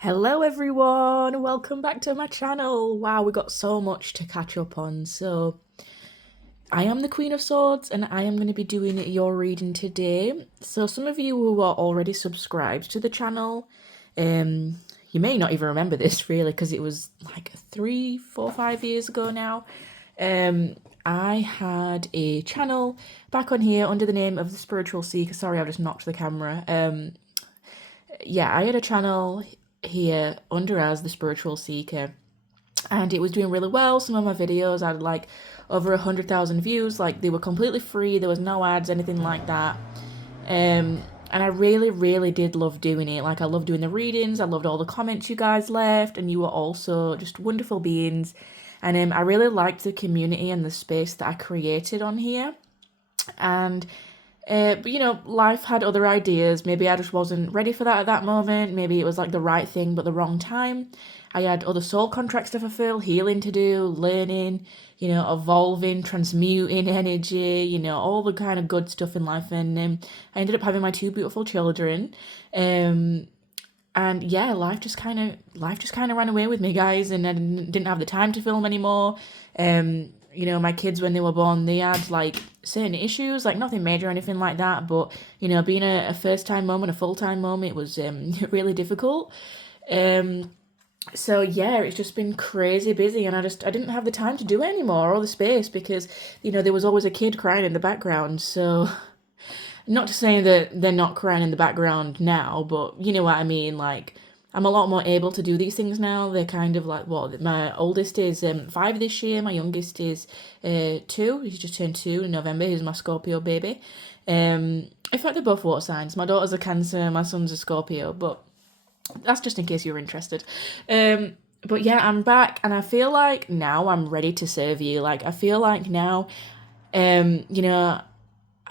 Hello everyone, welcome back to my channel. Wow, we got so much to catch up on. So, I am the Queen of Swords and I am going to be doing your reading today. So, some of you who are already subscribed to the channel, you may not even remember this really because it was like 3, 4, 5 years ago now. I had a channel back on here under the name of the Spiritual Seeker. Sorry, I just knocked the camera. Yeah, I had a channel here under as the Spiritual Seeker, and it was doing really well. Some of my videos had like over 100,000 views. Like they were completely free. There was no ads, anything like that. And I really, really did love doing it. Like I loved doing the readings. I loved all the comments you guys left, and you were also just wonderful beings. And I really liked the community and the space that I created on here. And but life had other ideas. Maybe I just wasn't ready for that at that moment. Maybe it was like the right thing, but the wrong time. I had other soul contracts to fulfill, healing to do, learning, evolving, transmuting energy, all the kind of good stuff in life. And I ended up having my two beautiful children. And yeah, life just kind of ran away with me, guys, and I didn't have the time to film anymore. My kids, when they were born, they had like certain issues, like nothing major or anything like that, but being a first time mom and a full time mom, it was really difficult. So yeah, it's just been crazy busy, and I didn't have the time to do it anymore or the space because there was always a kid crying in the background. So not to say that they're not crying in the background now, but you know what I mean. Like I'm a lot more able to do these things now. They're kind of like my oldest is 5 this year. My youngest is 2. He's just turned 2 in November. He's my Scorpio baby. In fact, they're both water signs. My daughter's a Cancer. My son's a Scorpio. But that's just in case you're interested. But yeah, I'm back, and I feel like now I'm ready to serve you. Like I feel like now, um, you know,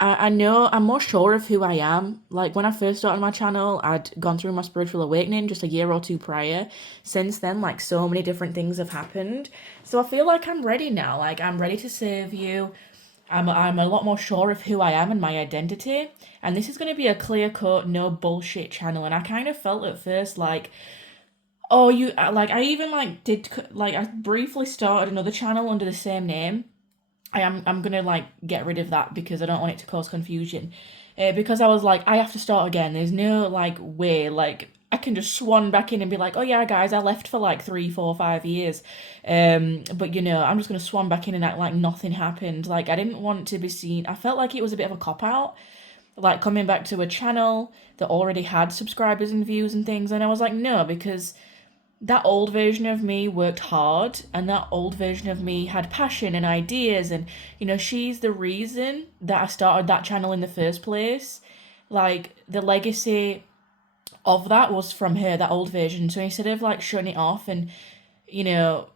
I know I'm more sure of who I am. Like when I first started my channel, I'd gone through my spiritual awakening just a year or two prior. Since then, like so many different things have happened. So I feel like I'm ready now. Like I'm ready to serve you. I'm a lot more sure of who I am and my identity. And this is going to be a clear cut, no bullshit channel. And I kind of felt at first like, oh, like I even like did like I briefly started another channel under the same name. I'm gonna like get rid of that because I don't want it to cause confusion. Because I was like, I have to start again. There's no like way like I can just swan back in and be like, oh yeah, guys, I left for like 3, 4, 5 years. But I'm just gonna swan back in and act like nothing happened. Like I didn't want to be seen. I felt like it was a bit of a cop out, like coming back to a channel that already had subscribers and views and things. And I was like, no, because that old version of me worked hard, and that old version of me had passion and ideas, and she's the reason that I started that channel in the first place. Like the legacy of that was from her, that old version. So instead of like shutting it off and you know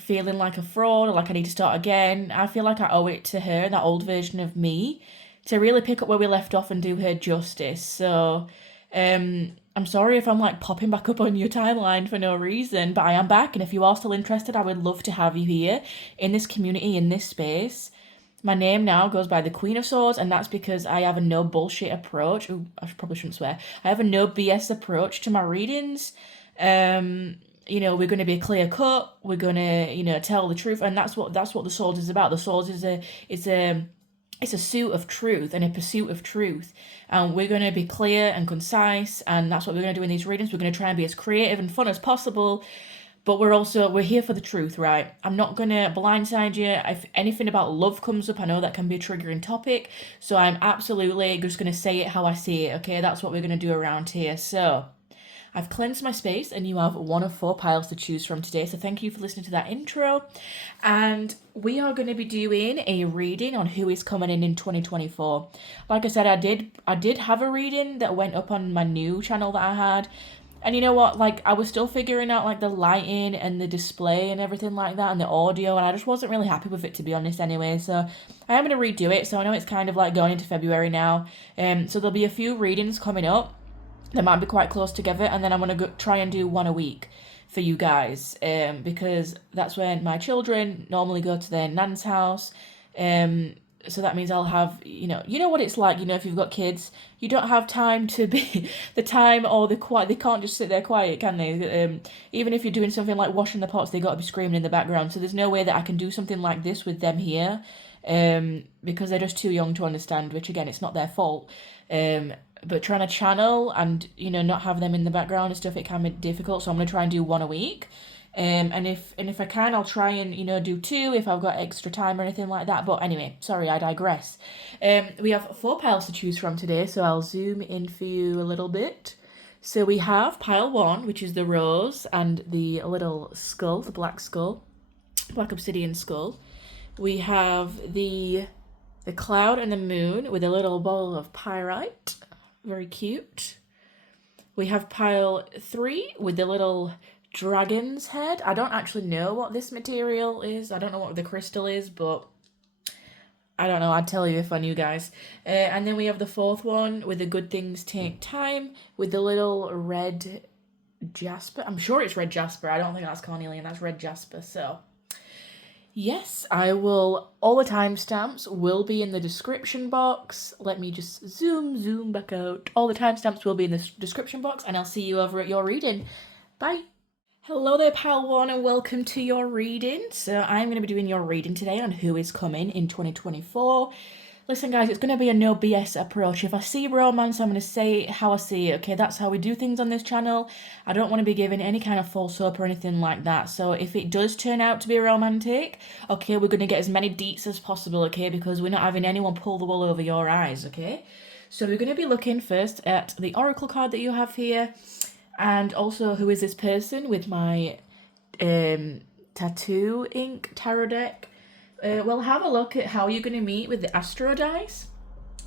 feeling like a fraud or like I need to start again, I feel like I owe it to her, that old version of me, to really pick up where we left off and do her justice. So I'm sorry if I'm like popping back up on your timeline for no reason, but I am back, and if you are still interested, I would love to have you here in this community, in this space. My name now goes by the Queen of Swords, and that's because I have a no bullshit approach. Ooh, I probably shouldn't swear. I have a no BS approach to my readings. We're going to be clear cut. We're going to, tell the truth, and that's what the Swords is about. The Swords is a suit of truth and a pursuit of truth. And we're going to be clear and concise, and that's what we're going to do in these readings. We're going to try and be as creative and fun as possible, but we're here for the truth, right? I'm not going to blindside you. If anything about love comes up, I know that can be a triggering topic, so I'm absolutely just going to say it how I see it, okay? That's what we're going to do around here. So I've cleansed my space, and you have one of 4 piles to choose from today. So thank you for listening to that intro. And we are going to be doing a reading on who is coming in 2024. Like I said, I did have a reading that went up on my new channel that I had. And you know what? Like I was still figuring out like the lighting and the display and everything like that and the audio, and I just wasn't really happy with it, to be honest, anyway. So I am going to redo it. So I know it's kind of like going into February now. So there'll be a few readings coming up. They might be quite close together, and then I'm going to try and do one a week for you guys, because that's when my children normally go to their nan's house. So that means I'll have, you know what it's like, if you've got kids, you don't have time to be the time or the quiet. They can't just sit there quiet, can they? Even if you're doing something like washing the pots, they got to be screaming in the background. So there's no way that I can do something like this with them here, because they're just too young to understand. Which again, it's not their fault. But trying to channel and not have them in the background and stuff, it can be difficult. So I'm gonna try and do one a week. And if I can, I'll try and do two if I've got extra time or anything like that. But anyway, sorry, I digress. We have 4 piles to choose from today, so I'll zoom in for you a little bit. So we have pile 1, which is the rose and the little skull, the black skull, black obsidian skull. We have the cloud and the moon with a little ball of pyrite, very cute. We have pile 3 with the little dragon's head. I don't actually know what this material is. I don't know what the crystal is, but I don't know. I'd tell you if I knew, guys. And then we have the 4th one with the good things take time with the little red jasper. I'm sure it's red jasper. I don't think that's carnelian. That's red jasper. So yes, I will. All the timestamps will be in the description box. Let me just zoom back out. All the timestamps will be in the description box, and I'll see you over at your reading. Bye. Hello there, pile 1, and welcome to your reading. So I'm going to be doing your reading today on who is coming in 2024. Listen, guys, it's going to be a no BS approach. If I see romance, I'm going to say it how I see it, okay? That's how we do things on this channel. I don't want to be giving any kind of false hope or anything like that. So if it does turn out to be romantic, okay, we're going to get as many deets as possible, okay? Because we're not having anyone pull the wool over your eyes, okay? So we're going to be looking first at the oracle card that you have here. And also, who is this person with my tattoo ink tarot deck? We'll have a look at how you're going to meet with the Astro dice.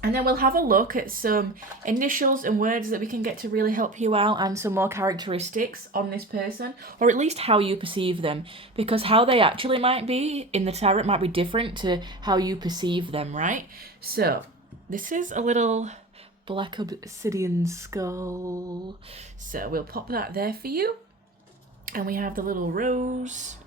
And then we'll have a look at some initials and words that we can get to really help you out, and some more characteristics on this person, or at least how you perceive them. Because how they actually might be in the tarot might be different to how you perceive them, right? So, this is a little black obsidian skull. So we'll pop that there for you. And we have the little rose.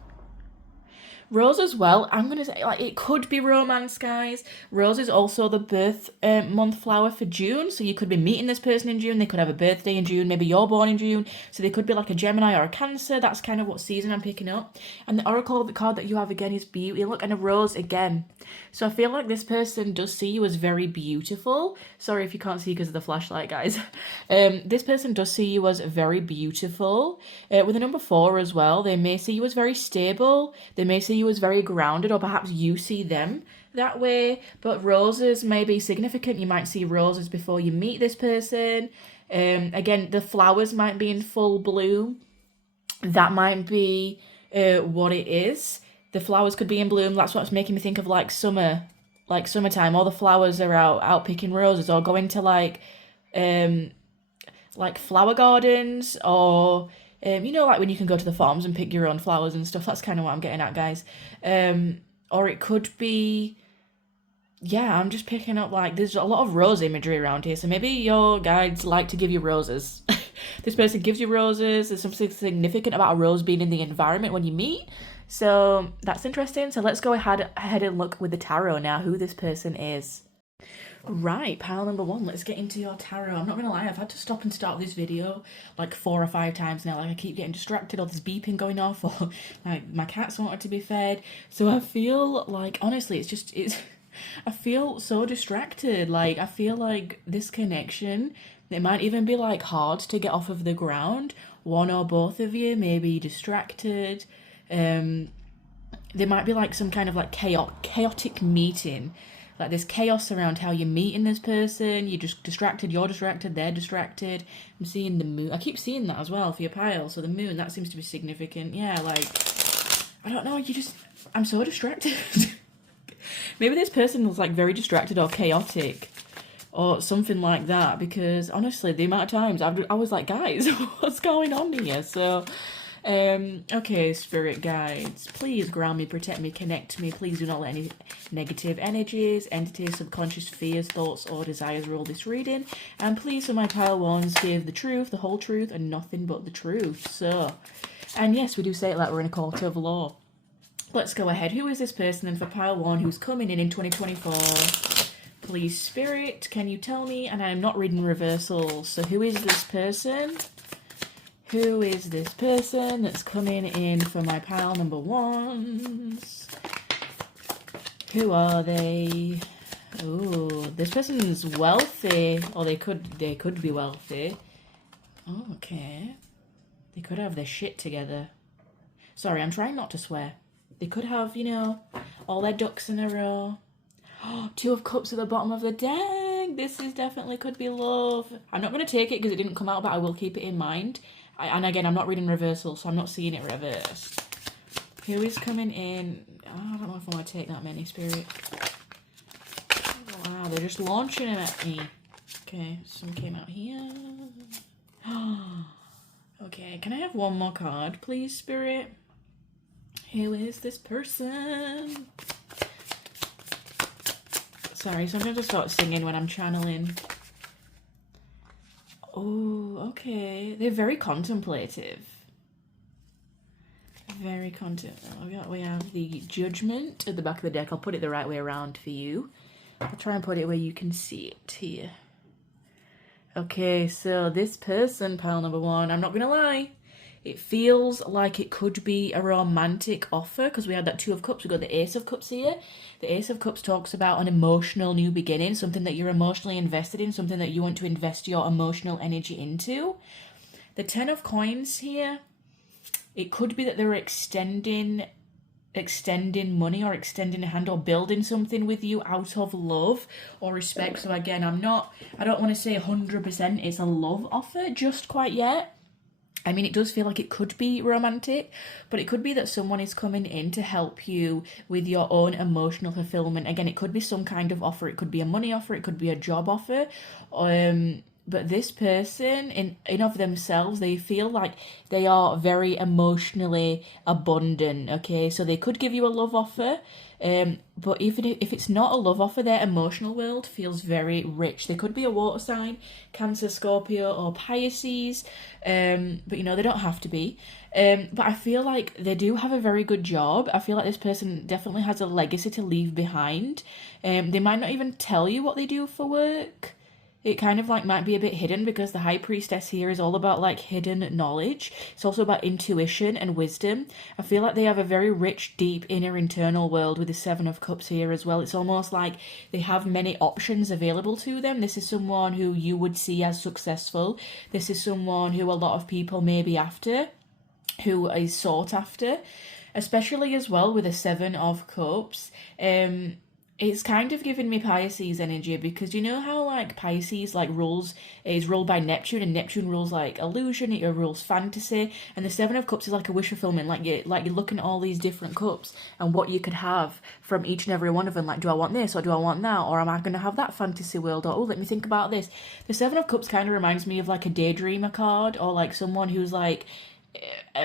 Rose as well, I'm going to say, like, it could be romance, guys. Rose is also the birth month flower for June. So you could be meeting this person in June. They could have a birthday in June. Maybe you're born in June. So they could be like a Gemini or a Cancer. That's kind of what season I'm picking up. And the oracle card that you have again is beauty. Look, and a rose again. So I feel like this person does see you as very beautiful. Sorry if you can't see because of the flashlight, guys. This person does see you as very beautiful. With a number 4 as well, they may see you as very stable. They may see you as very grounded, or perhaps you see them that way. But roses may be significant. You might see roses before you meet this person. Again, the flowers might be in full bloom. That might be what it is. The flowers could be in bloom. That's what's making me think of like summer, like summertime. All the flowers are out picking roses, or going to like flower gardens, or like when you can go to the farms and pick your own flowers and stuff. That's kind of what I'm getting at, guys. Or it could be, yeah, I'm just picking up, like, there's a lot of rose imagery around here. So maybe your guides like to give you roses. This person gives you roses. There's something significant about a rose being in the environment when you meet. So that's interesting. So let's go ahead and look with the tarot now, who this person is. Right, pile number 1, let's get into your tarot. I'm not gonna lie, I've had to stop and start this video like 4 or 5 times now. Like, I keep getting distracted, or there's beeping going off, or like my cats wanted to be fed. So I feel like, honestly, I feel so distracted. Like, I feel like this connection, it might even be like hard to get off of the ground. One or both of you may be distracted. There might be like some kind of like chaotic meeting. Like, there's chaos around how you're meeting this person. You're just distracted, you're distracted, they're distracted. I'm seeing the moon. I keep seeing that as well for your pile. So the moon, that seems to be significant. Yeah, like, I don't know, I'm so distracted. Maybe this person was like very distracted or chaotic or something like that. Because honestly, the amount of times I was like, guys, what's going on here? So, okay, spirit guides, please ground me, protect me, connect me. Please do not let any negative energies, entities, subconscious fears, thoughts, or desires rule this reading. And please, for my pile 1s, give the truth, the whole truth, and nothing but the truth. So, and yes, we do say it like we're in a court of law. let's go ahead. Who is this person then for pile 1 who's coming in 2024? Please, Spirit, can you tell me? And I'm not reading reversals. So who is this person? Who is this person that's coming in for my pile number 1s? Who are they? Oh, this person's wealthy. Or they could be wealthy. Oh, okay. They could have their shit together. Sorry, I'm trying not to swear. They could have, you know, all their ducks in a row. Oh, 2 of Cups at the bottom of the deck. This is definitely could be love. I'm not going to take it because it didn't come out, but I will keep it in mind. And again, I'm not reading reversal, so I'm not seeing it reversed. Who is coming in? Oh, I don't know if I want to take that many, Spirit. Oh, wow, they're just launching them at me. Okay, some came out here. Okay, can I have one more card, please, Spirit? Who is this person? Sorry, sometimes I start singing when I'm channeling. Oh, okay. They're very contemplative. Very contemplative. We have the Judgment at the back of the deck. I'll put it the right way around for you. I'll try and put it where you can see it here. Okay, so this person, pile number 1, I'm not going to lie. It feels like it could be a romantic offer because we had that 2 of Cups. We've got the Ace of Cups here. The Ace of Cups talks about an emotional new beginning, something that you're emotionally invested in, something that you want to invest your emotional energy into. The 10 of Coins here, it could be that they're extending money or extending a hand or building something with you out of love or respect. So again, I don't want to say 100% it's a love offer just quite yet. I mean, it does feel like it could be romantic, but it could be that someone is coming in to help you with your own emotional fulfillment. Again, it could be some kind of offer. It could be a money offer. It could be a job offer. But this person, in of themselves, they feel like they are very emotionally abundant, okay? So they could give you a love offer, but even if it's not a love offer, their emotional world feels very rich. They could be a water sign, Cancer, Scorpio, or Pisces, but, you know, they don't have to be. But I feel like they do have a very good job. I feel like this person definitely has a legacy to leave behind. They might not even tell you what they do for work. It kind of like might be a bit hidden because the High Priestess here is all about like hidden knowledge. It's also about intuition and wisdom. I feel like they have a very rich, deep inner internal world with the 7 of Cups here as well. It's almost like they have many options available to them. This is someone who you would see as successful. This is someone who a lot of people may be after, who is sought after, especially as well with the 7 of Cups. It's kind of giving me Pisces energy because you know how like Pisces like is ruled by Neptune, and Neptune rules like illusion, it rules fantasy, and the 7 of Cups is like a wish fulfillment. Like you're looking at all these different cups and what you could have from each and every one of them. Like, do I want this or do I want that, or am I going to have that fantasy world, or oh, let me think about this. The 7 of Cups kind of reminds me of like a daydreamer card, or like someone who's like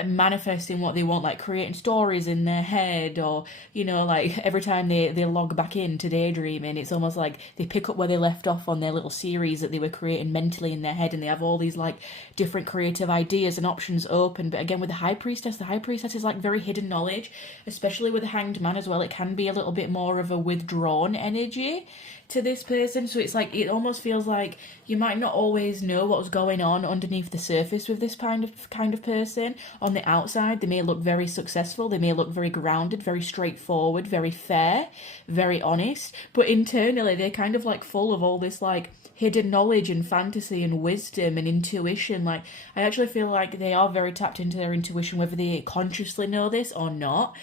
manifesting what they want, like creating stories in their head, or you know, like every time they log back into daydreaming, it's almost like they pick up where they left off on their little series that they were creating mentally in their head, and they have all these like different creative ideas and options open. But again, with the High Priestess is like very hidden knowledge, especially with the Hanged Man as well. It can be a little bit more of a withdrawn energy to this person, so it's like it almost feels like you might not always know what's going on underneath the surface with this kind of person. On the outside, they may look very successful, they may look very grounded, very straightforward, very fair, very honest, but internally they're kind of like full of all this like hidden knowledge and fantasy and wisdom and intuition. Like, I actually feel like they are very tapped into their intuition, whether they consciously know this or not.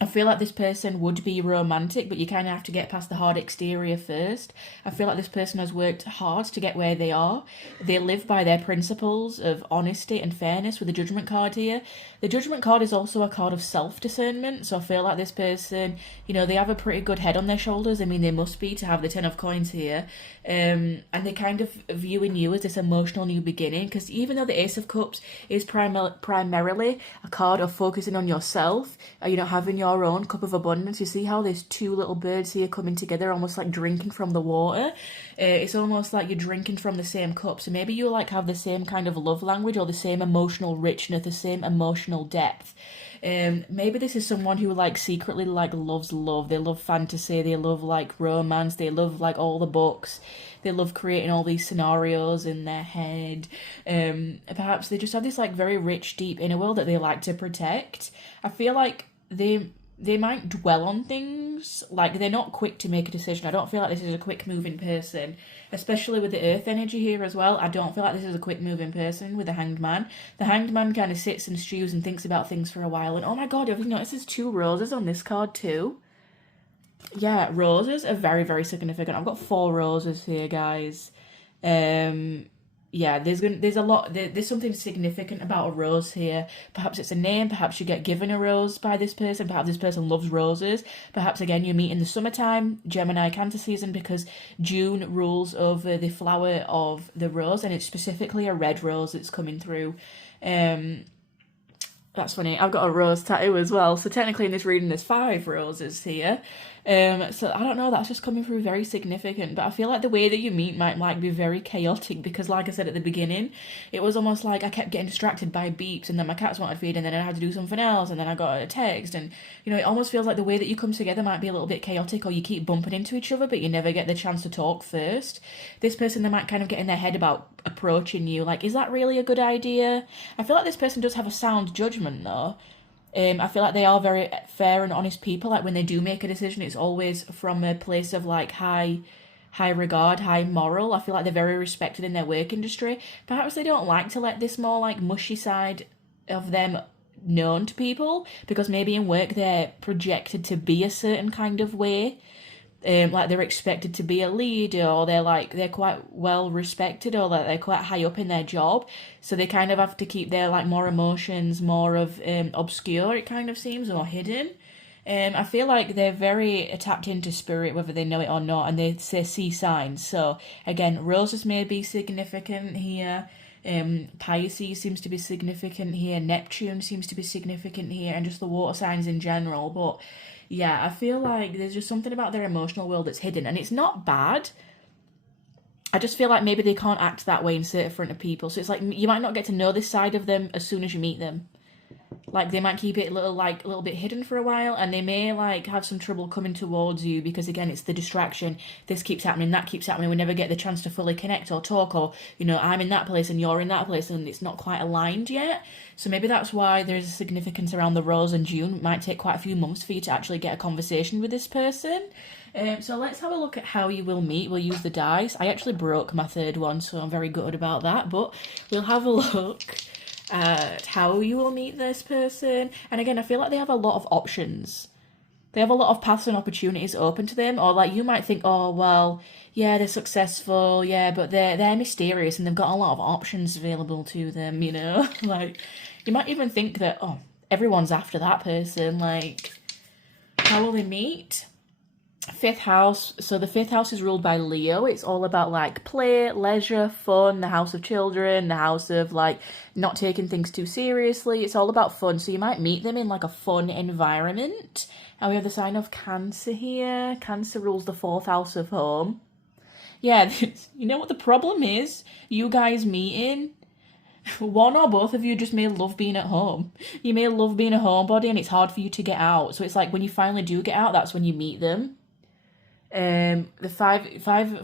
I feel like this person would be romantic, but you kind of have to get past the hard exterior first. I feel like this person has worked hard to get where they are. They live by their principles of honesty and fairness with the Judgment card here. The Judgment card is also a card of self-discernment, so I feel like this person, you know, they have a pretty good head on their shoulders. I mean, they must be to have the 10 of Coins here. And they kind of viewing you as this emotional new beginning, because even though the Ace of Cups is primarily a card of focusing on yourself, you know, having your your own cup of abundance. You see how there's two little birds here coming together, almost like drinking from the water. It's almost like you're drinking from the same cup. So maybe you like have the same kind of love language or the same emotional richness, the same emotional depth. Maybe this is someone who like secretly like loves love. They love fantasy. They love like romance. They love like all the books. They love creating all these scenarios in their head. Perhaps they just have this like very rich, deep inner world that they like to protect. I feel like they might dwell on things. Like they're not quick to make a decision. I don't feel like this is a quick moving person, especially with the earth energy here as well. I don't feel like this is a quick moving person with the Hanged Man. The Hanged Man kind of sits and stews and thinks about things for a while. And oh my god, have you noticed there's 2 roses on this card too? Yeah, roses are very, very significant. I've got 4 roses here, guys. Yeah, there's a lot. There's something significant about a rose here. Perhaps it's a name. Perhaps you get given a rose by this person. Perhaps this person loves roses. Perhaps again you meet in the summertime, Gemini Cancer season, because June rules over the flower of the rose, and it's specifically a red rose that's coming through. That's funny. I've got a rose tattoo as well. So technically in this reading there's 5 roses here. So I don't know, that's just coming through very significant. But I feel like the way that you meet might like be very chaotic because like I said at the beginning, it was almost like I kept getting distracted by beeps and then my cats wanted feed and then I had to do something else and then I got a text and you know, it almost feels like the way that you come together might be a little bit chaotic or you keep bumping into each other but you never get the chance to talk first. This person, they might kind of get in their head about approaching you, like, is that really a good idea? I feel like this person does have a sound judgment though. I feel like they are very fair and honest people. Like when they do make a decision, it's always from a place of like high regard, high moral. I feel like they're very respected in their work industry. Perhaps they don't like to let this more like mushy side of them known to people because maybe in work they're projected to be a certain kind of way. Like they're expected to be a leader or they're quite well respected or that they're quite high up in their job, so they kind of have to keep their like more emotions more of obscure, it kind of seems, or hidden. I feel like they're very tapped into spirit whether they know it or not, and they see signs. So again, roses may be significant here. Pisces seems to be significant here. Neptune seems to be significant here, and just the water signs in general. But yeah, I feel like there's just something about their emotional world that's hidden, and it's not bad. I just feel like maybe they can't act that way in front of people. So it's like you might not get to know this side of them as soon as you meet them. Like they might keep it a little bit hidden for a while, and they may like have some trouble coming towards you because again it's the distraction. This keeps happening, that keeps happening. We never get the chance to fully connect or talk, or you know, I'm in that place and you're in that place and it's not quite aligned yet. So maybe that's why there's a significance around the rose in June. It might take quite a few months for you to actually get a conversation with this person. So let's have a look at how you will meet. We'll use the dice. I actually broke my 3rd one, so I'm very good about that, but we'll have a look at how you will meet this person. And again, I feel like they have a lot of options. They have a lot of paths and opportunities open to them, or like you might think, oh well, yeah, they're successful, yeah, but they're mysterious and they've got a lot of options available to them, you know. Like you might even think that, oh, everyone's after that person. Like, how will they meet? 5th house. So the 5th house is ruled by Leo. It's all about like play, leisure, fun, the house of children, the house of like not taking things too seriously. It's all about fun. So you might meet them in like a fun environment. And we have the sign of Cancer here. Cancer rules the 4th house of home. Yeah, you know what the problem is? You guys meeting, one or both of you just may love being at home. You may love being a homebody and it's hard for you to get out. So it's like when you finally do get out, that's when you meet them. The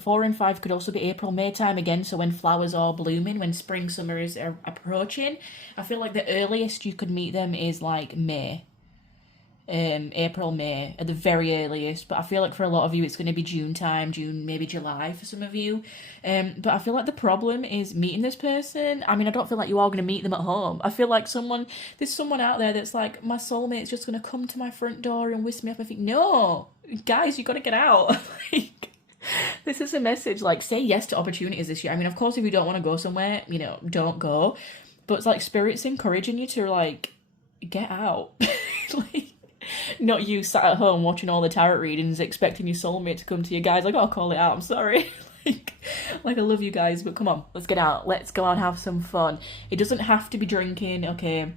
4 and 5 could also be April, May time again. So when flowers are blooming, when spring, summer is approaching, I feel like the earliest you could meet them is like May. April, May at the very earliest, but I feel like for a lot of you it's going to be June time, June, maybe July for some of you. But I feel like the problem is meeting this person. I mean, I don't feel like you are going to meet them at home. I feel like there's someone out there that's like, my soulmate's just going to come to my front door and whisk me up. I think, no, guys, you got to get out. Like, this is a message, like, say yes to opportunities this year. I mean, of course, if you don't want to go somewhere, you know, don't go. But it's like Spirit's encouraging you to, like, get out. Like, not you sat at home watching all the tarot readings expecting your soulmate to come to you. Guys, I gotta call it out, I'm sorry. like I love you guys, but come on, let's get out, let's go out and have some fun. It doesn't have to be drinking, okay?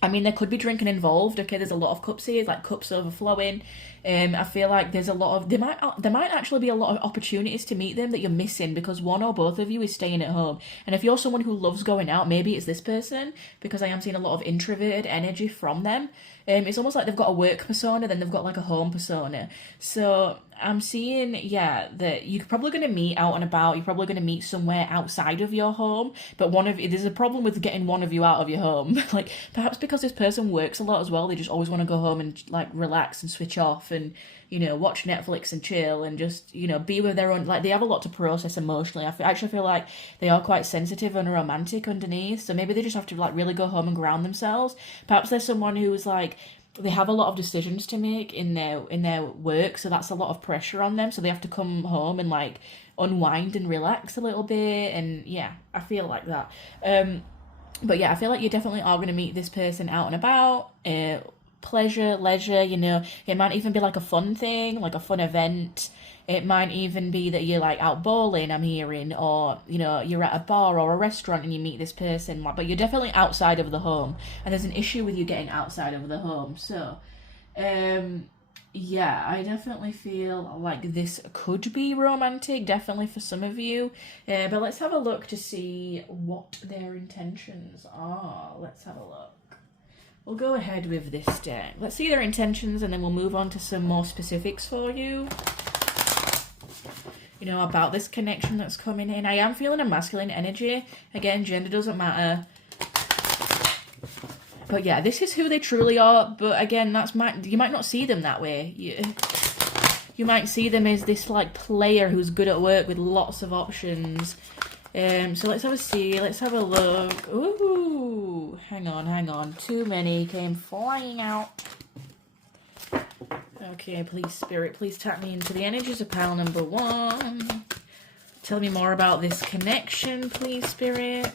I mean, there could be drinking involved. Okay, there's a lot of cups here, like cups overflowing. I feel like there's a lot of there might actually be a lot of opportunities to meet them that you're missing because one or both of you is staying at home. And if you're someone who loves going out, maybe it's this person because I am seeing a lot of introverted energy from them. It's almost like they've got a work persona, then they've got like a home persona. So I'm seeing, yeah, that you're probably going to meet out and about. You're probably going to meet somewhere outside of your home. But there's a problem with getting one of you out of your home. Like perhaps because this person works a lot as well, they just always want to go home and like relax and switch off and watch Netflix and chill and just be with their own. Like they have a lot to process emotionally. Actually feel like they are quite sensitive and romantic underneath. So maybe they just have to like really go home and ground themselves. Perhaps there's someone who is like they have a lot of decisions to make in their work, so that's a lot of pressure on them. So they have to come home and like unwind and relax a little bit. And yeah, I feel like that. But yeah, I feel like you definitely are going to meet this person out and about. Pleasure, leisure, it might even be like a fun thing, like a fun event. It might even be that you're like out bowling, I'm hearing, or you're at a bar or a restaurant and you meet this person, but you're definitely outside of the home, and there's an issue with you getting outside of the home. So yeah, I definitely feel like this could be romantic, definitely for some of you. But let's have a look to see what their intentions are. Let's have a look. We'll go ahead with this deck. Let's see their intentions and then we'll move on to some more specifics for you. About this connection that's coming in. I am feeling a masculine energy. Again, gender doesn't matter. But yeah, this is who they truly are. But again, you might not see them that way. You might see them as this like player who's good at work with lots of options. So let's have a see. Let's have a look. Ooh, hang on. Too many came flying out. Okay, please, Spirit, please tap me into the energies of pile number 1. Tell me more about this connection, please, Spirit.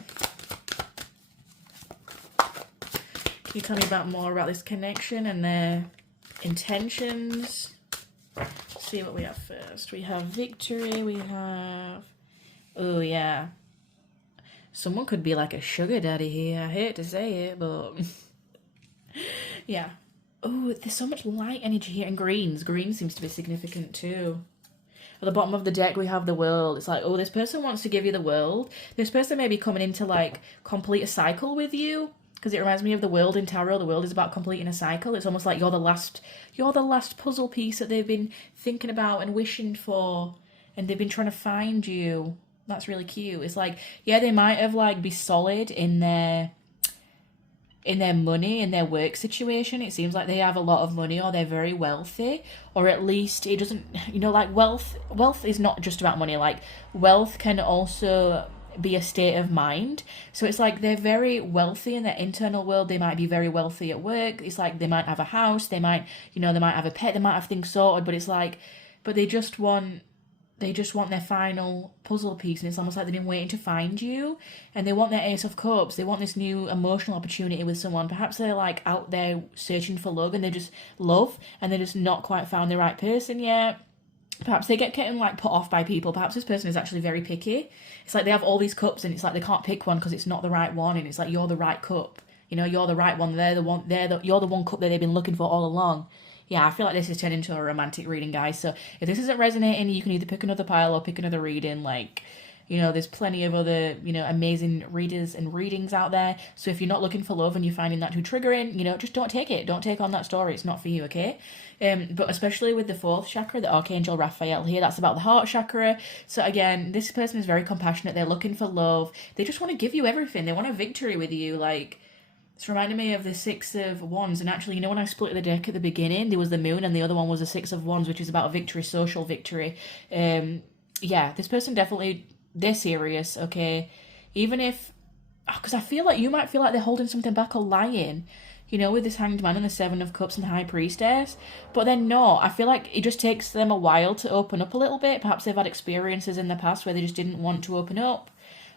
Can you tell me more about this connection and their intentions? Let's see what we have first. We have victory, we have... Oh, yeah. Someone could be like a sugar daddy here. I hate to say it, but... yeah. Oh, there's so much light energy here. And greens. Green seems to be significant too. At the bottom of the deck, we have the world. It's like, oh, this person wants to give you the world. This person may be coming in to, like, complete a cycle with you. Because it reminds me of the world in tarot. The world is about completing a cycle. It's almost like you're the last puzzle piece that they've been thinking about and wishing for. And they've been trying to find you. That's really cute. It's like, yeah, they might have, like, be solid in their money, in their work situation. It seems like they have a lot of money or they're very wealthy, or at least it doesn't, like wealth is not just about money. Like wealth can also be a state of mind. So it's like they're very wealthy in their internal world. They might be very wealthy at work. It's like they might have a house, they might have a pet, they might have things sorted, but it's like, but they just want their final puzzle piece, and it's almost like they've been waiting to find you, and they want their Ace of Cups. They want this new emotional opportunity with someone. Perhaps they're like out there searching for love, and they just love, and they just not quite found the right person yet. Perhaps they get getting like put off by people. Perhaps this person is actually very picky. It's like they have all these cups, and it's like they can't pick one because it's not the right one, and it's like you're the right cup. You're the right one. You're the one cup that they've been looking for all along. Yeah, I feel like this is turning into a romantic reading, guys. So if this isn't resonating, you can either pick another pile or pick another reading. Like, there's plenty of other, amazing readers and readings out there. So if you're not looking for love and you're finding that too triggering, just don't take it. Don't take on that story. It's not for you, okay? But especially with the 4th chakra, the Archangel Raphael here, that's about the heart chakra. So again, this person is very compassionate. They're looking for love. They just want to give you everything. They want a victory with you, like... It's reminding me of the 6 of Wands, and actually, when I split the deck at the beginning, there was the Moon, and the other one was the 6 of Wands, which is about victory, social victory. Yeah, this person definitely, they're serious, okay? Even if, because I feel like you might feel like they're holding something back or lying, with this Hanged Man and the 7 of Cups and the High Priestess, but they're not. I feel like it just takes them a while to open up a little bit. Perhaps they've had experiences in the past where they just didn't want to open up.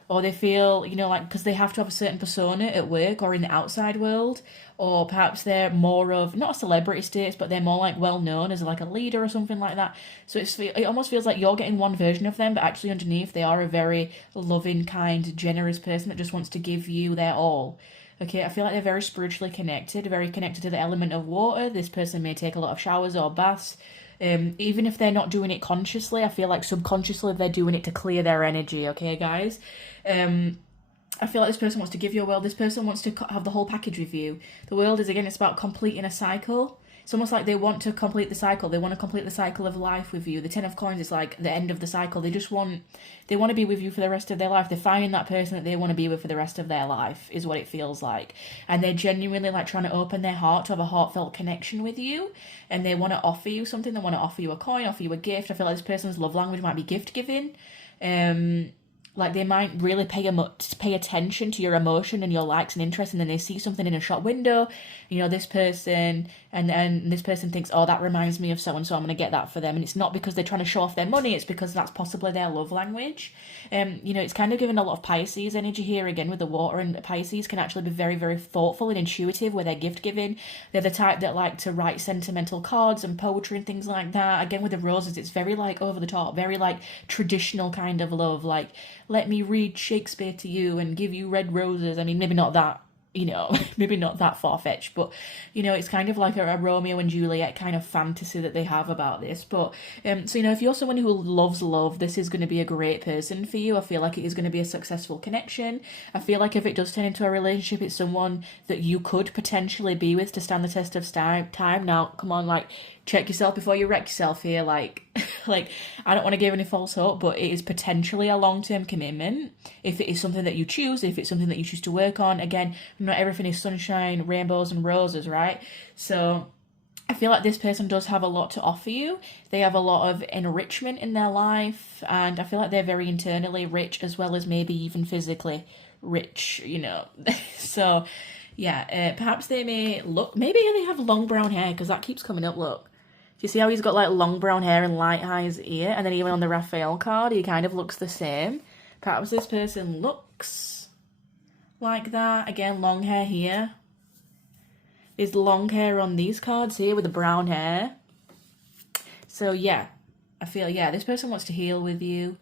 Or they feel, like, because they have to have a certain persona at work or in the outside world. Or perhaps they're more of, not a celebrity status, but they're more, like, well-known as, like, a leader or something like that. So it almost feels like you're getting one version of them, but actually underneath they are a very loving, kind, generous person that just wants to give you their all. Okay, I feel like they're very spiritually connected, very connected to the element of water. This person may take a lot of showers or baths. Even if they're not doing it consciously, I feel like subconsciously they're doing it to clear their energy, okay, guys? I feel like this person wants to give you a world. This person wants to have the whole package with you. The world is, again, it's about completing a cycle. It's almost like they want to complete the cycle. They want to complete the cycle of life with you. The Ten of Coins is like the end of the cycle. They want to be with you for the rest of their life. They're finding that person that they want to be with for the rest of their life, is what it feels like. And they're genuinely like trying to open their heart to have a heartfelt connection with you. And they want to offer you something. They want to offer you a coin, offer you a gift. I feel like this person's love language might be gift giving. Like they might really pay attention to your emotion and your likes and interests, and then they see something in a shop window, this person, and this person thinks, oh, that reminds me of so and so, I'm going to get that for them. And it's not because they're trying to show off their money, it's because that's possibly their love language. It's kind of giving a lot of Pisces energy here again with the water, and Pisces can actually be very, very thoughtful and intuitive with their gift giving. They're the type that like to write sentimental cards and poetry and things like that. Again, with the roses, it's very like over the top, very like traditional kind of love, like let me read Shakespeare to you and give you red roses. I mean, maybe not that, maybe not that far-fetched, but, it's kind of like a Romeo and Juliet kind of fantasy that they have about this. But, so, if you're someone who loves love, this is going to be a great person for you. I feel like it is going to be a successful connection. I feel like if it does turn into a relationship, it's someone that you could potentially be with to stand the test of time. Now, come on, like, check yourself before you wreck yourself here. Like I don't want to give any false hope, but it is potentially a long-term commitment if it is something that you choose, if it's something that you choose to work on. Again, not everything is sunshine, rainbows and roses, right? So I feel like this person does have a lot to offer you. They have a lot of enrichment in their life, and I feel like they're very internally rich as well as maybe even physically rich, So yeah, perhaps they maybe they have long brown hair, because that keeps coming up, look. Do you see how he's got like long brown hair and light eyes here? And then even on the Raphael card, he kind of looks the same. Perhaps this person looks like that. Again, long hair here. There's long hair on these cards here with the brown hair. So yeah, I feel, this person wants to heal with you.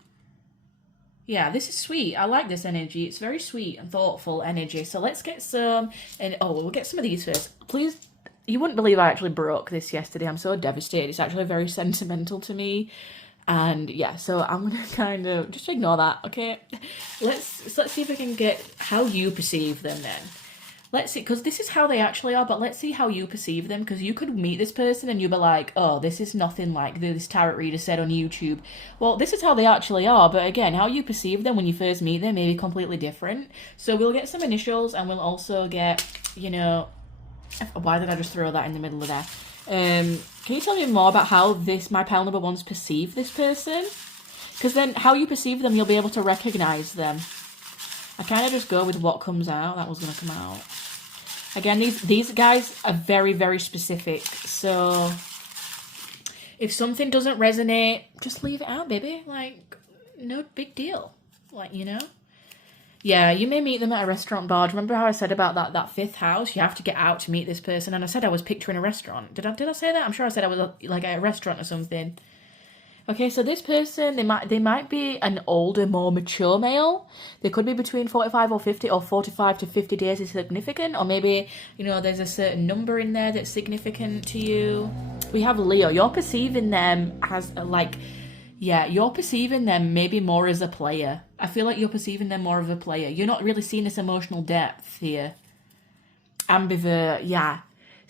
Yeah, this is sweet. I like this energy. It's very sweet and thoughtful energy. So let's get some, we'll get some of these first. Please. You wouldn't believe I actually broke this yesterday. I'm so devastated. It's actually very sentimental to me. And yeah, so I'm going to kind of just ignore that, okay? Let's see if we can get how you perceive them then. Let's see, because this is how they actually are, but let's see how you perceive them, because you could meet this person and you'll be like, oh, this is nothing like this tarot reader said on YouTube. Well, this is how they actually are, but again, how you perceive them when you first meet them may be completely different. So we'll get some initials, and we'll also get, why did I just throw that in the middle of there? Can you tell me more about how my pile number ones perceive this person? Because then how you perceive them, you'll be able to recognise them. I kind of just go with what comes out. That was going to come out. Again, these guys are very, very specific. So if something doesn't resonate, just leave it out, baby. Like, no big deal. Like, Yeah, you may meet them at a restaurant bar. Do you remember how I said about that fifth house? You have to get out to meet this person. And I said I was picturing a restaurant. Did I say that? I'm sure I said I was like at a restaurant or something. Okay, so this person, they might be an older, more mature male. They could be between 45 or 50, or 45 to 50 days is significant. Or maybe, there's a certain number in there that's significant to you. We have Leo. You're perceiving them as you're perceiving them maybe more as a player. I feel like you're perceiving them more of a player. You're not really seeing this emotional depth here. Ambivert, yeah.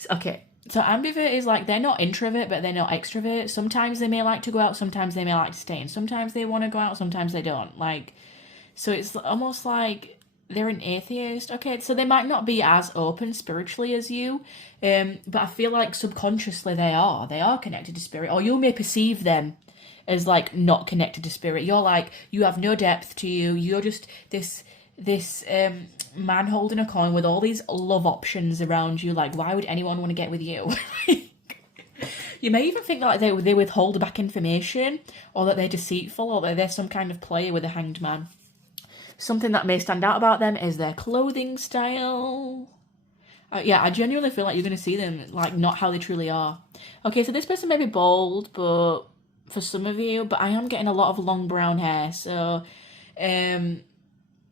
Okay, so ambivert is like, they're not introvert, but they're not extrovert. Sometimes they may like to go out, sometimes they may like to stay in. Sometimes they want to go out, sometimes they don't. So it's almost like they're an atheist. Okay, so they might not be as open spiritually as you, but I feel like subconsciously they are. They are connected to spirit, or you may perceive them as not connected to spirit. You're like, you have no depth to you. You're just this man holding a coin with all these love options around you. Like, why would anyone want to get with you? You may even think that they withhold back information, or that they're deceitful, or that they're some kind of player with a hanged man. Something that may stand out about them is their clothing style. I genuinely feel like you're going to see them not how they truly are. Okay, so this person may be bold, but for some of you, but I am getting a lot of long brown hair. So,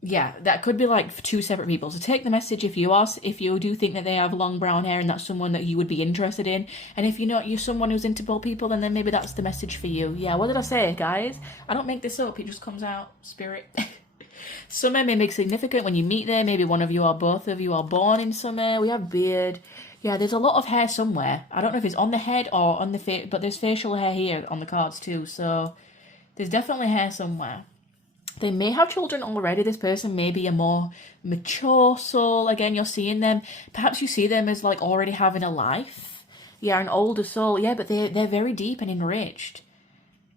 Yeah, that could be like two separate people. So take the message if you do think that they have long brown hair and that's someone that you would be interested in. And if you're someone who's into bald people, then maybe that's the message for you. Yeah, what did I say, guys? I don't make this up, it just comes out, spirit. Summer may be significant when you meet them. Maybe one of you or both of you are born in summer. We have beard. Yeah, there's a lot of hair somewhere. I don't know if it's on the head or on the face, but there's facial hair here on the cards too. So there's definitely hair somewhere. They may have children already. This person may be a more mature soul. Again, you're seeing them. Perhaps you see them as like already having a life. Yeah, an older soul. Yeah, but they're very deep and enriched.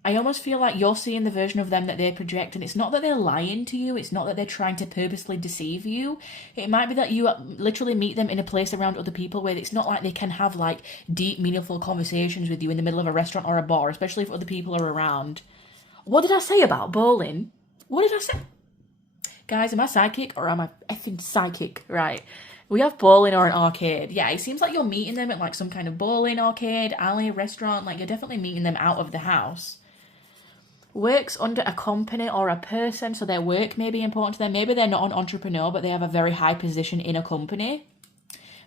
I almost feel like you're seeing the version of them that they project, and it's not that they're lying to you, it's not that they're trying to purposely deceive you. It might be that you literally meet them in a place around other people where it's not like they can have like deep, meaningful conversations with you in the middle of a restaurant or a bar, especially if other people are around. What did I say about bowling? What did I say? Guys, am I psychic or am I effing psychic? Right. We have bowling or an arcade. Yeah, it seems like you're meeting them at like some kind of bowling, arcade, alley, restaurant. Like you're definitely meeting them out of the house. Works under a company or a person, so their work may be important to them. Maybe they're not an entrepreneur, but they have a very high position in a company.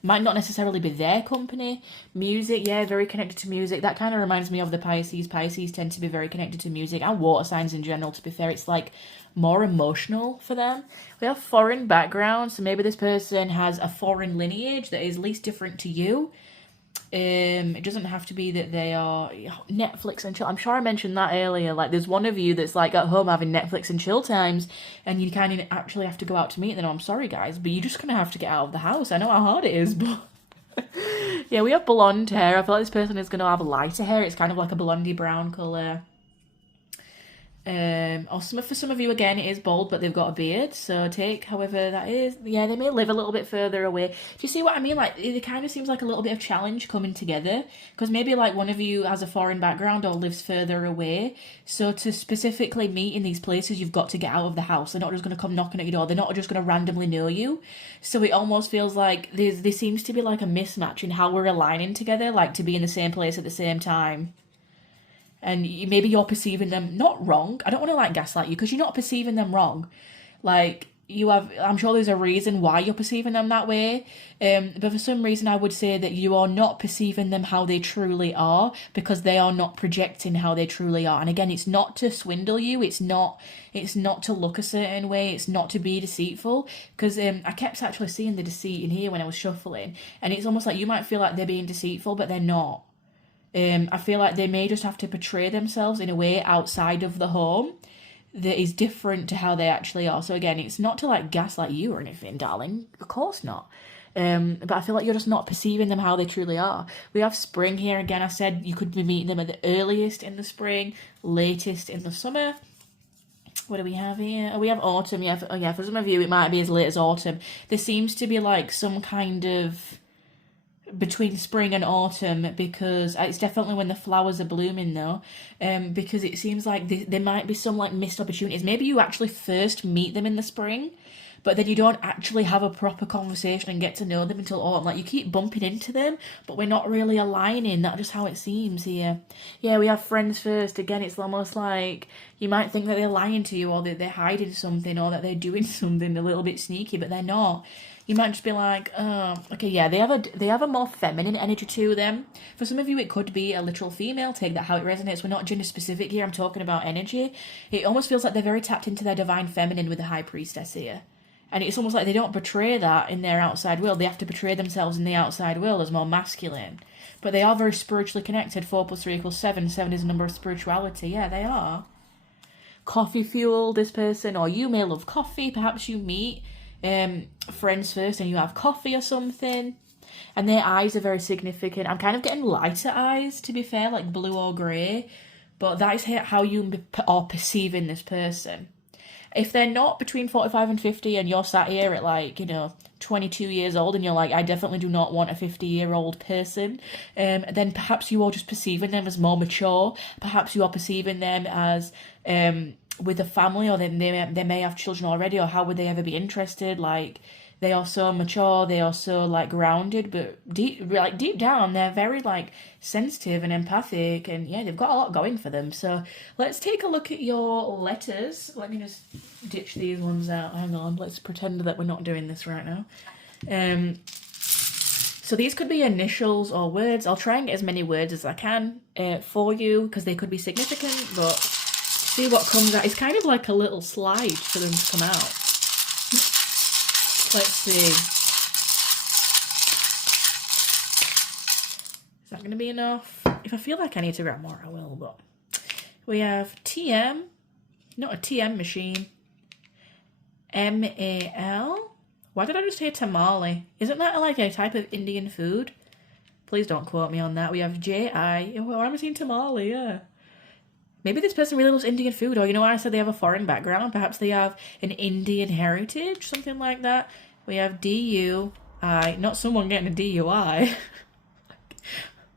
Might not necessarily be their company. Music, yeah, very connected to music. That kind of reminds me of the Pisces. Pisces tend to be very connected to music, and water signs in general, to be fair. It's like more emotional for them. We have foreign background, so maybe this person has a foreign lineage that is least different to you. It doesn't have to be that they are Netflix and chill. I'm sure I mentioned that earlier. Like, there's one of you that's like at home having Netflix and chill times, and you kind of actually have to go out to meet them. I'm sorry, guys, but you're just gonna have to get out of the house. I know how hard it is, but yeah, we have blonde hair. I feel like this person is gonna have lighter hair. It's kind of like a blondie brown color. Or for some of you, again, it is bald, but they've got a beard, so take however that is. Yeah, they may live a little bit further away. Do you see what I mean? Like, it kind of seems like a little bit of challenge coming together, because maybe like one of you has a foreign background or lives further away, so to specifically meet in these places, you've got to get out of the house. They're not just going to come knocking at your door. They're not just going to randomly know you. So it almost feels like there seems to be like a mismatch in how we're aligning together, like to be in the same place at the same time. And maybe you're perceiving them not wrong. I don't want to like gaslight you, because you're not perceiving them wrong. Like, I'm sure there's a reason why you're perceiving them that way. But for some reason, I would say that you are not perceiving them how they truly are, because they are not projecting how they truly are. And again, it's not to swindle you. It's not to look a certain way. It's not to be deceitful. Because I kept actually seeing the deceit in here when I was shuffling. And it's almost like you might feel like they're being deceitful, but they're not. I feel like they may just have to portray themselves in a way outside of the home that is different to how they actually are. So again, it's not to like gaslight you or anything, darling. Of course not. But I feel like you're just not perceiving them how they truly are. We have spring here. Again, I said you could be meeting them at the earliest in the spring, latest in the summer. What do we have here? Oh, we have autumn. Yeah, for some of you, it might be as late as autumn. There seems to be like some kind of between spring and autumn, because it's definitely when the flowers are blooming though, because it seems like there might be some like missed opportunities. Maybe you actually first meet them in the spring, but then you don't actually have a proper conversation and get to know them until autumn. Like, you keep bumping into them, but we're not really aligning. That's just how it seems here. Yeah, we have friends first. Again, it's almost like you might think that they're lying to you, or that they're hiding something, or that they're doing something a little bit sneaky, but they're not. You might just be like, oh, okay, yeah, they have a more feminine energy to them. For some of you, it could be a literal female. Take that how it resonates. We're not gender specific here. I'm talking about energy. It almost feels like they're very tapped into their divine feminine with the high priestess here. And it's almost like they don't portray that in their outside world. They have to portray themselves in the outside world as more masculine. But they are very spiritually connected. 4 + 3 = 7. 7 is a number of spirituality. Yeah, they are. Coffee fuel, this person, or you may love coffee. Perhaps you meet friends first and you have coffee or something, and their eyes are very significant. I'm kind of getting lighter eyes, to be fair, like blue or grey, but that is how you are perceiving this person. If they're not between 45 and 50 and you're sat here at like, 22 years old and you're like, I definitely do not want a 50-year-old person, then perhaps you are just perceiving them as more mature. Perhaps you are perceiving them as with a family, or they may have children already, or how would they ever be interested? Like, They are so mature, they are so like grounded, but deep down, they're very like sensitive and empathic, and yeah, they've got a lot going for them. So let's take a look at your letters. Let me just ditch these ones out. Hang on, let's pretend that we're not doing this right now. So these could be initials or words. I'll try and get as many words as I can for you, because they could be significant, but see what comes out. It's kind of like a little slide for them to come out. Let's see. Is that going to be enough? If I feel like I need to grab more, I will, but we have TM, not a TM machine. MAL. Why did I just say tamale? Isn't that like a type of Indian food? Please don't quote me on that. We have JI. Well, I'm seeing tamale, yeah. Maybe this person really loves Indian food, or you know why I said they have a foreign background? Perhaps they have an Indian heritage, something like that. We have DUI. Not someone getting a DUI.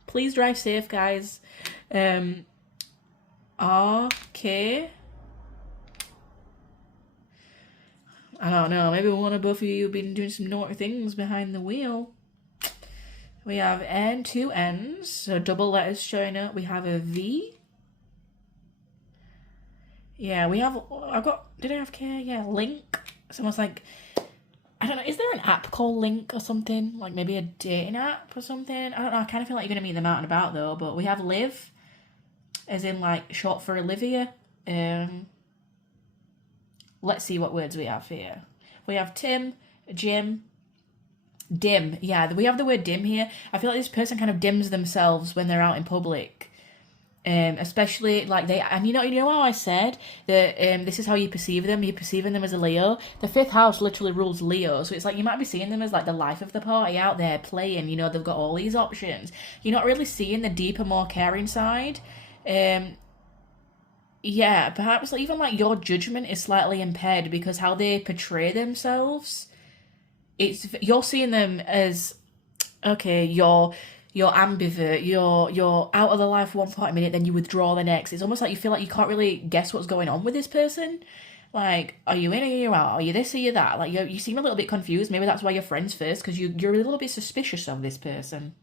Please drive safe, guys. RK. I don't know, maybe one or both of you have been doing some naughty things behind the wheel. We have N, 2 N's, so double letters showing up. We have a V. Yeah, we have, did I have K? Yeah, Link. It's almost like, I don't know, is there an app called Link or something? Like maybe a dating app or something? I don't know, I kind of feel like you're going to meet them out and about though. But we have Liv, as in like short for Olivia. Let's see what words we have here. We have Tim, Jim, dim. Yeah, we have the word dim here. I feel like this person kind of dims themselves when they're out in public. Especially like and you know how I said that this is how you perceive them. You're perceiving them as a Leo. The 5th house literally rules Leo, so it's like you might be seeing them as like the life of the party out there playing. You know, they've got all these options. You're not really seeing the deeper, more caring side. Yeah, perhaps even like your judgment is slightly impaired because how they portray themselves. You're seeing them as, okay, you're ambivert, you're out of the life for 1 minute, then you withdraw the next. It's almost like you feel like you can't really guess what's going on with this person. Like, are you in or are you out? Are you this or you that? Like, you seem a little bit confused. Maybe that's why you're friends first, because you're a little bit suspicious of this person.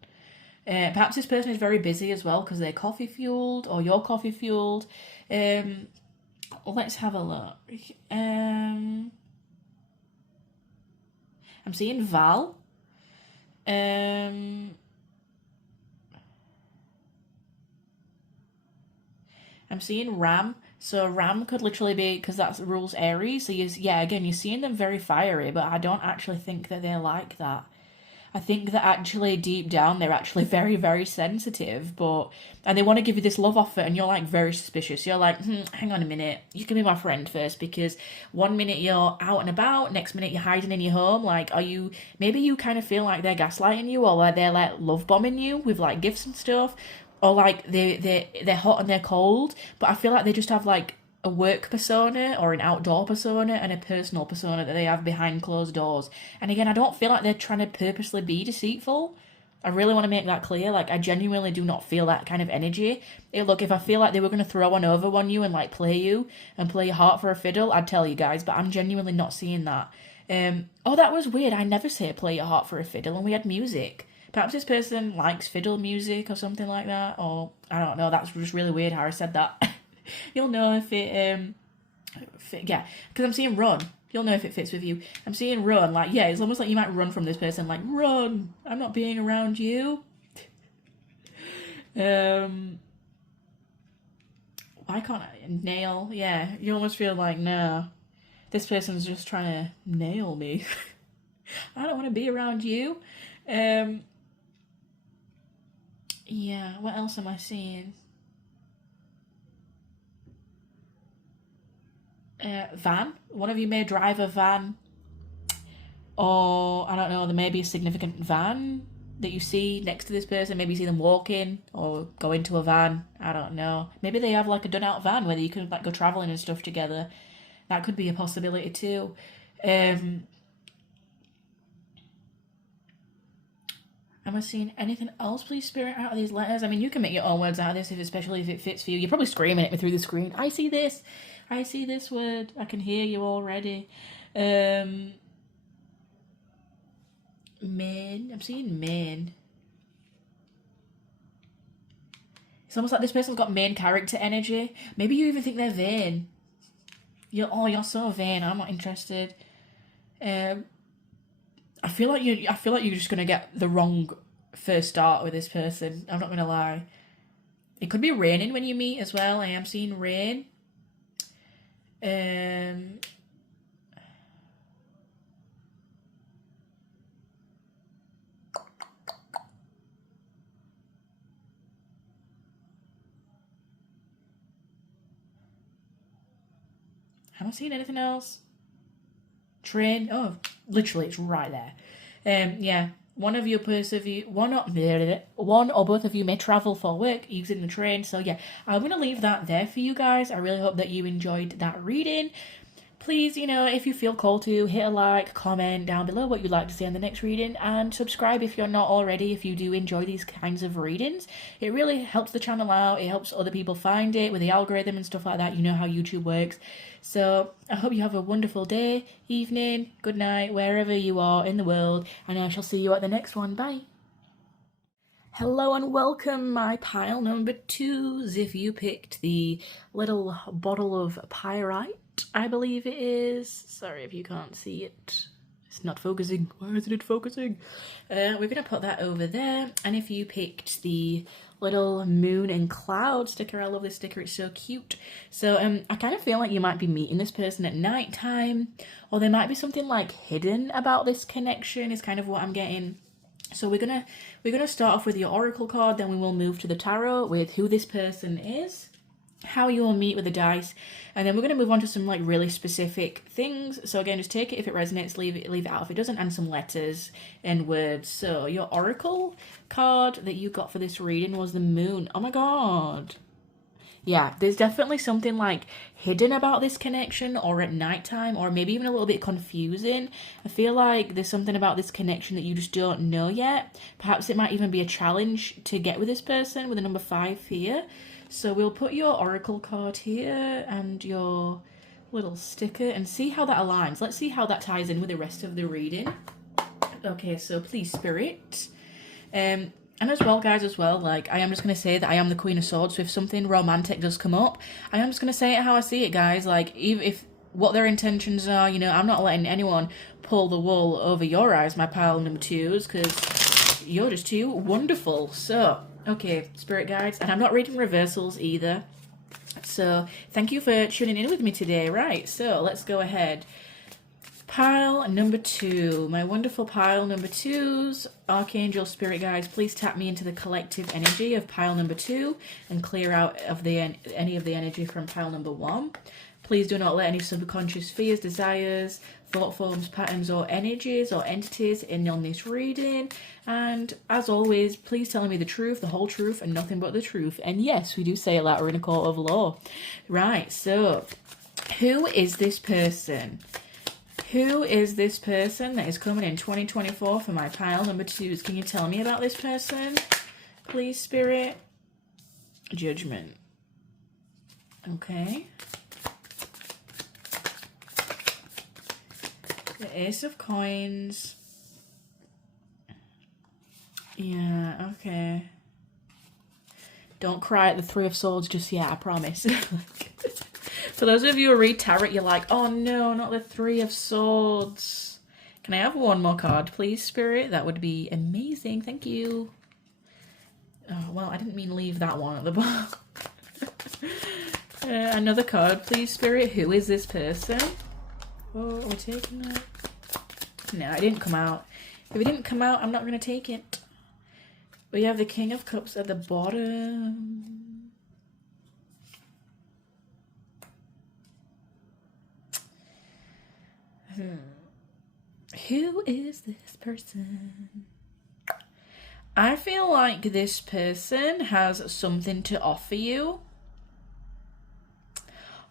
Perhaps this person is very busy as well because they're coffee fueled or you're coffee fueled. Let's have a look. I'm seeing Val. I'm seeing Ram. So Ram could literally be, because that rules Aries. So again, you're seeing them very fiery, but I don't actually think that they're like that. I think that actually deep down they're actually very, very sensitive, and they want to give you this love offer, and you're like very suspicious. You're like, hang on a minute, you can be my friend first, because 1 minute you're out and about, next minute you're hiding in your home. Like, maybe you kind of feel like they're gaslighting you, or like they're like love bombing you with like gifts and stuff, or like they're hot and they're cold. But I feel like they just have like a work persona or an outdoor persona and a personal persona that they have behind closed doors. And again, I don't feel like they're trying to purposely be deceitful. I really want to make that clear. Like, I genuinely do not feel that kind of energy. Look, if I feel like they were going to throw one over on you and like play you and play your heart for a fiddle, I'd tell you guys, but I'm genuinely not seeing that. Oh, that was weird. I never say play your heart for a fiddle, and we had music. Perhaps this person likes fiddle music or something like that, or I don't know. That's just really weird how I said that. You'll know if it, yeah, because I'm seeing run. You'll know if it fits with you. I'm seeing run, like, yeah, it's almost like you might run from this person, like, run, I'm not being around you. Why can't I nail? Yeah, you almost feel like, nah, this person's just trying to nail me. I don't want to be around you. Yeah, what else am I seeing? Van. One of you may drive a van, or I don't know, there may be a significant van that you see next to this person. Maybe you see them walking or go into a van. I don't know. Maybe they have like a done out van where you can like go traveling and stuff together. That could be a possibility too. Am I seeing anything else, please, Spirit, out of these letters? I mean, you can make your own words out of this, especially if it fits for you. You're probably screaming at me through the screen. I see this. I see this word. I can hear you already. Main. I'm seeing main. It's almost like this person's got main character energy. Maybe you even think they're vain. You're so vain. I'm not interested. I feel like you're just gonna get the wrong first start with this person. I'm not gonna lie. It could be raining when you meet as well. I am seeing rain. I'm not seeing anything else. Train. Oh, literally, it's right there. Yeah. One or both of you may travel for work using the train. So yeah, I'm gonna leave that there for you guys. I really hope that you enjoyed that reading. Please, if you feel called to, hit a like, comment down below what you'd like to see on the next reading, and subscribe if you're not already, if you do enjoy these kinds of readings. It really helps the channel out. It helps other people find it with the algorithm and stuff like that. You know how YouTube works. So I hope you have a wonderful day, evening, good night, wherever you are in the world, and I shall see you at the next one. Bye. Hello and welcome, my pile number 2s. If you picked the little bottle of pyrite, I believe it is. Sorry if you can't see it. It's not focusing. Why isn't it focusing? We're going to put that over there. And if you picked the little moon and cloud sticker, I love this sticker. It's so cute. So I kind of feel like you might be meeting this person at night time, or there might be something like hidden about this connection is kind of what I'm getting. So we're gonna start off with your oracle card, then we will move to the tarot with who this person is, how you will meet with the dice, and then we're going to move on to some like really specific things. So again, just take it if it resonates, leave it out if it doesn't, and some letters and words. So your oracle card that you got for this reading was the moon. Oh my god. Yeah, there's definitely something like hidden about this connection, or at nighttime, or maybe even a little bit confusing. I feel like there's something about this connection that you just don't know yet. Perhaps it might even be a challenge to get with this person with the number 5 here. So we'll put your oracle card here and your little sticker and see how that aligns. Let's see how that ties in with the rest of the reading. Okay, so please, Spirit. And as well, guys, like, I am just going to say that I am the Queen of Swords, so if something romantic does come up, I am just going to say it how I see it, guys. Like, even if what their intentions are, I'm not letting anyone pull the wool over your eyes, my pile number 2s, because you're just too wonderful. So, okay, Spirit Guides, and I'm not reading reversals either. So, thank you for tuning in with me today. Right, so let's go ahead. Pile number 2, my wonderful pile number 2s, Archangel, Spirit Guides, please tap me into the collective energy of pile number 2 and clear out of any of the energy from pile number 1. Please do not let any subconscious fears, desires, thought forms, patterns, or energies or entities in on this reading. And as always, please tell me the truth, the whole truth, and nothing but the truth. And yes, we do say it like we're in a court of law. Right, so who is this person? Who is this person that is coming in 2024 for my pile number 2s? Can you tell me about this person? Please, Spirit. Judgment. Okay. The Ace of Coins. Yeah, okay. Don't cry at the 3 of Swords just yet, I promise. For those of you who read tarot, you're like, oh no, not the 3 of Swords. Can I have one more card, please, Spirit? That would be amazing. Thank you. Oh, well, I didn't mean leave that one at the bottom. Another card, please, Spirit. Who is this person? Oh, are we taking that? No, it didn't come out. If it didn't come out, I'm not going to take it. We have the King of Cups at the bottom. Who is this person? I feel like this person has something to offer you.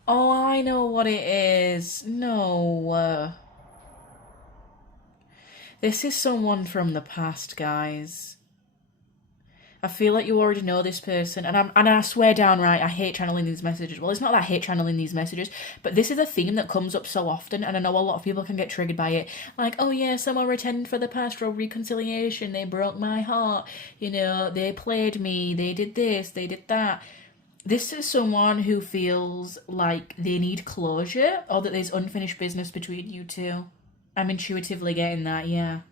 Oh, I know what it is. No. This is someone from the past, guys. I feel like you already know this person, and I swear downright, I hate channeling these messages. Well, it's not that I hate channeling these messages, but this is a theme that comes up so often, and I know a lot of people can get triggered by it. Like, oh yeah, someone returned for the pastoral reconciliation, they broke my heart, they played me, they did this, they did that. This is someone who feels like they need closure, or that there's unfinished business between you two. I'm intuitively getting that, yeah.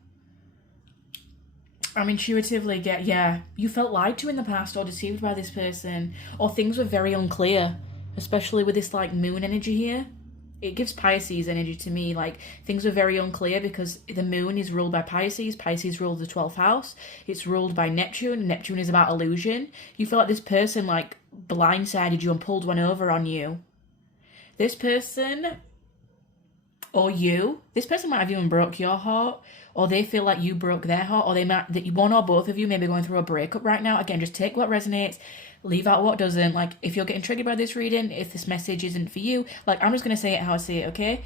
You felt lied to in the past or deceived by this person, or things were very unclear, especially with this like moon energy here. It gives Pisces energy to me, like things were very unclear because the moon is ruled by Pisces. Pisces rules the 12th house. It's ruled by Neptune. Neptune is about illusion. You feel like this person like blindsided you and pulled one over on you. This person, or you, this person might have even broke your heart, or they feel like you broke their heart, or they might, that one or both of you may be going through a breakup right now. Again, just take what resonates, leave out what doesn't. Like, if you're getting triggered by this reading, if this message isn't for you, like, I'm just going to say it how I see it, okay?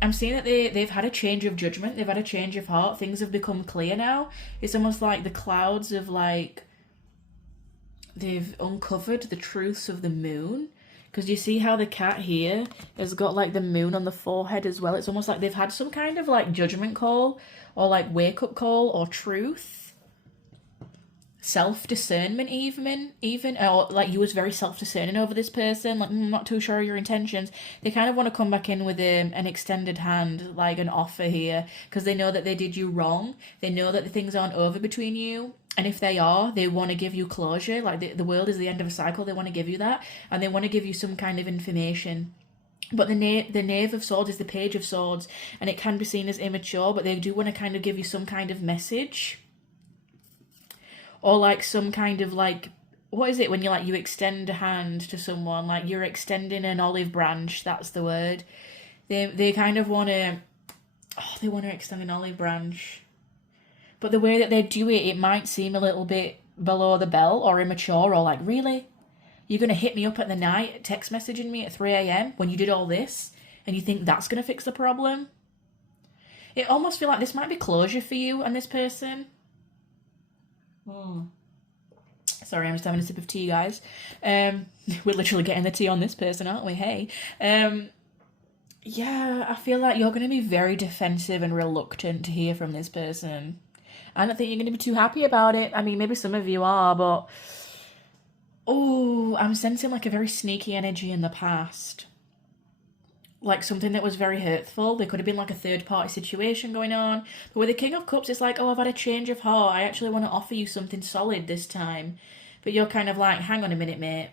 I'm seeing that they've had a change of judgment, they've had a change of heart, things have become clear now. It's almost like the clouds of, like, they've uncovered the truths of the moon. Because you see how the cat here has got, like, the moon on the forehead as well. It's almost like they've had some kind of, like, judgment call, or, like, wake-up call, or truth. Self-discernment even. Or, like, you was very self-discerning over this person. Like, I'm not too sure of your intentions. They kind of want to come back in with an extended hand, like, an offer here. Because they know that they did you wrong. They know that the things aren't over between you. And if they are, they want to give you closure. Like, the world is the end of a cycle. They want to give you that. And they want to give you some kind of information. But the Knave of Swords is the Page of Swords. And it can be seen as immature. But they do want to kind of give you some kind of message. Or, like, some kind of, like... What is it when you extend a hand to someone? Like, you're extending an olive branch. That's the word. They kind of want to... Oh, they want to extend an olive branch. But the way that they do it, it might seem a little bit below the belt or immature, or like, really? You're going to hit me up at the night, text messaging me at 3 a.m. when you did all this, and you think that's going to fix the problem? It almost feels like this might be closure for you and this person. Sorry, I'm just having a sip of tea, guys. We're literally getting the tea on this person, aren't we? Hey. Yeah, I feel like you're going to be very defensive and reluctant to hear from this person. I don't think you're going to be too happy about it. I mean, maybe some of you are, but... Oh, I'm sensing like a very sneaky energy in the past. Like something that was very hurtful. There could have been like a third-party situation going on. But with the King of Cups, it's like, oh, I've had a change of heart. I actually want to offer you something solid this time. But you're kind of like, hang on a minute, mate.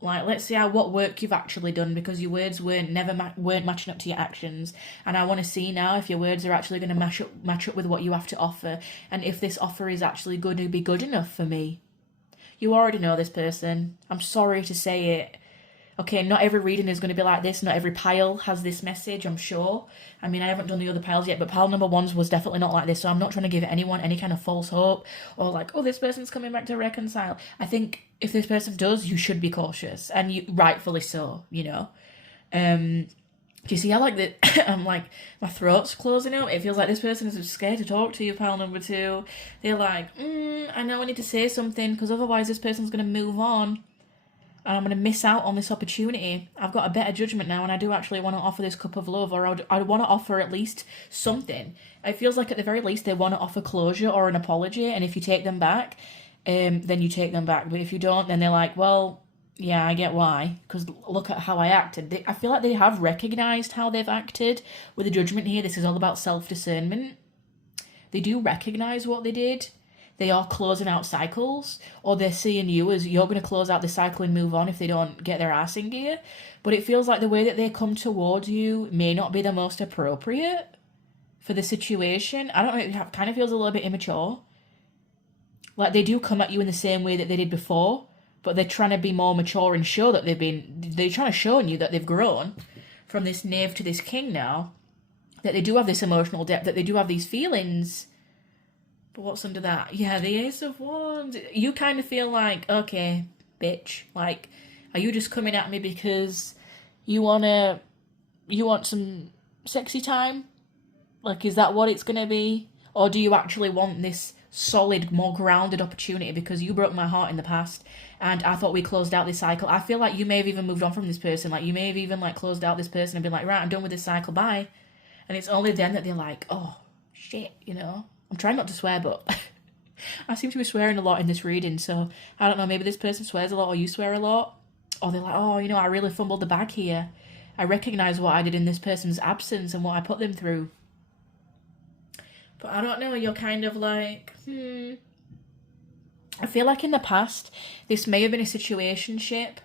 Like, let's see what work you've actually done, because your words weren't matching up to your actions. And I want to see now if your words are actually going to match up with what you have to offer, and if this offer is actually going to be good enough for me. You already know this person. I'm sorry to say it. Okay, not every reading is going to be like this. Not every pile has this message, I'm sure. I mean, I haven't done the other piles yet, but pile number 1 was definitely not like this, so I'm not trying to give anyone any kind of false hope, or like, oh, this person's coming back to reconcile. I think if this person does, you should be cautious, and you rightfully so, Do you see how, like, I'm like, my throat's closing up? It feels like this person is scared to talk to you, pile number 2. They're like, I know I need to say something, because otherwise this person's going to move on. And I'm going to miss out on this opportunity. I've got a better judgment now, and I do actually want to offer this cup of love, or I want to offer at least something. It feels like at the very least they want to offer closure or an apology, and if you take them back, then you take them back. But if you don't, then they're like, well, yeah, I get why, because look at how I acted. I feel like they have recognised how they've acted with the judgment here. This is all about self-discernment. They do recognise what they did. They are closing out cycles, or they're seeing you as you're going to close out the cycle and move on if they don't get their ass in gear. But it feels like the way that they come towards you may not be the most appropriate for the situation. I don't know, it kind of feels a little bit immature. Like, they do come at you in the same way that they did before, but they're trying to be more mature and show that they're trying to show you that they've grown from this knave to this king now, that they do have this emotional depth, that they do have these feelings. But what's under that? Yeah, the Ace of Wands. You kind of feel like, okay, bitch, like, are you just coming at me because you want some sexy time? Like, is that what it's going to be? Or do you actually want this solid, more grounded opportunity because you broke my heart in the past and I thought we closed out this cycle. I feel like you may have even moved on from this person. Like, you may have even, like, closed out this person and been like, right, I'm done with this cycle, bye. And it's only then that they're like, oh, shit, you know? I'm trying not to swear, but I seem to be swearing a lot in this reading, so I don't know, maybe this person swears a lot or you swear a lot. Or they're like, oh, you know, I really fumbled the bag here. I recognise what I did in this person's absence and what I put them through. But I don't know, you're kind of like, I feel like in the past, this may have been a situationship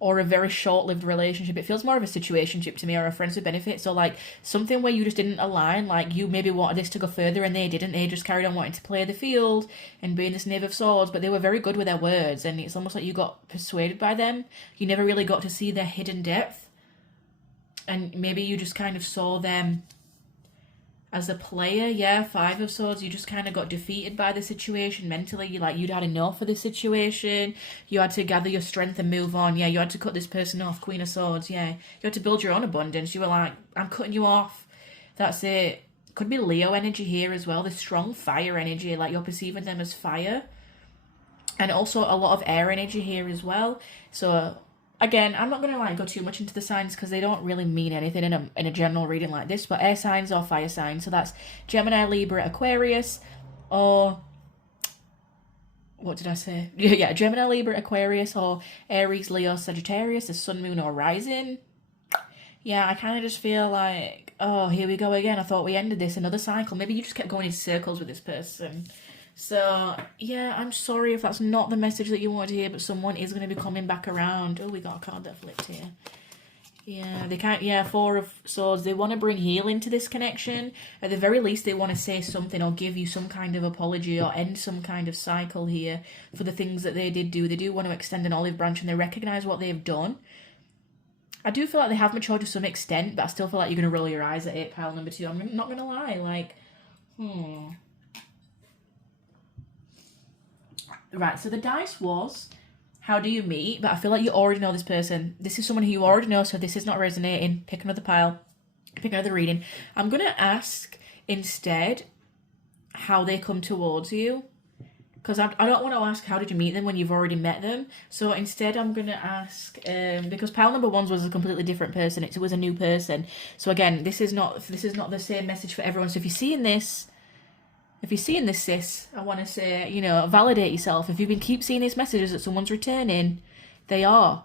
or a very short-lived relationship. It feels more of a situationship to me, or a friends with benefits, or like something where you just didn't align. Like, you maybe wanted this to go further and they didn't. They just carried on wanting to play the field and being this Knave of Swords, but they were very good with their words, and it's almost like you got persuaded by them. You never really got to see their hidden depth, and maybe you just kind of saw them as a player. Yeah, Five of Swords, you just kind of got defeated by the situation mentally. You'd had enough of the situation. You had to gather your strength and move on. Yeah, you had to cut this person off. Queen of Swords, yeah. You had to build your own abundance. You were like, I'm cutting you off. That's it. Could be Leo energy here as well. This strong fire energy, like you're perceiving them as fire. And also a lot of air energy here as well. So again, I'm not going to go too much into the signs because they don't really mean anything in a general reading like this, but air signs or fire signs. So that's Gemini, Libra, Aquarius, or what did I say? Yeah, Gemini, Libra, Aquarius, or Aries, Leo, Sagittarius, the sun, moon, or rising. Yeah, I kind of just feel like, oh, here we go again. I thought we ended this, another cycle. Maybe you just kept going in circles with this person. So, yeah, I'm sorry if that's not the message that you want to hear, but someone is going to be coming back around. Oh, we got a card that flipped here. Yeah, they can't, yeah, Four of Swords. They want to bring healing to this connection. At the very least, they want to say something or give you some kind of apology or end some kind of cycle here for the things that they did do. They do want to extend an olive branch and they recognise what they've done. I do feel like they have matured to some extent, but I still feel like you're going to roll your eyes at it, pile number 2. I'm not going to lie, Right, so the dice was, how do you meet? But I feel like you already know this person. This is someone who you already know, so this is not resonating. Pick another pile. Pick another reading. I'm going to ask instead how they come towards you. Because I don't want to ask how did you meet them when you've already met them. So instead I'm going to ask, because pile number 1 was a completely different person. It was a new person. So again, this is not the same message for everyone. So if you're seeing this, sis, I want to say, you know, validate yourself. If you keep seeing these messages that someone's returning, they are.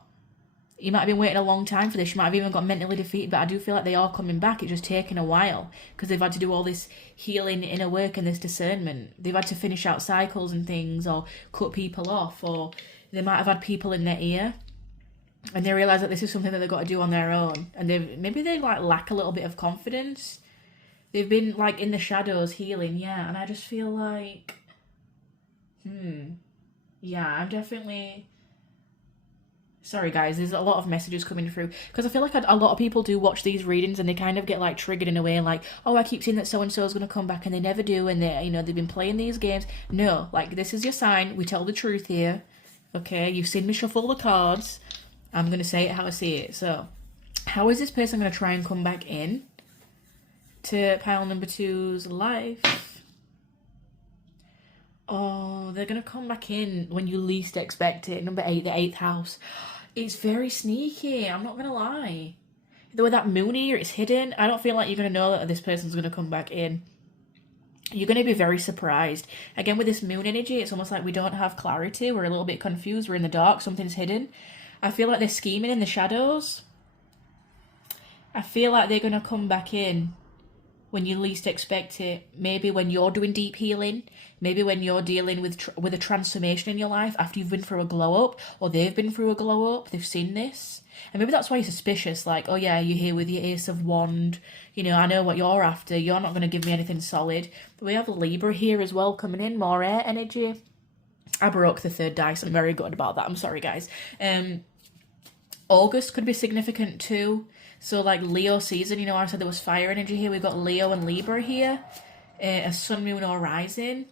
You might have been waiting a long time for this. You might have even got mentally defeated, but I do feel like they are coming back. It's just taking a while because they've had to do all this healing inner work and this discernment. They've had to finish out cycles and things, or cut people off, or they might have had people in their ear and they realise that this is something that they've got to do on their own. And they lack a little bit of confidence. They've been in the shadows healing, yeah, and I just feel like, yeah, I'm definitely, sorry guys, there's a lot of messages coming through, because I feel like a lot of people do watch these readings and they kind of get triggered in a way, oh, I keep seeing that so-and-so is going to come back and they never do, and they've been playing these games. No, this is your sign, we tell the truth here, okay, you've seen me shuffle the cards, I'm going to say it how I see it. So, how is this person going to try and come back in to pile number 2's life? Oh, they're going to come back in when you least expect it. Number 8, the 8th house. It's very sneaky, I'm not going to lie. The way that moon here is hidden, I don't feel like you're going to know that this person's going to come back in. You're going to be very surprised. Again, with this moon energy, it's almost like we don't have clarity. We're a little bit confused. We're in the dark. Something's hidden. I feel like they're scheming in the shadows. I feel like they're going to come back in when you least expect it. Maybe when you're doing deep healing. Maybe when you're dealing with a transformation in your life after you've been through a glow up, or they've been through a glow up. They've seen this. And maybe that's why you're suspicious. Oh yeah, you're here with your Ace of Wand. You know, I know what you're after. You're not going to give me anything solid. But we have Libra here as well coming in. More air energy. I broke the 3rd dice. I'm very good about that. I'm sorry, guys. August could be significant too. So Leo season, I said there was fire energy here. We've got Leo and Libra here. A sun, moon, or rising.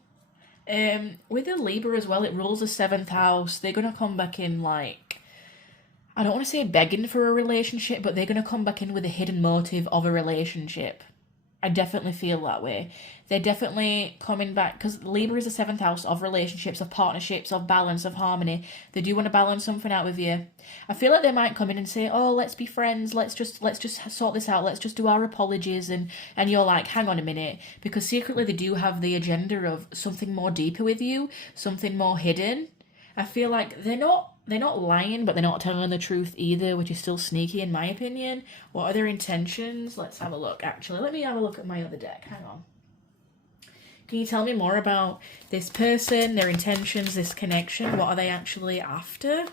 With the Libra as well, it rules the 7th house. They're going to come back in I don't want to say begging for a relationship, but they're going to come back in with a hidden motive of a relationship. I definitely feel that way. They're definitely coming back because Libra is the seventh house of relationships, of partnerships, of balance, of harmony. They do want to balance something out with you. I feel like they might come in and say, "Oh, let's be friends. Let's just sort this out. Let's just do our apologies." And you're like, "Hang on a minute," because secretly they do have the agenda of something more deeper with you, something more hidden. I feel like they're not lying, but they're not telling the truth either, which is still sneaky in my opinion. What are their intentions? Let's have a look. Actually, let me have a look at my other deck. Hang on. Can you tell me more about this person, their intentions, this connection? What are they actually after?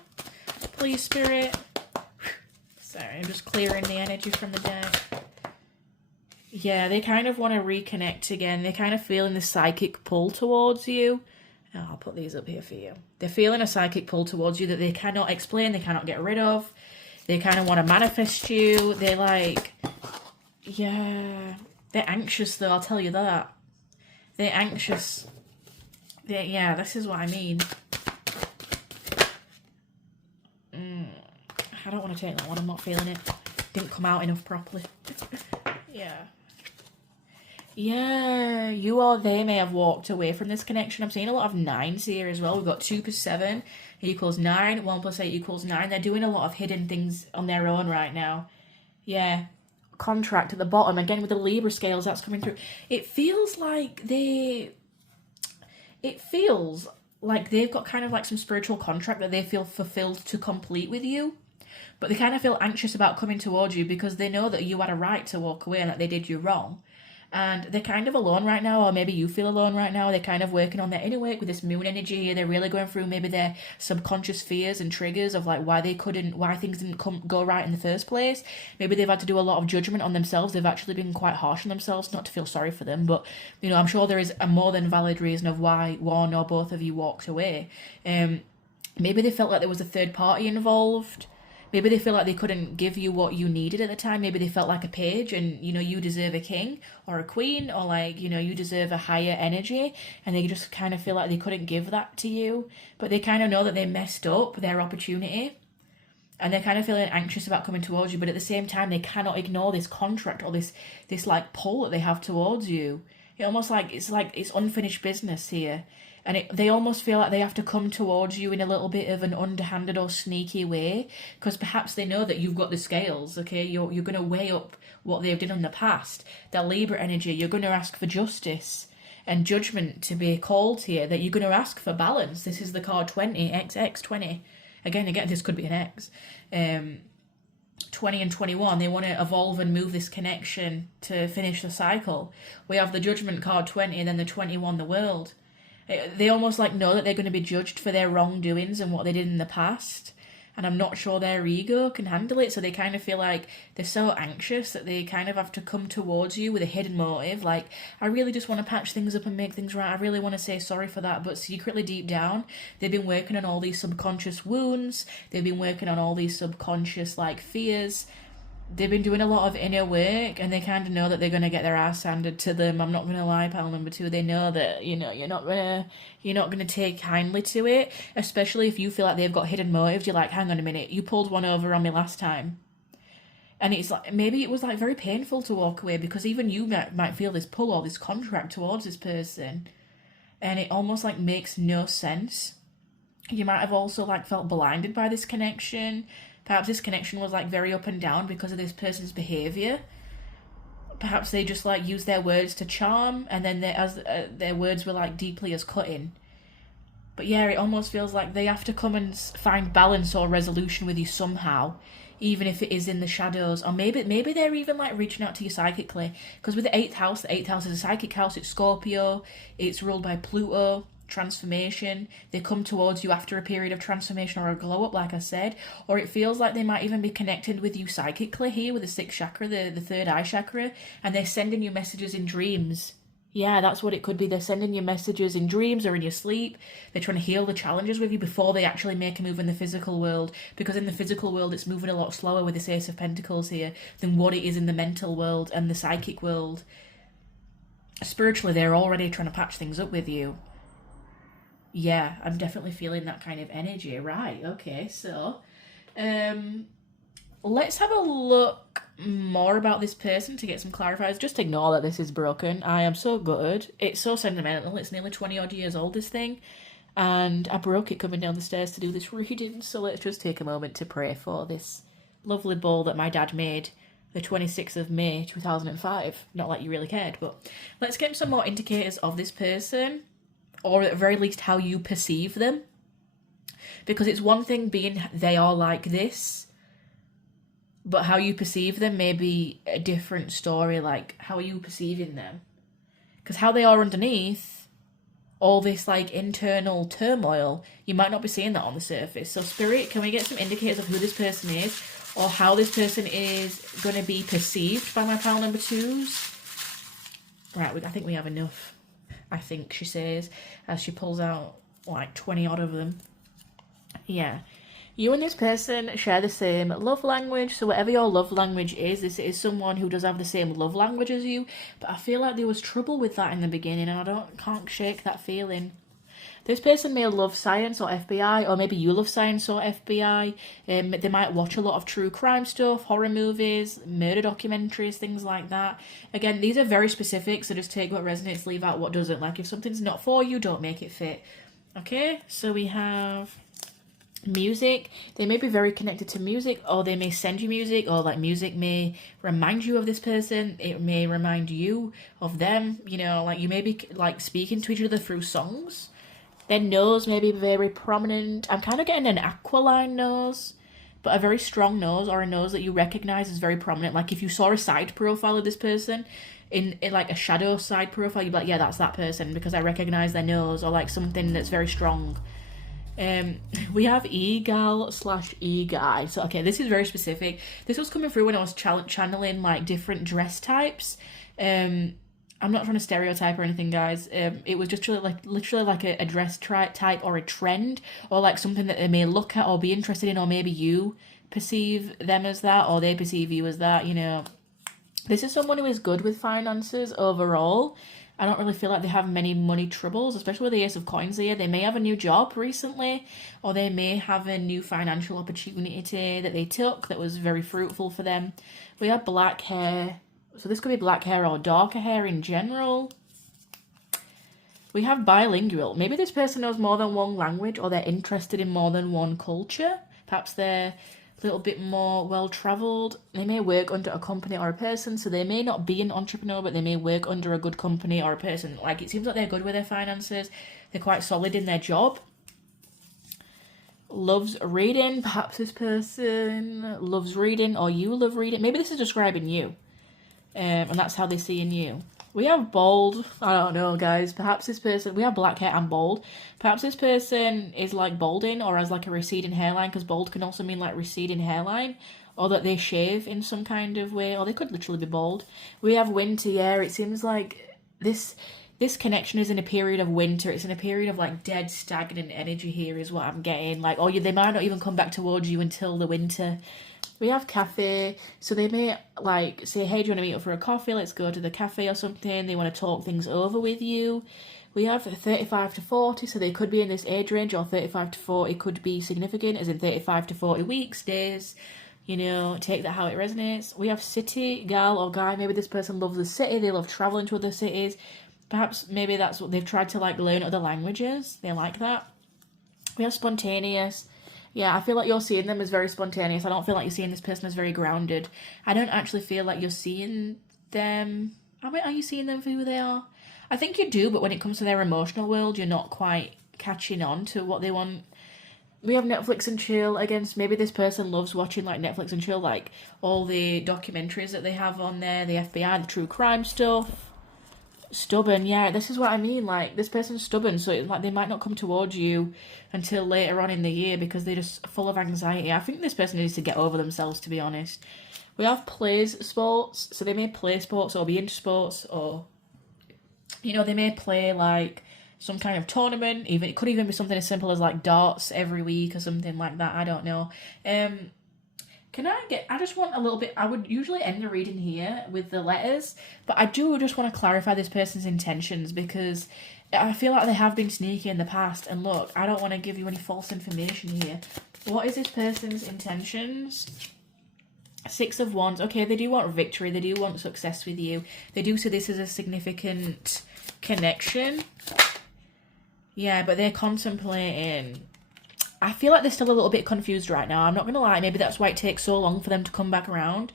Please, Spirit. Sorry, I'm just clearing the energy from the deck. Yeah, they kind of want to reconnect again. They're kind of feeling the psychic pull towards you. I'll put these up here for you. They're feeling a psychic pull towards you that they cannot explain, they cannot get rid of. They kind of want to manifest you. They're like, yeah, they're anxious though, I'll tell you that. They're anxious. Yeah, this is what I mean. I don't want to take that one, I'm not feeling it. Didn't come out enough properly. Yeah. Yeah, you or they may have walked away from this connection. I'm seeing a lot of nines here as well. We've got 2 plus 7 equals 9. 1 plus 8 equals 9. They're doing a lot of hidden things on their own right now. Yeah. Contract at the bottom. Again, with the Libra scales, that's coming through. It feels like they've got kind of like some spiritual contract that they feel fulfilled to complete with you. But they kind of feel anxious about coming towards you because they know that you had a right to walk away and that they did you wrong. And they're kind of alone right now, or maybe you feel alone right now. They're kind of working on their inner work with this moon energy. They're really going through maybe their subconscious fears and triggers of like why things didn't go right in the first place. Maybe they've had to do a lot of judgment on themselves. They've actually been quite harsh on themselves, not to feel sorry for them, but I'm sure there is a more than valid reason of why one or both of you walked away. Maybe they felt like there was a third party involved. Maybe they feel like they couldn't give you what you needed at the time. Maybe they felt like a page and, you deserve a king or a queen, or like, you deserve a higher energy, and they just kind of feel like they couldn't give that to you. But they kind of know that they messed up their opportunity, and they're kind of feeling anxious about coming towards you. But at the same time, they cannot ignore this contract or this like pull that they have towards you. It's unfinished business here. And they almost feel like they have to come towards you in a little bit of an underhanded or sneaky way, because perhaps they know that you've got the scales, okay? You're going to weigh up what they've done in the past. That Libra energy, you're going to ask for justice and judgment to be called here, that you're going to ask for balance. This is the card 20, XX 20. Again, this could be an X. 20 and 21, they want to evolve and move this connection to finish the cycle. We have the Judgment card 20 and then the 21, the World. They almost know that they're going to be judged for their wrongdoings and what they did in the past. And I'm not sure their ego can handle it. So they kind of feel like they're so anxious that they kind of have to come towards you with a hidden motive. Like, I really just want to patch things up and make things right. I really want to say sorry for that. But secretly deep down, they've been working on all these subconscious wounds. They've been working on all these subconscious fears. They've been doing a lot of inner work, and they kind of know that they're going to get their ass handed to them. I'm not going to lie, pal number 2. They know that, you're not going to take kindly to it, especially if you feel like they've got hidden motives. You're like, hang on a minute, you pulled one over on me last time. And it's like, maybe it was very painful to walk away, because even you might feel this pull or this contract towards this person, and it almost makes no sense. You might have also felt blinded by this connection. Perhaps this connection was very up and down because of this person's behaviour. Perhaps they just used their words to charm, and then their words were deeply as cutting. But yeah, it almost feels like they have to come and find balance or resolution with you somehow, even if it is in the shadows. Or maybe they're even reaching out to you psychically, because with the 8th house is a psychic house. It's Scorpio. It's ruled by Pluto. Transformation. They come towards you after a period of transformation or a glow up, like I said. Or it feels like they might even be connected with you psychically here with the 6th chakra, the third eye chakra, and they're sending you messages in dreams. Yeah, that's what it could be. They're sending you messages in dreams or in your sleep. They're trying to heal the challenges with you before they actually make a move in the physical world, because in the physical world it's moving a lot slower with this Ace of Pentacles here than what it is in the mental world and the psychic world. Spiritually, they're already trying to patch things up with you. Yeah, I'm definitely feeling that kind of energy. Right, okay, so let's have a look more about this person to get some clarifiers. Just ignore that this is broken. I am so gutted. It's so sentimental. It's nearly 20 odd years old, this thing. And I broke it coming down the stairs to do this reading. So let's just take a moment to pray for this lovely bowl that my dad made the 26th of May 2005. Not like you really cared, but let's get some more indicators of this person, or at the very least how you perceive them. Because it's one thing being they are like this, but how you perceive them may be a different story. Like, how are you perceiving them? Because how they are underneath all this like internal turmoil, you might not be seeing that on the surface. So Spirit, can we get some indicators of who this person is, or how this person is going to be perceived by my pile number 2s? Right, I think we have enough, I think she says, as she pulls out like 20 odd of them. Yeah. You and this person share the same love language, so whatever your love language is, this is someone who does have the same love language as you, but I feel like there was trouble with that in the beginning, and I can't shake that feeling. This person may love science or FBI, or maybe you love science or FBI. They might watch a lot of true crime stuff, horror movies, murder documentaries, things like that. Again, these are very specific, so just take what resonates, leave out what doesn't. Like, if something's not for you, don't make it fit. Okay, so we have music. They may be very connected to music, or they may send you music, or like music may remind you of this person. It may remind you of them. You know, like you may be like speaking to each other through songs. Their nose may be very prominent. I'm kind of getting an aquiline nose, but a very strong nose, or a nose that you recognize as very prominent. Like if you saw a side profile of this person in like a shadow side profile, you'd be like, yeah, that's that person, because I recognize their nose, or like something that's very strong. We have e-gal/e-guy. So, okay, this is very specific. This was coming through when I was channeling, like, different dress types. I'm not trying to stereotype or anything, guys. It was just literally like a dress type or a trend, or, like, something that they may look at or be interested in, or maybe you perceive them as that, or they perceive you as that, you know. This is someone who is good with finances overall. I don't really feel like they have many money troubles, especially with the Ace of Coins here. They may have a new job recently, or they may have a new financial opportunity that they took that was very fruitful for them. We have black hair. So this could be black hair or darker hair in general. We have bilingual. Maybe this person knows more than one language, or they're interested in more than one culture. Perhaps they're a little bit more well-travelled. They may work under a company or a person, so they may not be an entrepreneur, but they may work under a good company or a person. Like, it seems like they're good with their finances. They're quite solid in their job. Loves reading. Perhaps this person loves reading, or you love reading. Maybe this is describing you, and that's how they see in you. We have bald. I don't know, guys. Perhaps this person... We have black hair and bald. Perhaps this person is, like, balding, or has, like, a receding hairline, because bald can also mean, like, receding hairline, or that they shave in some kind of way, or they could literally be bald. We have winter, yeah. It seems like this connection is in a period of winter. It's in a period of, like, dead, stagnant energy here is what I'm getting. Like, oh, they might not even come back towards you until the winter. We have cafe, so they may, like, say, hey, do you want to meet up for a coffee? Let's go to the cafe or something. They want to talk things over with you. We have 35 to 40, so they could be in this age range, or 35 to 40 could be significant, as in 35 to 40 weeks, days, you know, take that how it resonates. We have city, gal or guy. Maybe this person loves the city. They love traveling to other cities. Perhaps maybe that's what they've tried to, like, learn other languages. They like that. We have spontaneous. Yeah, I feel like you're seeing them as very spontaneous. I don't feel like you're seeing this person as very grounded. I don't actually feel like you're seeing them... Are you seeing them for who they are? I think you do, but when it comes to their emotional world, you're not quite catching on to what they want. We have Netflix and chill. Again, maybe this person loves watching, like, Netflix and chill, like, all the documentaries that they have on there, the FBI, the true crime stuff. Stubborn, yeah, this is what I mean. Like, this person's stubborn, so it's like they might not come towards you until later on in the year because they're just full of anxiety. I think this person needs to get over themselves, to be honest. We have plays sports, so they may play sports or be into sports, or, you know, they may play, like, some kind of tournament. Even it could even be something as simple as, like, darts every week or something like that. I don't know. I just want a little bit, I would usually end the reading here with the letters, but I do just want to clarify this person's intentions, because I feel like they have been sneaky in the past, and look, I don't want to give you any false information here. What is this person's intentions? Six of Wands. Okay, they do want victory. They do want success with you. They do see this as a significant connection. Yeah, but they're contemplating. I feel like they're still a little bit confused right now. I'm not going to lie. Maybe that's why it takes so long for them to come back around.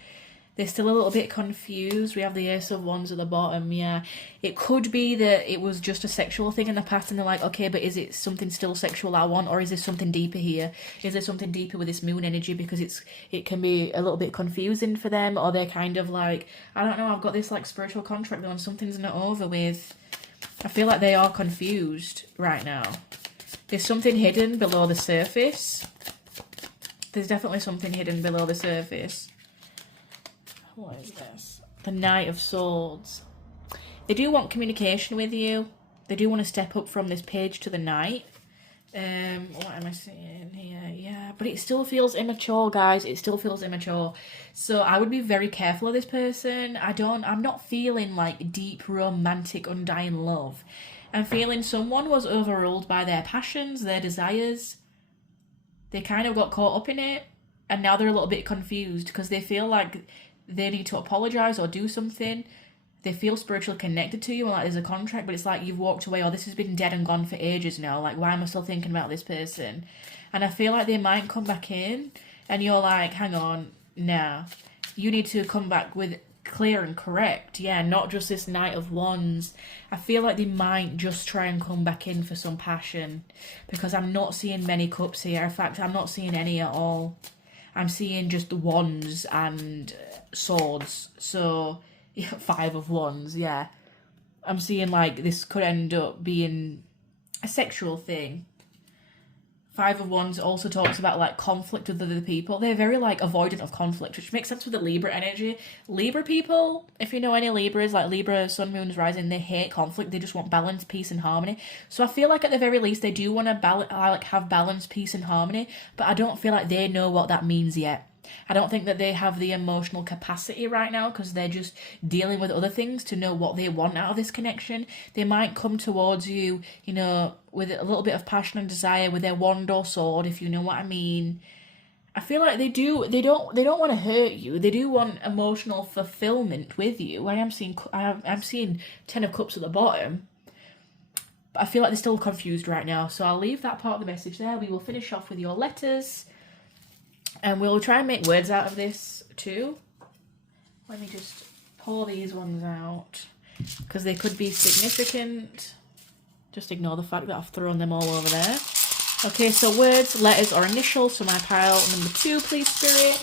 They're still a little bit confused. We have the Ace of Wands at the bottom, yeah. It could be that it was just a sexual thing in the past and they're like, okay, but is it something still sexual I want, or is there something deeper here? Is there something deeper with this moon energy? Because it can be a little bit confusing for them, or they're kind of like, I don't know, I've got this like spiritual contract on, something's not over with. I feel like they are confused right now. There's something hidden below the surface. There's definitely something hidden below the surface. What is this? The Knight of Swords. They do want communication with you. They do want to step up from this page to the Knight. What am I saying here? Yeah, but it still feels immature, guys. It still feels immature. So I would be very careful of this person. I'm not feeling like deep, romantic, undying love. I'm feeling someone was overruled by their passions, their desires. They kind of got caught up in it. And now they're a little bit confused because they feel like they need to apologize or do something. They feel spiritually connected to you and like there's a contract, but it's like you've walked away, or this has been dead and gone for ages now. Like, why am I still thinking about this person? And I feel like they might come back in and you're like, hang on, nah. You need to come back with clear and correct. Yeah, not just this Knight of Wands. I feel like they might just try and come back in for some passion because I'm not seeing many cups here. In fact, I'm not seeing any at all. I'm seeing just the wands and swords. So, yeah, 5 of Wands, yeah. I'm seeing like this could end up being a sexual thing. 5 of Wands also talks about like conflict with other people. They're very like avoidant of conflict, which makes sense with the Libra energy. Libra people, if you know any Libras, like Libra, Sun, Moon's rising, they hate conflict. They just want balance, peace and harmony. So I feel like at the very least they do want to have balance, peace and harmony, but I don't feel like they know what that means yet. I don't think that they have the emotional capacity right now because they're just dealing with other things to know what they want out of this connection. They might come towards you, you know, with a little bit of passion and desire with their wand or sword, if you know what I mean. I feel like they don't want to hurt you. They do want emotional fulfillment with you. I'm seeing 10 of Cups at the bottom. But I feel like they're still confused right now. So I'll leave that part of the message there. We will finish off with your letters. And we'll try and make words out of this too. Let me just pull these ones out because they could be significant. Just ignore the fact that I've thrown them all over there. Okay, so words, letters, or initials. So my pile number 2, please, Spirit.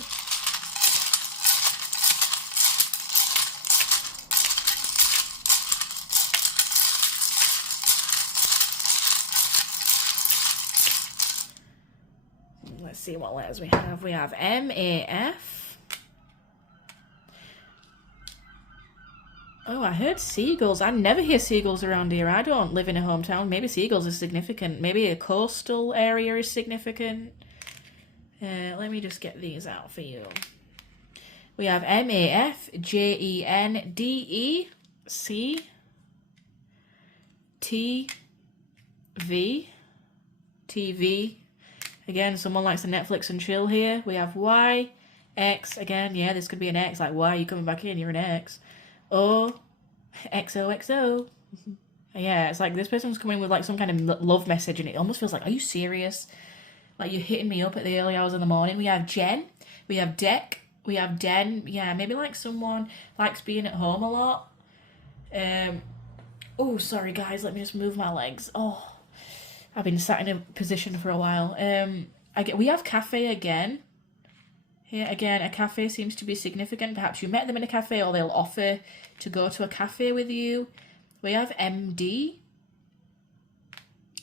Let's see what letters we have. We have M-A-F. Oh, I heard seagulls. I never hear seagulls around here. I don't live in a hometown. Maybe seagulls is significant. Maybe a coastal area is significant. Let me just get these out for you. We have M-A-F, J-E-N-D-E, C, T-V, T-V. Again, someone likes to Netflix and chill here. We have Y, X. Again, yeah, this could be an X. Like, why are you coming back in? You're an X. O, XOXO. Yeah, it's like this person's coming with like some kind of love message and it almost feels like, are you serious? Like you're hitting me up at the early hours of the morning. We have Jen. We have Deck. We have Den. Yeah, maybe like someone likes being at home a lot. Oh, sorry guys. Let me just move my legs. Oh. I've been sat in a position for a while. We have cafe again. Here again, a cafe seems to be significant. Perhaps you met them in a cafe or they'll offer to go to a cafe with you. We have MD.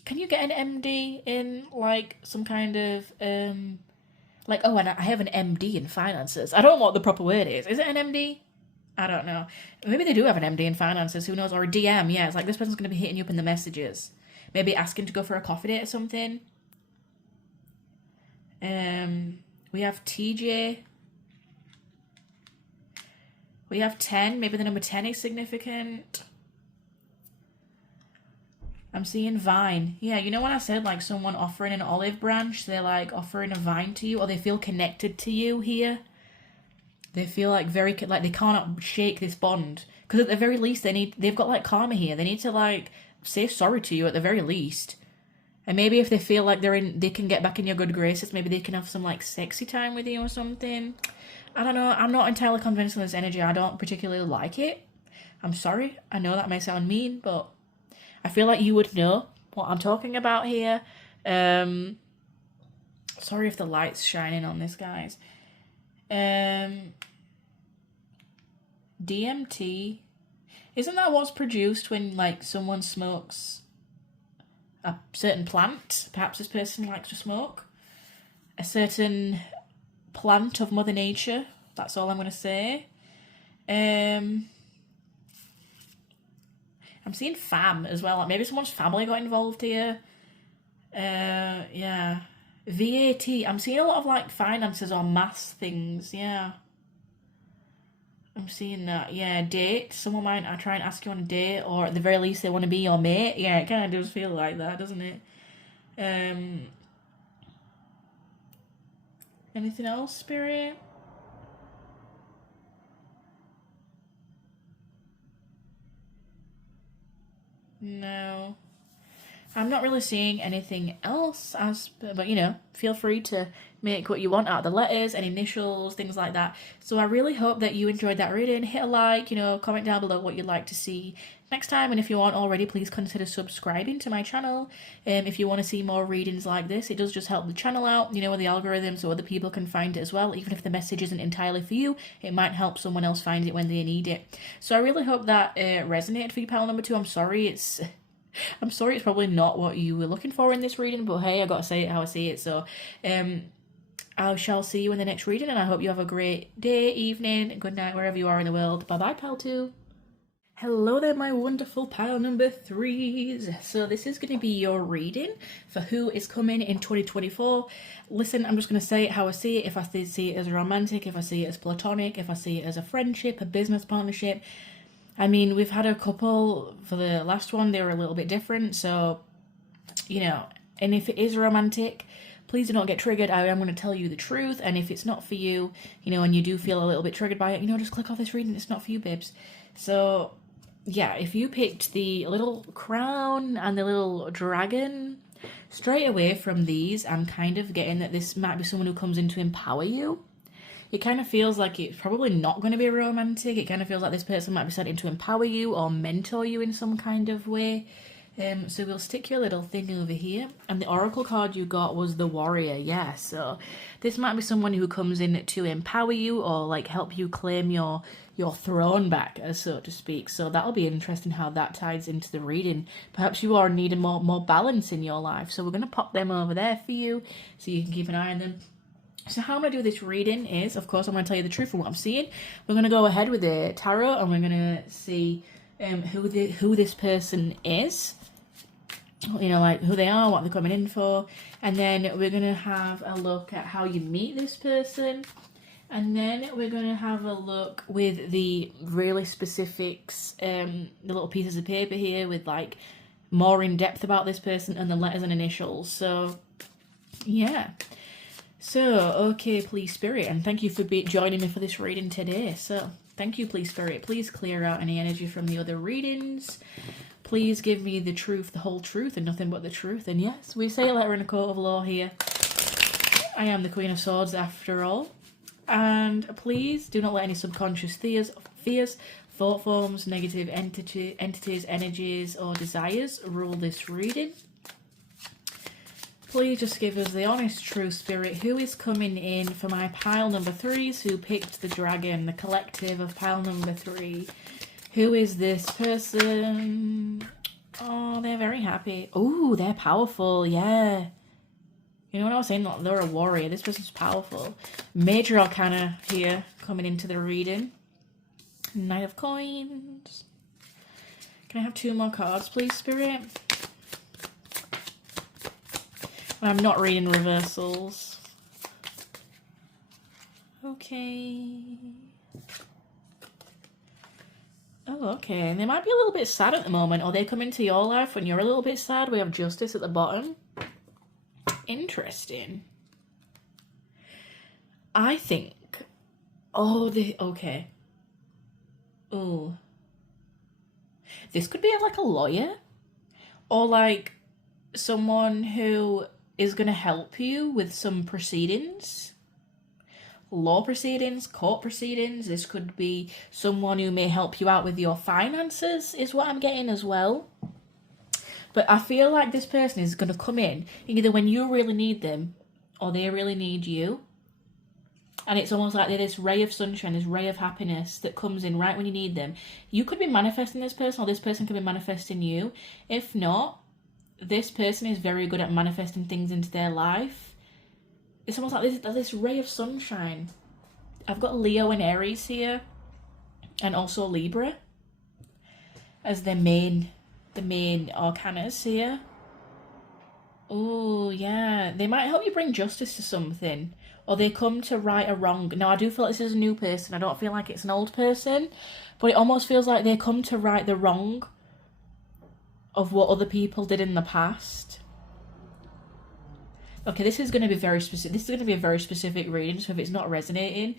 Can you get an MD in like some kind of and I have an MD in finances. I don't know what the proper word is. Is it an MD? I don't know. Maybe they do have an MD in finances. Who knows? Or a DM. Yeah, it's like this person's going to be hitting you up in the messages. Maybe asking to go for a coffee date or something. We have TJ. We have 10. Maybe the number 10 is significant. I'm seeing vine. Yeah, you know when I said like someone offering an olive branch, they're like offering a vine to you or they feel connected to you here. They feel like like they cannot shake this bond. Because at the very least, they've got like karma here. They need to like say sorry to you at the very least. And maybe if they feel like they can get back in your good graces, maybe they can have some like sexy time with you or something. I don't know. I'm not entirely convinced on this energy. I don't particularly like it. I'm sorry. I know that may sound mean, but I feel like you would know what I'm talking about here. Sorry if the light's shining on this, guys. DMT. Isn't that what's produced when like someone smokes a certain plant? Perhaps this person likes to smoke a certain plant of Mother Nature. That's all I'm going to say. I'm seeing fam as well. Like maybe someone's family got involved here. Yeah. VAT. I'm seeing a lot of like finances or maths things. Yeah. I'm seeing that. Yeah, date. Someone might try and ask you on a date, or at the very least they want to be your mate. Yeah, it kind of does feel like that, doesn't it? Anything else, Spirit? No. I'm not really seeing anything else, but you know, feel free to make what you want out of the letters and initials, things like that. So I really hope that you enjoyed that reading. Hit a like, you know, comment down below what you'd like to see next time, and if you aren't already, please consider subscribing to my channel. If you want to see more readings like this, it does just help the channel out, you know, with the algorithm, so other people can find it as well. Even if the message isn't entirely for you, it might help someone else find it when they need it. So I really hope that resonated for you, pile number 2. I'm sorry it's probably not what you were looking for in this reading, but hey, I gotta say it how I see it. So I shall see you in the next reading, and I hope you have a great day, evening, good night, wherever you are in the world. Bye bye, pile 2. Hello there, my wonderful pile number 3s. So this is going to be your reading for who is coming in 2024. Listen, I'm just going to say it how I see it. If I see it as romantic, if I see it as platonic, if I see it as a friendship, a business partnership. I mean, we've had a couple for the last one. They were a little bit different. So, you know, and if it is romantic, please do not get triggered. I am going to tell you the truth. And if it's not for you, you know, and you do feel a little bit triggered by it, you know, just click off this reading. It's not for you, babes. So yeah, if you picked the little crown and the little dragon, straight away from these, I'm kind of getting that this might be someone who comes in to empower you. It kind of feels like it's probably not going to be romantic. It kind of feels like this person might be sent in to empower you or mentor you in some kind of way. So we'll stick your little thing over here. And the oracle card you got was the warrior. Yeah, so this might be someone who comes in to empower you or like help you claim your throne back, so to speak. So that'll be interesting how that ties into the reading. Perhaps you are needing more balance in your life. So we're going to pop them over there for you so you can keep an eye on them. So how I'm going to do this reading is, of course, I'm going to tell you the truth of what I'm seeing. We're going to go ahead with the tarot and we're going to see who this person is. You know, like who they are, what they're coming in for. And then we're going to have a look at how you meet this person. And then we're going to have a look with the really specifics, the little pieces of paper here with like more in depth about this person and the letters and initials. So, yeah. So, okay, please, Spirit, and thank you for joining me for this reading today. So, thank you, please, Spirit. Please clear out any energy from the other readings. Please give me the truth, the whole truth, and nothing but the truth. And yes, we say a letter in a court of law here. I am the Queen of Swords after all. And please do not let any subconscious fears, thought forms, negative entities, energies, or desires rule this reading. Please just give us the honest, true Spirit. Who is coming in for my pile number 3s who picked the dragon, the collective of pile number 3? Who is this person? Oh, they're very happy. Oh, they're powerful. Yeah. You know what I was saying? They're a warrior. This person's powerful. Major Arcana here coming into the reading. Knight of Coins. Can I have 2 more cards, please, Spirit? I'm not reading reversals. Okay. Oh, okay. They might be a little bit sad at the moment, or they come into your life when you're a little bit sad. We have Justice at the bottom. Interesting. I think Oh, okay. Oh, this could be like a lawyer, or like someone who is going to help you with some proceedings, law proceedings, court proceedings. This could be someone who may help you out with your finances, is what I'm getting as well. But I feel like this person is going to come in either when you really need them or they really need you. And it's almost like they're this ray of sunshine, this ray of happiness that comes in right when you need them. You could be manifesting this person, or this person could be manifesting you. If not, this person is very good at manifesting things into their life. It's almost like this ray of sunshine. I've got Leo and Aries here, and also Libra as the main arcanas here. Oh, yeah. They might help you bring justice to something, or they come to right a wrong. Now, I do feel like this is a new person. I don't feel like it's an old person, but it almost feels like they come to right the wrong of what other people did in the past. Okay, this is going to be very specific. This is going to be a very specific reading, so if it's not resonating,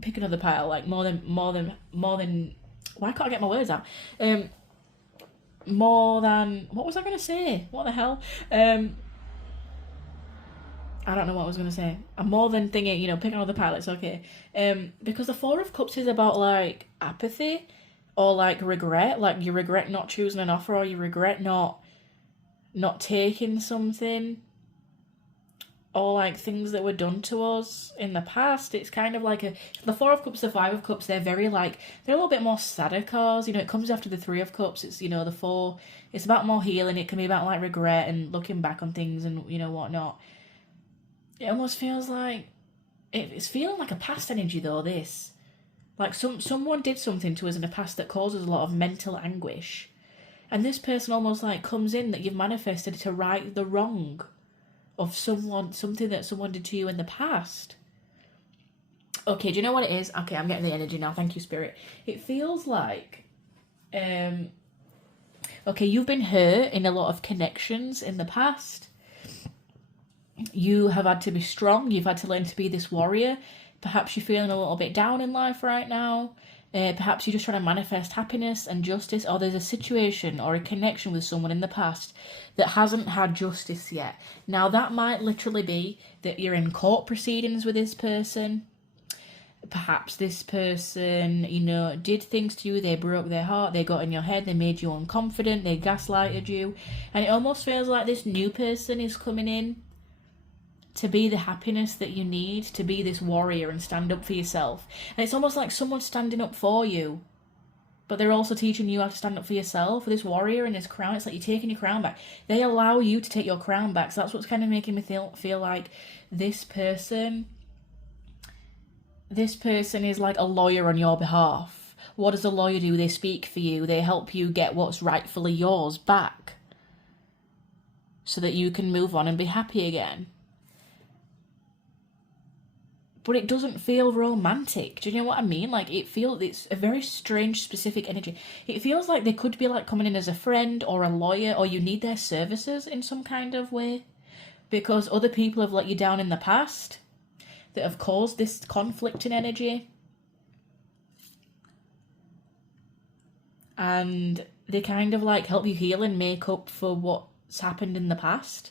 pick another pile. Like more than. Why can't I get my words out? More than, what was I going to say? What the hell? I don't know what I was going to say. I'm more than thinking, pick another pile, it's okay. Because the Four of Cups is about, like, apathy or, like, regret. Like, you regret not choosing an offer, or you regret not taking something, or, like, things that were done to us in the past. It's kind of like the Four of Cups, the Five of Cups, they're very, like, they're a little bit more sadder cards. It comes after the Three of Cups. It's, the Four, it's about more healing. It can be about, like, regret and looking back on things and, whatnot. It almost feels like, it's feeling like a past energy though, this. Like someone did something to us in the past that causes a lot of mental anguish. And this person almost like comes in that you've manifested to right the wrong of something that someone did to you in the past. Okay, do you know what it is? Okay, I'm getting the energy now. Thank you, Spirit. It feels like, okay, you've been hurt in a lot of connections in the past. You have had to be strong. You've had to learn to be this warrior. Perhaps you're feeling a little bit down in life right now. Perhaps you're just trying to manifest happiness and justice, or there's a situation or a connection with someone in the past that hasn't had justice yet. Now, that might literally be that you're in court proceedings with this person. Perhaps this person, did things to you. They broke their heart. They got in your head. They made you unconfident. They gaslighted you. And it almost feels like this new person is coming in to be the happiness that you need, to be this warrior and stand up for yourself. And it's almost like someone's standing up for you, but they're also teaching you how to stand up for yourself, for this warrior and this crown. It's like you're taking your crown back. They allow you to take your crown back. So that's what's kind of making me feel like this person is like a lawyer on your behalf. What does a lawyer do? They speak for you. They help you get what's rightfully yours back so that you can move on and be happy again. But it doesn't feel romantic. Do you know what I mean? Like, it's a very strange, specific energy. It feels like they could be like coming in as a friend or a lawyer, or you need their services in some kind of way because other people have let you down in the past that have caused this conflict in energy. And they kind of like help you heal and make up for what's happened in the past.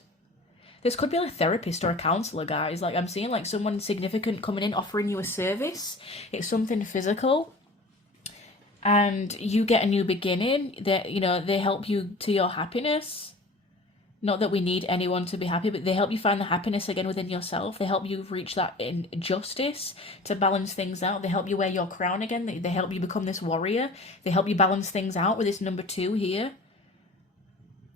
This could be like a therapist or a counsellor, guys. Like, I'm seeing like someone significant coming in, offering you a service. It's something physical. And you get a new beginning. They help you to your happiness. Not that we need anyone to be happy, but they help you find the happiness again within yourself. They help you reach that in justice to balance things out. They help you wear your crown again. They help you become this warrior. They help you balance things out with this number 2 here.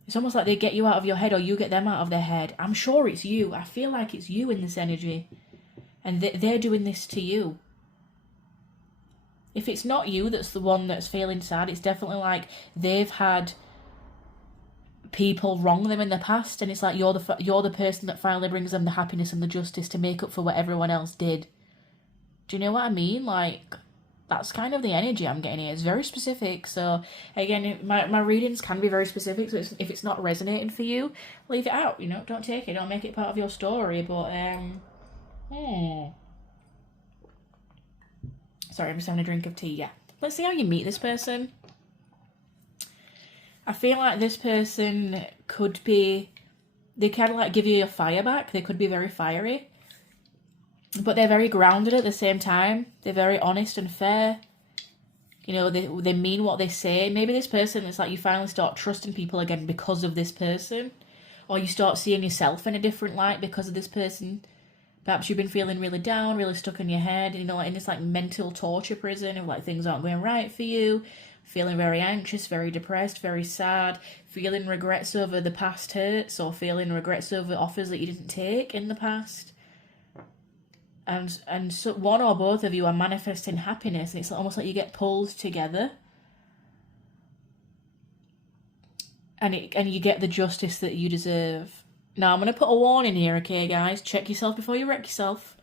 It's almost like they get you out of your head, or you get them out of their head. I'm sure it's you. I feel like it's you in this energy. And they're doing this to you. If it's not you that's the one that's feeling sad, it's definitely like they've had people wrong them in the past, and it's like you're the person that finally brings them the happiness and the justice to make up for what everyone else did. Do you know what I mean? Like, that's kind of the energy I'm getting here. It's very specific. So again, my readings can be very specific. So if it's not resonating for you, leave it out. Don't take it. Don't make it part of your story. But Sorry, I'm just having a drink of tea. Yeah. Let's see how you meet this person. I feel like this person could be... They kind of like give you your fire back. They could be very fiery. But they're very grounded at the same time. They're very honest and fair. You know, they mean what they say. Maybe this person, it's like you finally start trusting people again because of this person. Or you start seeing yourself in a different light because of this person. Perhaps you've been feeling really down, really stuck in your head, you know, like in this like mental torture prison of like things aren't going right for you. Feeling very anxious, very depressed, very sad. Feeling regrets over the past hurts, or feeling regrets over offers that you didn't take in the past. And so one or both of you are manifesting happiness, and it's almost like you get pulled together. And you get the justice that you deserve. Now, I'm going to put a warning here, okay, guys? Check yourself before you wreck yourself.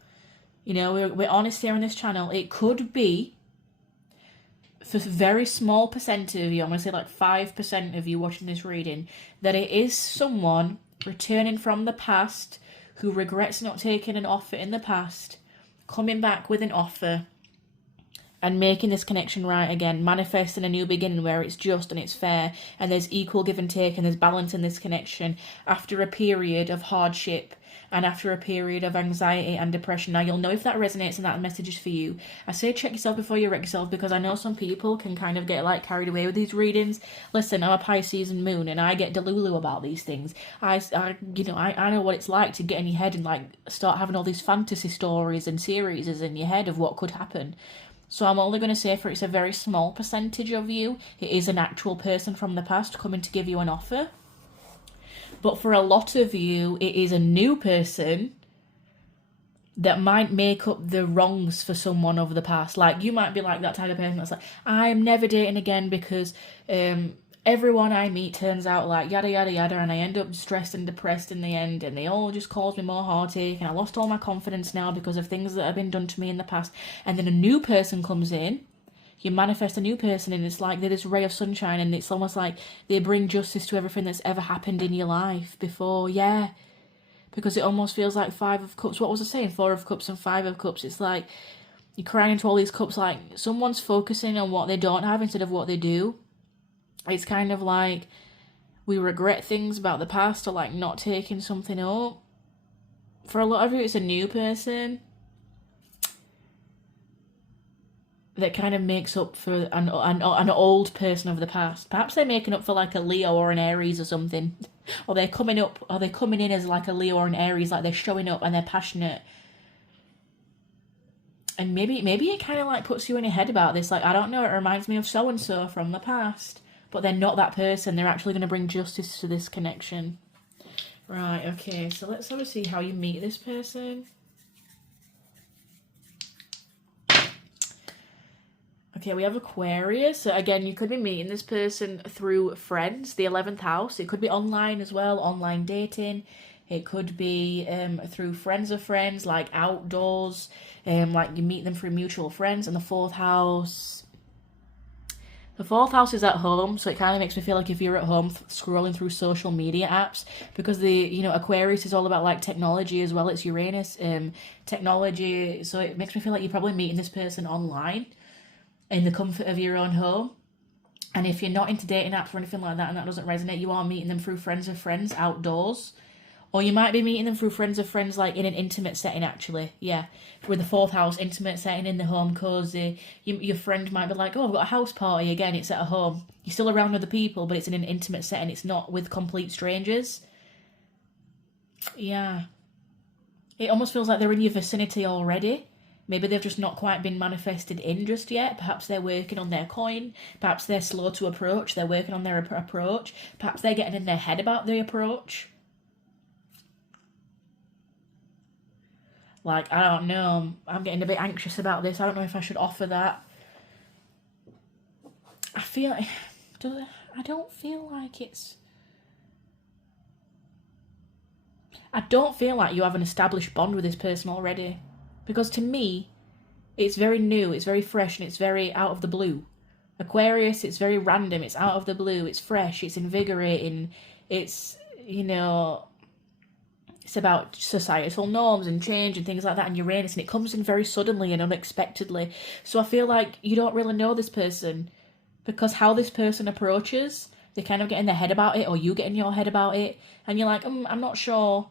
You know, we're honest here on this channel. It could be, for a very small percent of you, I'm going to say like 5% of you watching this reading, that it is someone returning from the past who regrets not taking an offer in the past, coming back with an offer, and making this connection right again, manifesting a new beginning where it's just and it's fair, and there's equal give and take, and there's balance in this connection after a period of hardship and after a period of anxiety and depression. Now, you'll know if that resonates and that message is for you. I say check yourself before you wreck yourself, because I know some people can kind of get like carried away with these readings. Listen, I'm a Pisces and moon, and I get delulu about these things. I know what it's like to get in your head and like start having all these fantasy stories and series in your head of what could happen. So I'm only going to say for it's a very small percentage of you, it is an actual person from the past coming to give you an offer. But for a lot of you, it is a new person that might make up the wrongs for someone of the past. Like, you might be like that type of person that's like, I'm never dating again because everyone I meet turns out like yada yada yada, and I end up stressed and depressed in the end, and they all just cause me more heartache, and I lost all my confidence now because of things that have been done to me in the past. And then a new person comes in, you manifest a new person, and it's like they're this ray of sunshine, and it's almost like they bring justice to everything that's ever happened in your life before. Yeah, because it almost feels like 5 of Cups. What was I saying? 4 of Cups and 5 of Cups. It's like you're crying into all these cups, like someone's focusing on what they don't have instead of what they do. It's kind of like we regret things about the past, or like not taking something up. For a lot of you, it's a new person that kind of makes up for an old person of the past. Perhaps they're making up for like a Leo or an Aries or something. Or they're coming in as like a Leo or an Aries, like they're showing up and they're passionate. And maybe it kind of like puts you in your head about this. Like, I don't know, it reminds me of so-and-so from the past. But they're not that person. They're actually going to bring justice to this connection. Right, okay. So let's sort of see how you meet this person. Okay, we have Aquarius. So again, you could be meeting this person through friends, the 11th house. It could be online as well, online dating. It could be through friends of friends, like outdoors. Like you meet them through mutual friends. And the 4th house... The 4th house is at home, so it kind of makes me feel like if you're at home scrolling through social media apps, because Aquarius is all about like technology as well. It's Uranus, technology. So it makes me feel like you're probably meeting this person online in the comfort of your own home. And if you're not into dating apps or anything like that and that doesn't resonate, you are meeting them through friends of friends outdoors. Or you might be meeting them through friends of friends, like in an intimate setting, actually. Yeah, with the 4th house, intimate setting in the home, cozy. Your friend might be like, oh, I've got a house party. Again, it's at a home. You're still around other people, but it's in an intimate setting. It's not with complete strangers. Yeah. It almost feels like they're in your vicinity already. Maybe they've just not quite been manifested in just yet. Perhaps they're working on their coin. Perhaps they're slow to approach. They're working on their approach. Perhaps they're getting in their head about the approach. Like, I don't know, I'm getting a bit anxious about this. I don't know if I should offer that. I don't feel like you have an established bond with this person already. Because to me, it's very new, it's very fresh, and it's very out of the blue. Aquarius, it's very random, it's out of the blue, it's fresh, it's invigorating, it's, It's about societal norms and change and things like that, and Uranus, and it comes in very suddenly and unexpectedly. So I feel like you don't really know this person, because how this person approaches, they kind of get in their head about it, or you get in your head about it, and you're like, I'm not sure.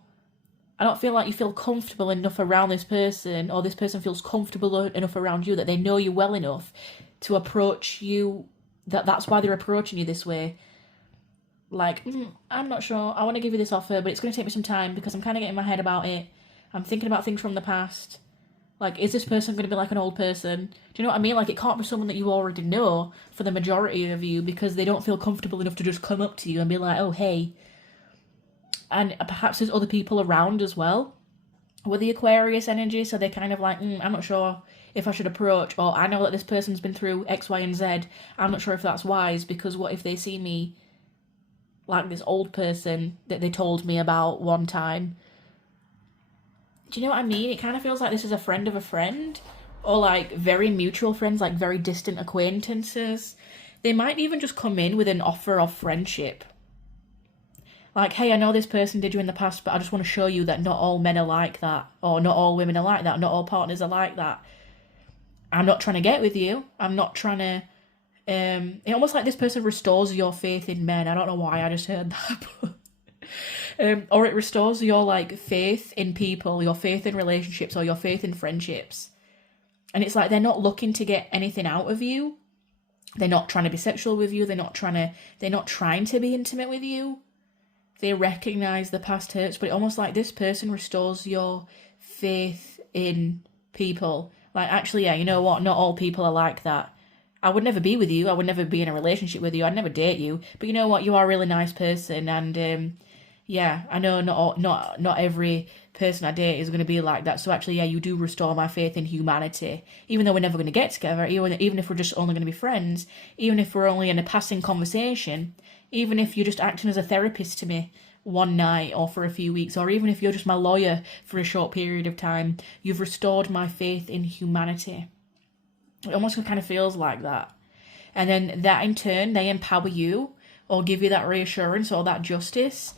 I don't feel like you feel comfortable enough around this person, or this person feels comfortable enough around you, that they know you well enough to approach you, that's why they're approaching you this way. Like, I'm not sure, I want to give you this offer, but it's going to take me some time because I'm kind of getting my head about it. I'm thinking about things from the past. Like, is this person going to be like an old person? Do you know what I mean? Like, it can't be someone that you already know for the majority of you, because they don't feel comfortable enough to just come up to you and be like, oh, hey. And perhaps there's other people around as well with the Aquarius energy, so they're kind of like, I'm not sure if I should approach, or I know that this person's been through X, Y, and Z. I'm not sure if that's wise, because what if they see me like this old person that they told me about one time? Do you know what I mean? It kind of feels like this is a friend of a friend, or like very mutual friends, like very distant acquaintances. They might even just come in with an offer of friendship. Like, hey, I know this person did you in the past, but I just want to show you that not all men are like that, or not all women are like that, not all partners are like that. I'm not trying to get with you. I'm not trying to... It almost like this person restores your faith in men. I don't know why I just heard that. But, or it restores your, like, faith in people, your faith in relationships, or your faith in friendships. And it's like they're not looking to get anything out of you. They're not trying to be sexual with you. They're not trying to be intimate with you. They recognise the past hurts, but it's almost like this person restores your faith in people. Like, actually, yeah, you know what? Not all people are like that. I would never be with you. I would never be in a relationship with you. I'd never date you. But you know what? You are a really nice person, and yeah, I know not every person I date is going to be like that. So actually, yeah, you do restore my faith in humanity. Even though we're never going to get together, even if we're just only going to be friends, even if we're only in a passing conversation, even if you're just acting as a therapist to me one night or for a few weeks, or even if you're just my lawyer for a short period of time, you've restored my faith in humanity. It almost kind of feels like that. And then that in turn, they empower you or give you that reassurance or that justice,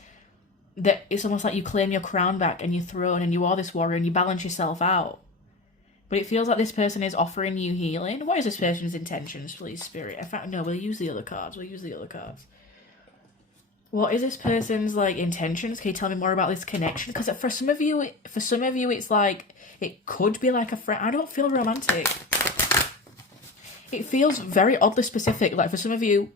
that it's almost like you claim your crown back and your throne, and you are this warrior and you balance yourself out. But it feels like this person is offering you healing. What is this person's intentions, please, Spirit? We'll use the other cards. What is this person's, like, intentions? Can you tell me more about this connection? Because for some of you, it's like, it could be like a friend. I don't feel romantic. It feels very oddly specific. Like, for some of you,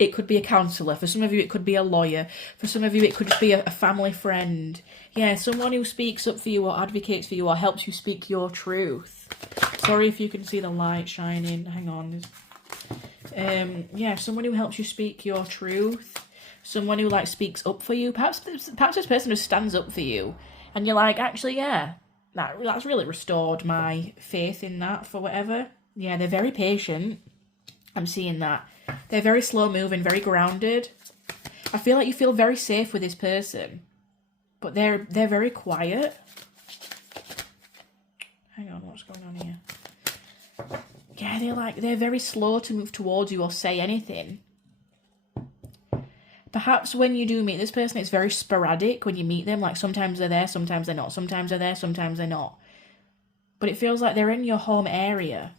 it could be a counsellor. For some of you, it could be a lawyer. For some of you, it could just be a family friend. Yeah, someone who speaks up for you or advocates for you or helps you speak your truth. Sorry if you can see the light shining. Hang on. Yeah, someone who helps you speak your truth. Someone who, like, speaks up for you. Perhaps this person just stands up for you. And you're like, actually, yeah, that's really restored my faith in that for whatever. Yeah, they're very patient. I'm seeing that. They're very slow moving, very grounded. I feel like you feel very safe with this person. But they're very quiet. Hang on, what's going on here? Yeah, they're very slow to move towards you or say anything. Perhaps when you do meet this person, it's very sporadic when you meet them. Like, sometimes they're there, sometimes they're not. Sometimes they're there, sometimes they're not. But it feels like they're in your home area.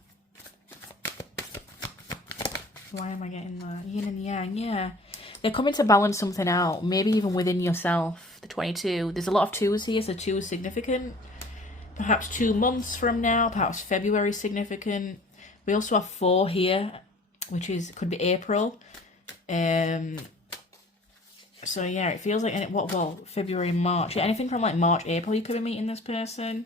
Why am I getting that? Yin and yang, yeah. They're coming to balance something out, maybe even within yourself. The 22. There's a lot of twos here, so 2 is significant. Perhaps 2 months from now, perhaps February is significant. We also have 4 here, which could be April. So yeah, it feels like February, March. Yeah, anything from like March, April, you could be meeting this person.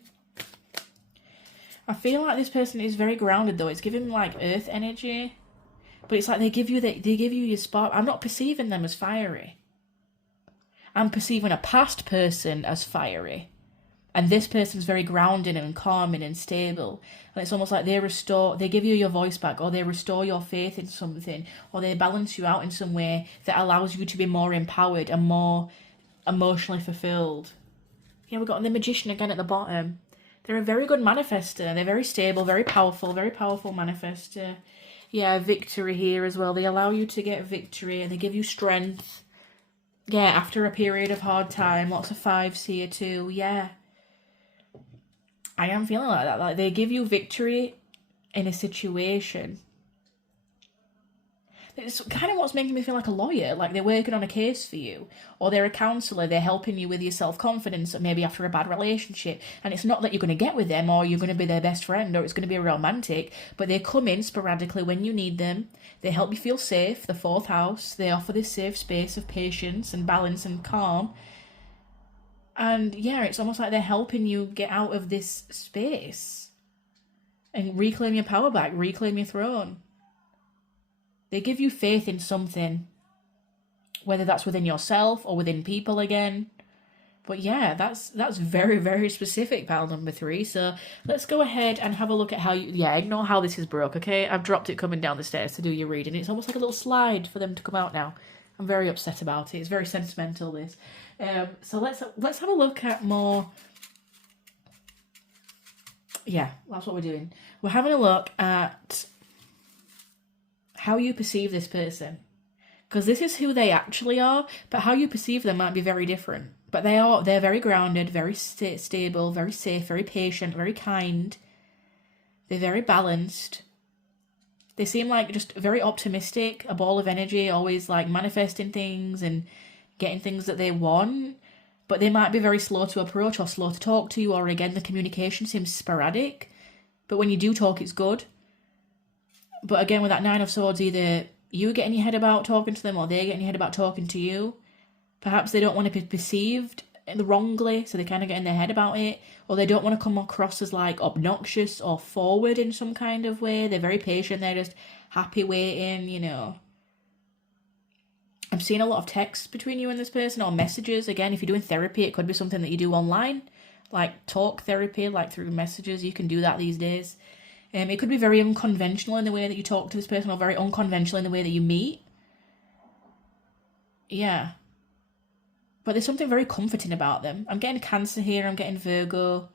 I feel like this person is very grounded though. It's giving like earth energy. But it's like they give you your spark. I'm not perceiving them as fiery. I'm perceiving a past person as fiery. And this person's very grounded and calming and stable. And it's almost like they give you your voice back, or they restore your faith in something, or they balance you out in some way that allows you to be more empowered and more emotionally fulfilled. Yeah, we've got the Magician again at the bottom. They're a very good manifester. They're very stable, very powerful manifester. Yeah, victory here as well. They allow you to get victory and they give you strength. Yeah, after a period of hard time, lots of fives here too. Yeah, I am feeling like that. Like they give you victory in a situation. It's kind of what's making me feel like a lawyer. Like they're working on a case for you, or they're a counsellor. They're helping you with your self-confidence, maybe after a bad relationship. And it's not that you're going to get with them, or you're going to be their best friend, or it's going to be a romantic. But they come in sporadically when you need them. They help you feel safe. The fourth house. They offer this safe space of patience and balance and calm. And yeah, it's almost like they're helping you get out of this space and reclaim your power back, reclaim your throne. They give you faith in something, whether that's within yourself or within people again. But yeah, that's very, very specific, pal number 3. So let's go ahead and have a look at how you... Yeah, ignore how this is broke, okay? I've dropped it coming down the stairs to do your reading. It's almost like a little slide for them to come out now. I'm very upset about it. It's very sentimental, this. So let's have a look at more... Yeah, that's what we're doing. We're having a look at how you perceive this person. Because this is who they actually are, but how you perceive them might be very different. But they're very grounded, very stable, very safe, very patient, very kind. They're very balanced. They seem like just very optimistic, a ball of energy, always like manifesting things and getting things that they want. But they might be very slow to approach or slow to talk to you, or again, the communication seems sporadic. But when you do talk, it's good. But again, with that 9 of Swords, either you get in your head about talking to them or they get in your head about talking to you. Perhaps they don't want to be perceived wrongly, so they kind of get in their head about it. Or they don't want to come across as like obnoxious or forward in some kind of way. They're very patient, they're just happy waiting, you know. I'm seeing a lot of texts between you and this person, or messages. Again, if you're doing therapy, it could be something that you do online. Like talk therapy, like through messages. You can do that these days. It could be very unconventional in the way that you talk to this person, or very unconventional in the way that you meet. Yeah. But there's something very comforting about them. I'm getting Cancer here, I'm getting Virgo.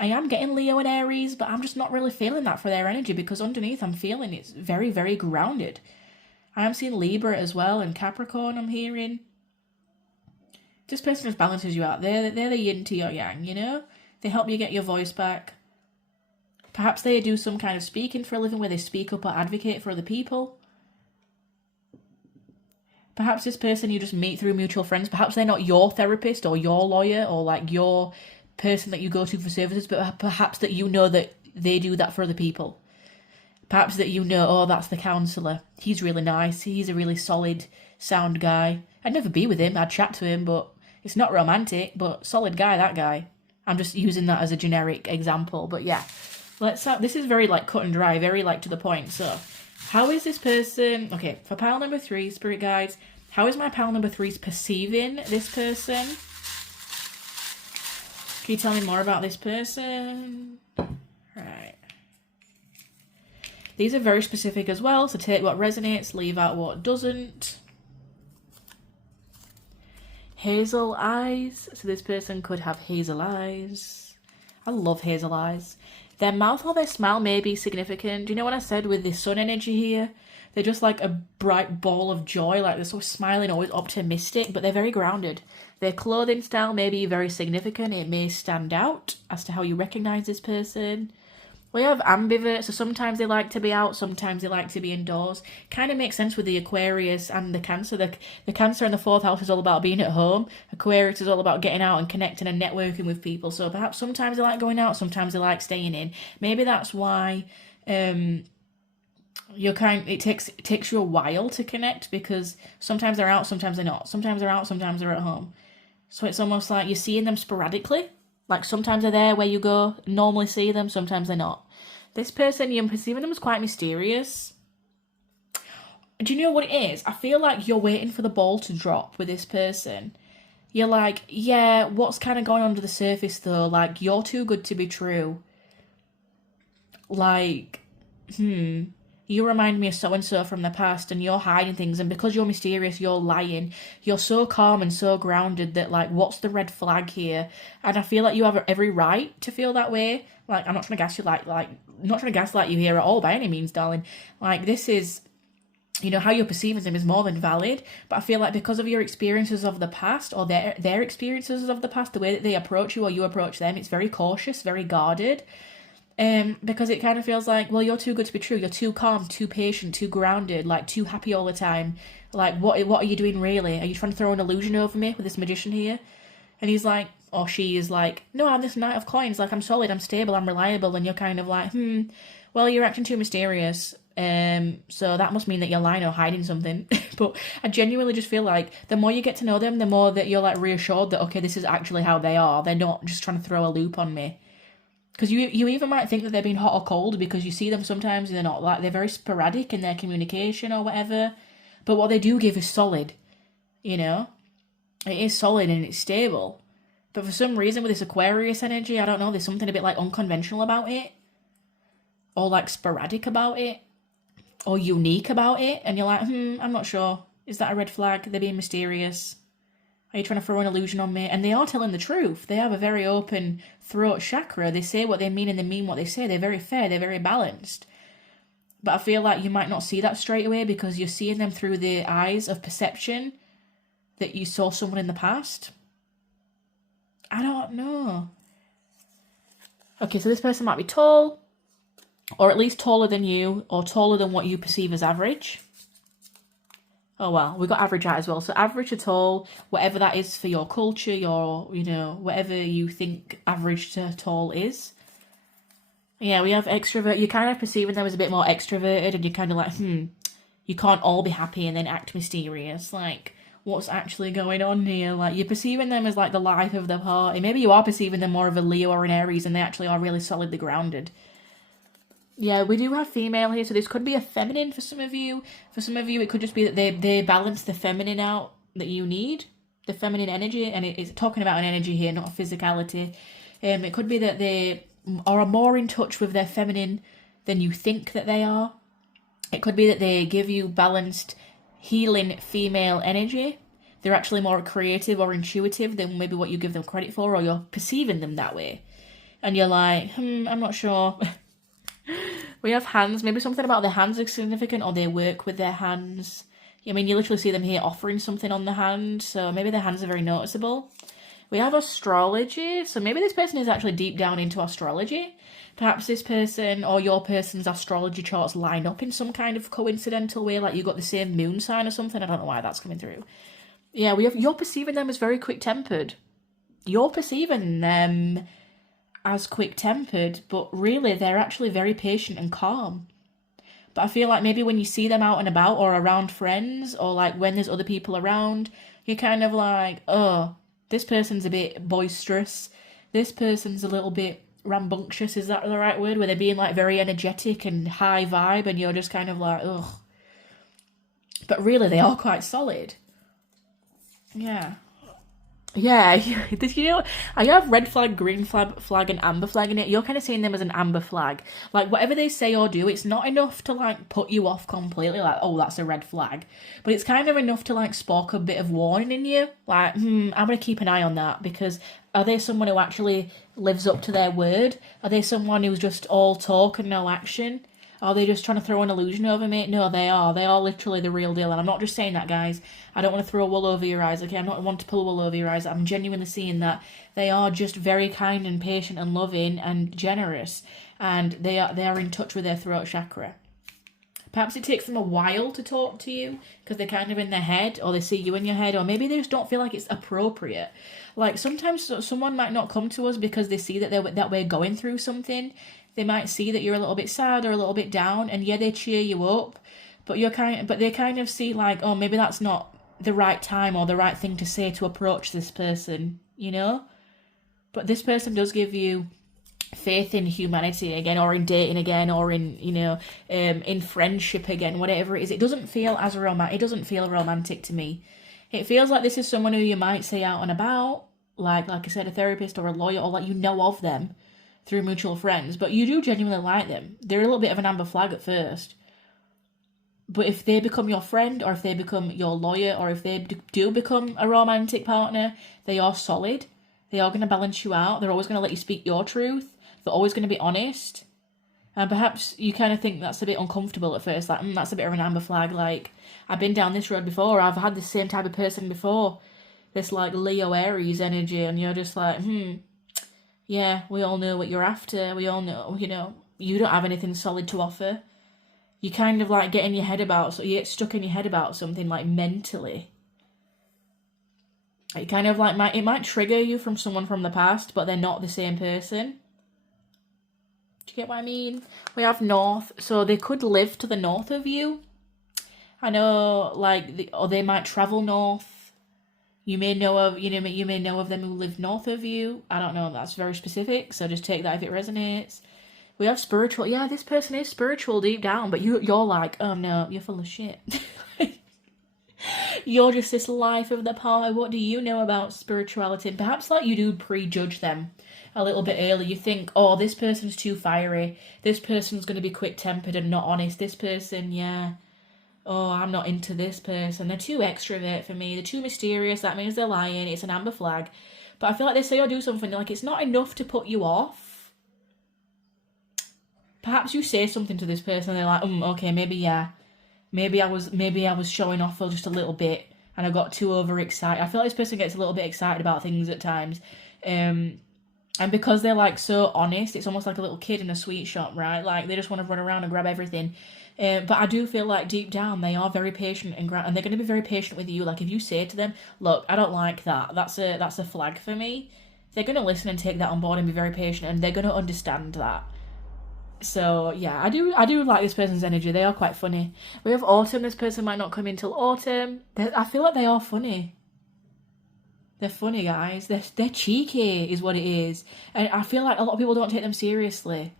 I am getting Leo and Aries, but I'm just not really feeling that for their energy, because underneath I'm feeling it's very, very grounded. I am seeing Libra as well, and Capricorn I'm hearing. This person just balances you out. They're the yin to your yang, you know? They help you get your voice back. Perhaps they do some kind of speaking for a living where they speak up or advocate for other people. Perhaps this person you just meet through mutual friends. Perhaps they're not your therapist or your lawyer or like your person that you go to for services, but perhaps that you know that they do that for other people. Perhaps that you know, oh, that's the counsellor. He's really nice. He's a really solid, sound guy. I'd never be with him. I'd chat to him, but it's not romantic, but solid guy, that guy. I'm just using that as a generic example, but yeah. This is very like cut and dry, very like to the point. So how is this person, okay, for pile number 3, spirit guides, how is my pile number 3 perceiving this person? Can you tell me more about this person? Right. These are very specific as well, so take what resonates, leave out what doesn't. Hazel eyes, so this person could have hazel eyes. I love hazel eyes. Their mouth or their smile may be significant. Do you know what I said with the sun energy here? They're just like a bright ball of joy, like they're sort of smiling, always optimistic, but they're very grounded. Their clothing style may be very significant. It may stand out as to how you recognise this person. We have ambivert, so sometimes they like to be out, sometimes they like to be indoors. Kind of makes sense with the Aquarius and the Cancer. The Cancer in the 4th house is all about being at home. Aquarius is all about getting out and connecting and networking with people. So perhaps sometimes they like going out, sometimes they like staying in. Maybe that's why it takes you a while to connect, because sometimes they're out, sometimes they're not. Sometimes they're out, sometimes they're at home. So it's almost like you're seeing them sporadically. Like sometimes they're there where you go normally see them, sometimes they're not. This person, you're perceiving them as quite mysterious. Do you know what it is? I feel like you're waiting for the ball to drop with this person. You're like, yeah, what's kind of going on under the surface though? Like, you're too good to be true. Like, you remind me of so-and-so from the past, and you're hiding things, and because you're mysterious, you're lying. You're so calm and so grounded that, like, what's the red flag here? And I feel like you have every right to feel that way. Like, I'm not trying to gaslight you here at all by any means, darling. Like, this is you know, how you're perceiving them is more than valid. But I feel like because of your experiences of the past, or their experiences of the past, the way that they approach you or you approach them, it's very cautious, very guarded. Because it kind of feels like, well, you're too good to be true. You're too calm, too patient, too grounded, like too happy all the time. Like, what are you doing really? Are you trying to throw an illusion over me with this magician here? And he's like, or she is like, no, I'm this knight of coins. Like, I'm solid, I'm stable, I'm reliable. And you're kind of like, well, you're acting too mysterious. So that must mean that you're lying or hiding something. But I genuinely just feel like the more you get to know them, the more that you're like reassured that, okay, this is actually how they are. They're not just trying to throw a loop on me. Because you even might think that they're being hot or cold because you see them sometimes and they're not, like, they're very sporadic in their communication or whatever. But what they do give is solid, you know? It is solid and it's stable. But for some reason with this Aquarius energy, I don't know, there's something a bit like unconventional about it. Or like sporadic about it. Or unique about it. And you're like, I'm not sure. Is that a red flag? They're being mysterious. Are you trying to throw an illusion on me? And they are telling the truth. They have a very open throat chakra. They say what they mean and they mean what they say. They're very fair. They're very balanced. But I feel like you might not see that straight away because you're seeing them through the eyes of perception that you saw someone in the past. I don't know. Okay, so this person might be tall, or at least taller than you, or taller than what you perceive as average. Oh, well, we've got average height as well. So average to tall, whatever that is for your culture, your, you know, whatever you think average to tall is. Yeah, we have extrovert. You're kind of perceiving them as a bit more extroverted and you're kind of like, you can't all be happy and then act mysterious. Like, what's actually going on here? Like, you're perceiving them as like the life of the party. Maybe you are perceiving them more of a Leo or an Aries and they actually are really solidly grounded. Yeah, we do have female here, so this could be a feminine for some of you. For some of you, it could just be that they balance the feminine out that you need, the feminine energy, and it's talking about an energy here, not a physicality. It could be that they are more in touch with their feminine than you think that they are. It could be that they give you balanced, healing female energy. They're actually more creative or intuitive than maybe what you give them credit for, or you're perceiving them that way. And you're like, I'm not sure. We have hands. Maybe something about their hands is significant, or they work with their hands. I mean, you literally see them here offering something on the hand, so maybe their hands are very noticeable. We have astrology, so maybe this person is actually deep down into astrology. Perhaps this person or your person's astrology charts line up in some kind of coincidental way, like you got the same moon sign or something. I don't know why that's coming through. Yeah, you're perceiving them as very quick-tempered. You're perceiving them as quick-tempered, but really they're actually very patient and calm. But I feel like maybe when you see them out and about or around friends or like when there's other people around, you're kind of like, oh, this person's a bit boisterous. This person's a little bit rambunctious, is that the right word? Where they're being like very energetic and high vibe and you're just kind of like, ugh. But really they are quite solid. Yeah. Yeah, you know, I have red flag, green flag, and amber flag in it. You're kind of seeing them as an amber flag. Like, whatever they say or do, it's not enough to, like, put you off completely, like, oh, that's a red flag. But it's kind of enough to, like, spark a bit of warning in you. Like, I'm going to keep an eye on that, because are they someone who actually lives up to their word? Are they someone who's just all talk and no action? Are they just trying to throw an illusion over me? No, they are. They are literally the real deal. And I'm not just saying that, guys. I don't want to throw wool over your eyes, okay? I'm not want to pull wool over your eyes. I'm genuinely seeing that they are just very kind and patient and loving and generous. And they are in touch with their throat chakra. Perhaps it takes them a while to talk to you because they're kind of in their head, or they see you in your head, or maybe they just don't feel like it's appropriate. Like, sometimes someone might not come to us because they see that we're going through something. They might see that you're a little bit sad or a little bit down, and yeah, they cheer you up, but they kind of see like, oh, maybe that's not the right time or the right thing to say to approach this person, you know? But this person does give you faith in humanity again, or in dating again, or in, you know, in friendship again, whatever it is. It doesn't feel as romantic. It doesn't feel romantic to me. It feels like this is someone who you might say out and about, like I said, a therapist or a lawyer, or like you know of them through mutual friends, but you do genuinely like them. They're a little bit of an amber flag at first. But if they become your friend, or if they become your lawyer, or if they do become a romantic partner, they are solid. They are going to balance you out. They're always going to let you speak your truth. They're always going to be honest. And perhaps you kind of think that's a bit uncomfortable at first, like, that's a bit of an amber flag, like, I've been down this road before, I've had the same type of person before, this, like, Leo Aries energy, and you're just like, yeah, we all know what you're after, we all know, you know, you don't have anything solid to offer. You kind of, like, get in your head about, so you get stuck in your head about something, like, mentally. It kind of, like, it might trigger you from someone from the past, but they're not the same person. Do you get what I mean? We have north, so they could live to the north of you. I know, like, or they might travel north. You may know of, you may know of them who live north of you. I don't know, that's very specific, so just take that if it resonates. We have spiritual. Yeah, this person is spiritual deep down, but you're like, oh no, you're full of shit. You're just this life of the party. What do you know about spirituality? And perhaps, like, you do prejudge them a little bit early. You think, oh, this person's too fiery. This person's going to be quick-tempered and not honest. This person, yeah. Oh, I'm not into this person. They're too extrovert for me. They're too mysterious. That means they're lying. It's an amber flag. But I feel like they say or do something, like, it's not enough to put you off. Perhaps you say something to this person and they're like, okay, maybe, yeah. Maybe I was showing off for just a little bit and I got too overexcited. I feel like this person gets a little bit excited about things at times. And because they're, like, so honest, it's almost like a little kid in a sweet shop, right? Like, they just want to run around and grab everything. But I do feel like deep down they are very patient and they're going to be very patient with you. Like, if you say to them, look, I don't like that. That's a flag for me. They're going to listen and take that on board and be very patient, and they're going to understand that. So, yeah, I do like this person's energy. They are quite funny. We have autumn. This person might not come in till autumn. I feel like they are funny. They're funny, guys. They're cheeky, is what it is. And I feel like a lot of people don't take them seriously.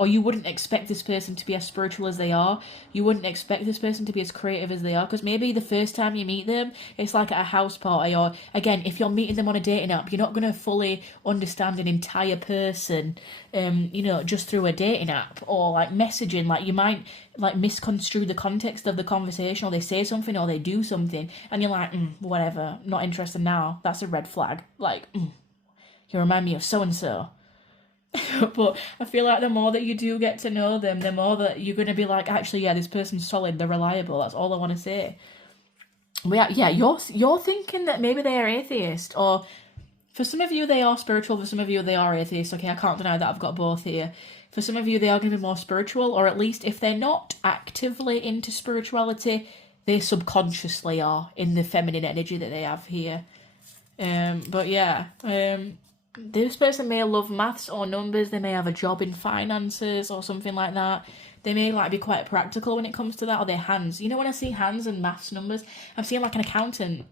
Or you wouldn't expect this person to be as spiritual as they are. You wouldn't expect this person to be as creative as they are. Because maybe the first time you meet them, it's like at a house party. Or, again, if you're meeting them on a dating app, you're not going to fully understand an entire person, just through a dating app. Or, like, messaging. Like, you might, like, misconstrue the context of the conversation. Or they say something or they do something. And you're like, whatever, not interested now. That's a red flag. Like, you remind me of so-and-so. But I feel like the more that you do get to know them, the more that you're going to be like, actually, yeah, this person's solid, they're reliable, that's all I want to say. But yeah, you're thinking that maybe they are atheist, or for some of you they are spiritual, for some of you they are atheist. Okay, I can't deny that I've got both here. For some of you they are going to be more spiritual, or at least if they're not actively into spirituality, they subconsciously are in the feminine energy that they have here. But yeah, this person may love maths or numbers. They may have a job in finances or something like that. They may, like, be quite practical when it comes to that, or their hands. You know, when I see hands and maths numbers, I'm seeing, like, an accountant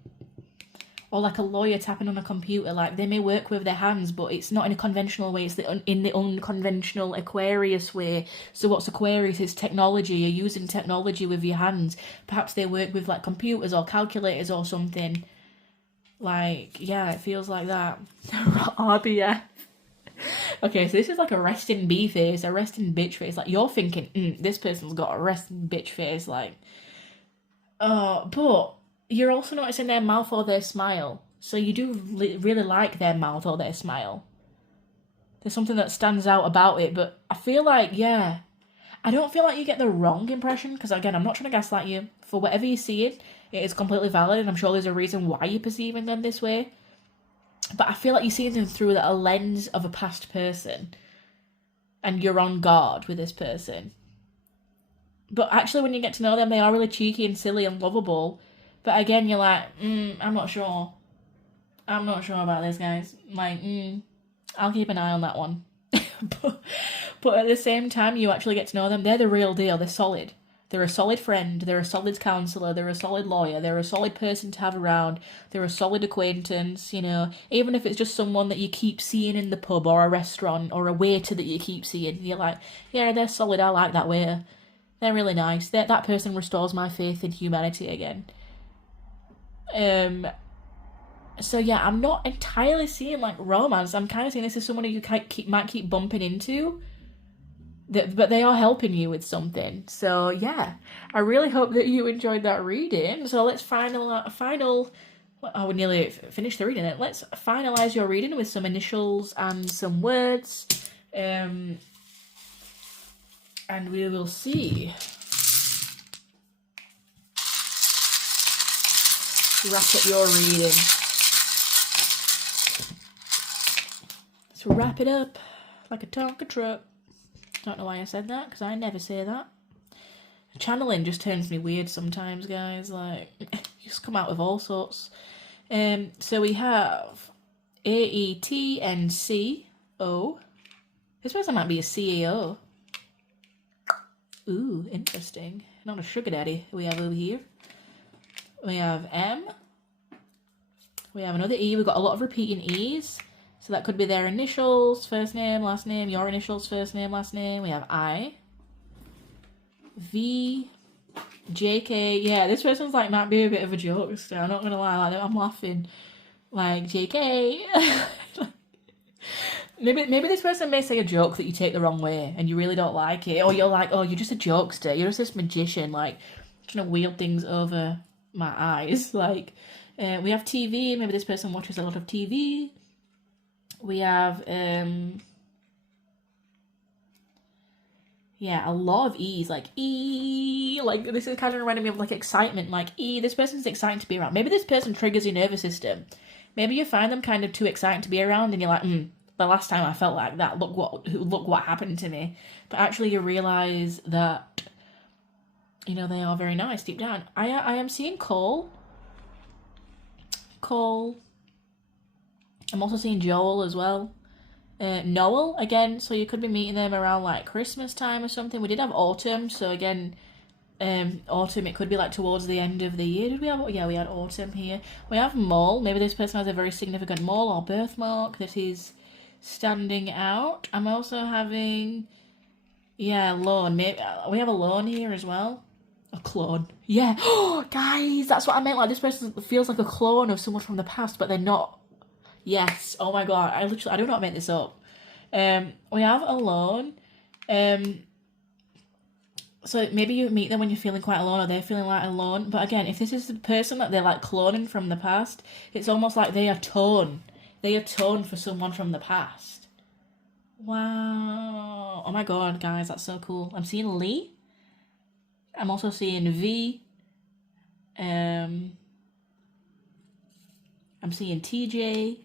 or, like, a lawyer tapping on a computer. Like, they may work with their hands, but it's not in a conventional way. It's in the unconventional Aquarius way. So what's Aquarius? It's technology. You're using technology with your hands. Perhaps they work with, like, computers or calculators or something. Like, yeah, it feels like that. RBF. Okay, so this is like a resting bee face, a resting bitch face. Like, you're thinking, this person's got a resting bitch face, like. But you're also noticing their mouth or their smile. So you do really like their mouth or their smile. There's something that stands out about it, but I feel like, yeah, I don't feel like you get the wrong impression, because, again, I'm not trying to gaslight you. For whatever you see it is completely valid, and I'm sure there's a reason why you're perceiving them this way. But I feel like you're seeing them through a lens of a past person, and you're on guard with this person. But actually, when you get to know them, they are really cheeky and silly and lovable. But again, you're like, I'm not sure. I'm not sure about this, guys. Like, I'll keep an eye on that one. But at the same time, you actually get to know them. They're the real deal. They're solid. They're a solid friend, they're a solid counsellor, they're a solid lawyer, they're a solid person to have around, they're a solid acquaintance, you know, even if it's just someone that you keep seeing in the pub or a restaurant or a waiter that you keep seeing, you're like, yeah, they're solid, I like that waiter. They're really nice. That person restores my faith in humanity again. So yeah, I'm not entirely seeing, like, romance. I'm kind of seeing this as someone who you might keep bumping into. But they are helping you with something. So yeah, I really hope that you enjoyed that reading. So let's we nearly finished the reading. Let's finalize your reading with some initials and some words. And we will see. Wrap up your reading. Let's wrap it up like a Tonka truck. Don't know why I said that, because I never say that. Channeling just turns me weird sometimes, guys. Like, you just come out with all sorts. So we have AETNCO. This person might be a CEO. Ooh, interesting. Not a sugar daddy we have over here. We have M. We have another E. We've got a lot of repeating E's. So that could be their initials, first name, last name, your initials, first name, last name. We have I. V. JK. Yeah, this person's like might be a bit of a joke still. I'm not going to lie. Like, I'm laughing. Like, JK. Maybe this person may say a joke that you take the wrong way and you really don't like it. Or you're like, oh, you're just a jokester. You're just this magician, like, trying to wield things over my eyes. Like, we have TV. Maybe this person watches a lot of TV. We have, yeah, a lot of E's. Like, E. Like, this is kind of reminding me of, like, excitement. Like, E. This person's exciting to be around. Maybe this person triggers your nervous system. Maybe you find them kind of too exciting to be around and you're like, the last time I felt like that, look what happened to me. But actually you realise that, you know, they are very nice deep down. I am seeing Cole. I'm also seeing Joel as well. Noel, again, so you could be meeting them around, like, Christmas time or something. We did have autumn, so again, autumn, it could be, like, towards the end of the year. Did we have, yeah, we had autumn here. We have mole. Maybe this person has a very significant mole or birthmark that is standing out. I'm also having, yeah, loan. Maybe we have a loan here as well. A clone. Yeah. Oh, guys, that's what I meant. Like, this person feels like a clone of someone from the past, but they're not. Yes. Oh my god. I do not make this up. We have a loan. So maybe you meet them when you're feeling quite alone, or they're feeling like alone. But again, if this is the person that they're like cloning from the past, it's almost like they atone. They atone for someone from the past. Wow. Oh my god, guys, that's so cool. I'm seeing Lee. I'm also seeing V. I'm seeing TJ.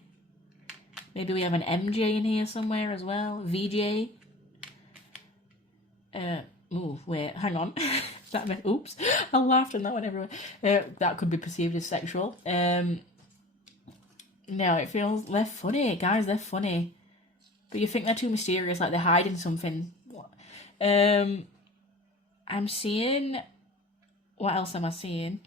Maybe we have an MJ in here somewhere as well. VJ. Ooh, wait, hang on. Oops, I laughed and that went everywhere. That could be perceived as sexual. No, it feels, they're funny, guys, they're funny. But you think they're too mysterious, like they're hiding something. I'm seeing, what else am I seeing?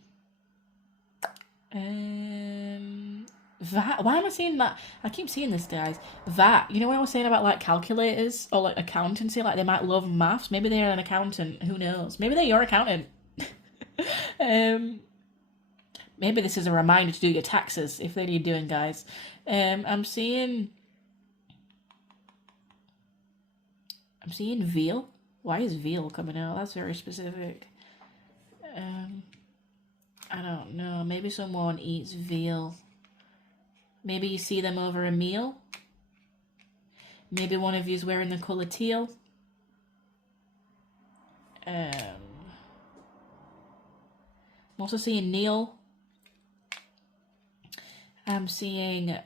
VAT. Why am I seeing that? I keep seeing this, guys. VAT. You know what I was saying about, like, calculators or, like, accountancy? Like, they might love maths. Maybe they're an accountant. Who knows? Maybe they're your accountant. Maybe this is a reminder to do your taxes, if they're doing, guys. I'm seeing veal. Why is veal coming out? That's very specific. I don't know. Maybe someone eats veal. Maybe you see them over a meal. Maybe one of you's wearing the colour teal. I'm also seeing Neil. I'm seeing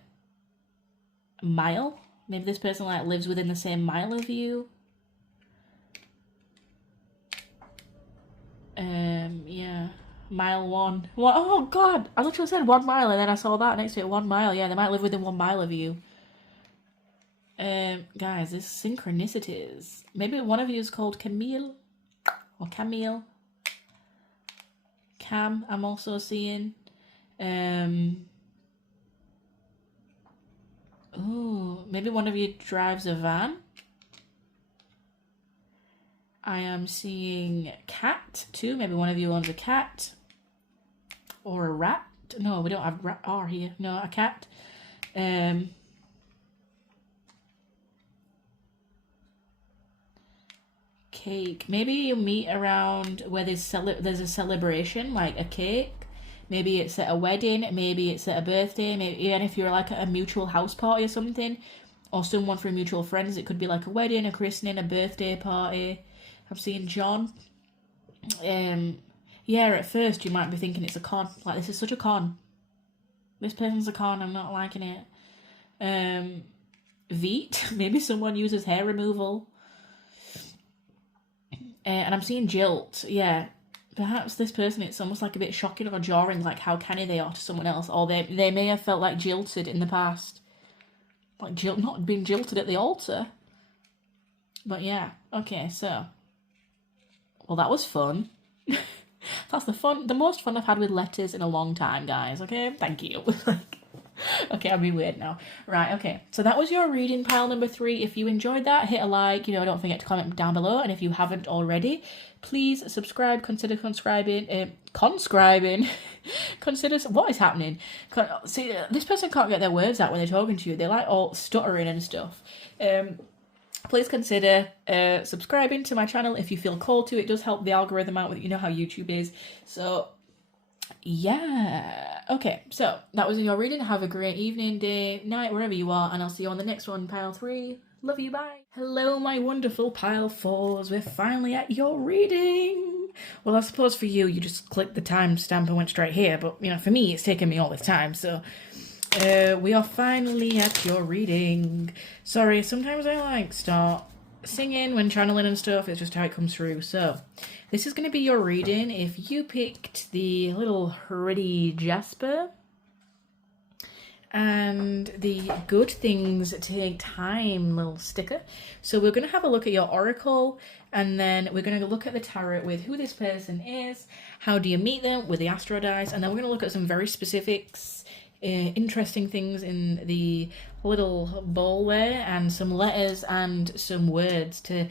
mile. Maybe this person like lives within the same mile of you. Yeah. Mile 1. What? Oh god! I literally said 1 mile and then I saw that next to it, 1 mile. Yeah, they might live within 1 mile of you. Guys, there's synchronicities. Maybe one of you is called Camille. Or Camille. Cam, I'm also seeing. Ooh, maybe one of you drives a van. I am seeing cat too. Maybe one of you owns a cat. Or a rat. No, we don't have rat R here. No, a cat. Cake. Maybe you meet around where there's a celebration, like a cake. Maybe it's at a wedding. Maybe it's at a birthday. Maybe even if you're like at a mutual house party or something, or someone from mutual friends. It could be like a wedding, a christening, a birthday party. I'm seeing John. Yeah, at first you might be thinking it's a con. Like, this is such a con. This person's a con, I'm not liking it. Veet, maybe someone uses hair removal. And I'm seeing jilt, yeah. Perhaps this person, it's almost like a bit shocking or jarring, like how canny they are to someone else. Or they may have felt like jilted in the past. Like, not being jilted at the altar. But yeah, okay, so. Well, that was fun. That's the most fun I've had with letters in a long time, guys, okay? Thank you. Okay, I'm being weird now. Right, okay. So that was your reading, pile number 3. If you enjoyed that, hit a like. Don't forget to comment down below. And if you haven't already, please subscribe. Consider conscribing. Consider... What is happening? See, this person can't get their words out when they're talking to you. They're like all stuttering and stuff. Please consider subscribing to my channel if you feel called to. It does help the algorithm out. You know how YouTube is. So... yeah, okay, so that was your reading. Have a great evening, day, night, wherever you are, and I'll see you on the next one, pile 3. Love you, bye. Hello, my wonderful pile 4s. We're finally at your reading. Well, I suppose for you, you just clicked the timestamp and went straight here, but for me, it's taken me all this time. So we are finally at your reading. Sorry, sometimes I start singing when channeling and stuff. It's just how it comes through. So this is going to be your reading. If you picked the little Ready Jasper and the Good Things Take Time little sticker, so we're going to have a look at your oracle, and then we're going to look at the tarot with who this person is, how do you meet them with the astro dice, and then we're going to look at some very specifics, interesting things in the little bowl there, and some letters and some words to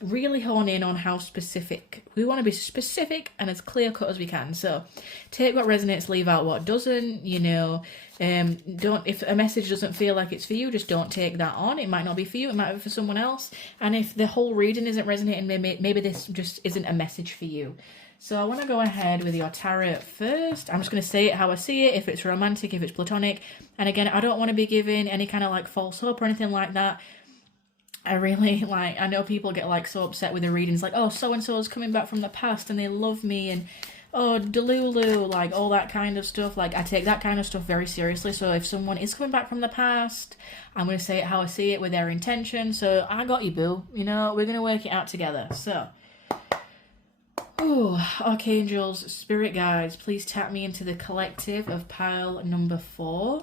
really hone in on how specific. We want to be specific and as clear cut as we can. So take what resonates, leave out what doesn't. Don't, if a message doesn't feel like it's for you, just don't take that on. It might not be for you, it might be for someone else. And if the whole reading isn't resonating, maybe this just isn't a message for you. So I want to go ahead with your tarot first. I'm just going to say it how I see it, if it's romantic, if it's platonic. And again, I don't want to be giving any kind of false hope or anything like that. I really, I know people get so upset with the readings, oh, so-and-so is coming back from the past and they love me, and oh, delulu, all that kind of stuff. I take that kind of stuff very seriously. So if someone is coming back from the past, I'm going to say it how I see it with their intention. So I got you, boo. We're going to work it out together. So, archangels, spirit guides, please tap me into the collective of pile number 4.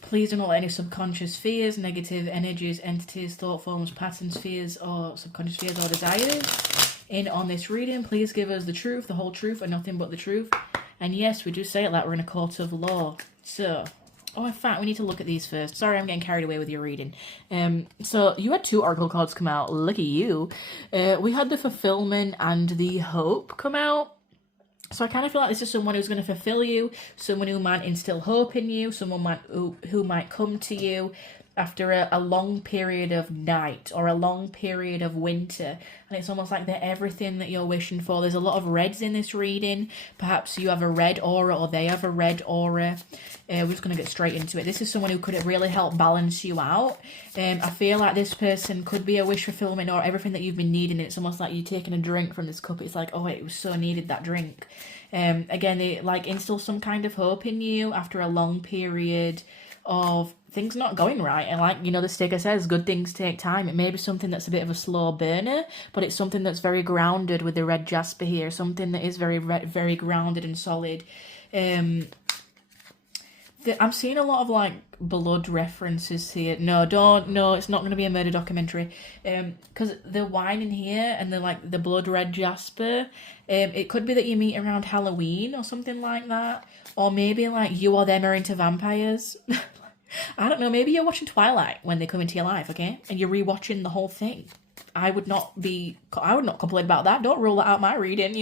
Please do not let any subconscious fears, negative energies, entities, thought forms, patterns, fears, or subconscious fears or desires in on this reading. Please give us the truth, the whole truth, and nothing but the truth. And yes, we do say it like we're in a court of law. So, in fact, we need to look at these first. Sorry, I'm getting carried away with your reading. So you had 2 oracle cards come out. Look at you. We had the fulfillment and the hope come out. So I kind of feel like this is someone who's going to fulfill you, someone who might instill hope in you, someone who might come to you after a long period of night or a long period of winter. And it's almost like they're everything that you're wishing for. There's a lot of reds in this reading. Perhaps you have a red aura or they have a red aura. We're just going to get straight into it. This is someone who could really help balance you out. I feel like this person could be a wish fulfillment or everything that you've been needing. It's almost like you're taking a drink from this cup. It's like, oh, it was so needed, that drink. Again, they instill some kind of hope in you after a long period of things not going right. And the sticker says, good things take time. It may be something that's a bit of a slow burner, but it's something that's very grounded with the red jasper here. Something that is very, very grounded and solid. I'm seeing a lot of blood references here. No, it's not going to be a murder documentary. Because the wine in here and the blood red jasper, it could be that you meet around Halloween or something like that. Or maybe you or them are into vampires. I don't know, maybe you're watching Twilight when they come into your life, okay? And you're rewatching the whole thing. I would not complain about that. Don't rule that out my reading,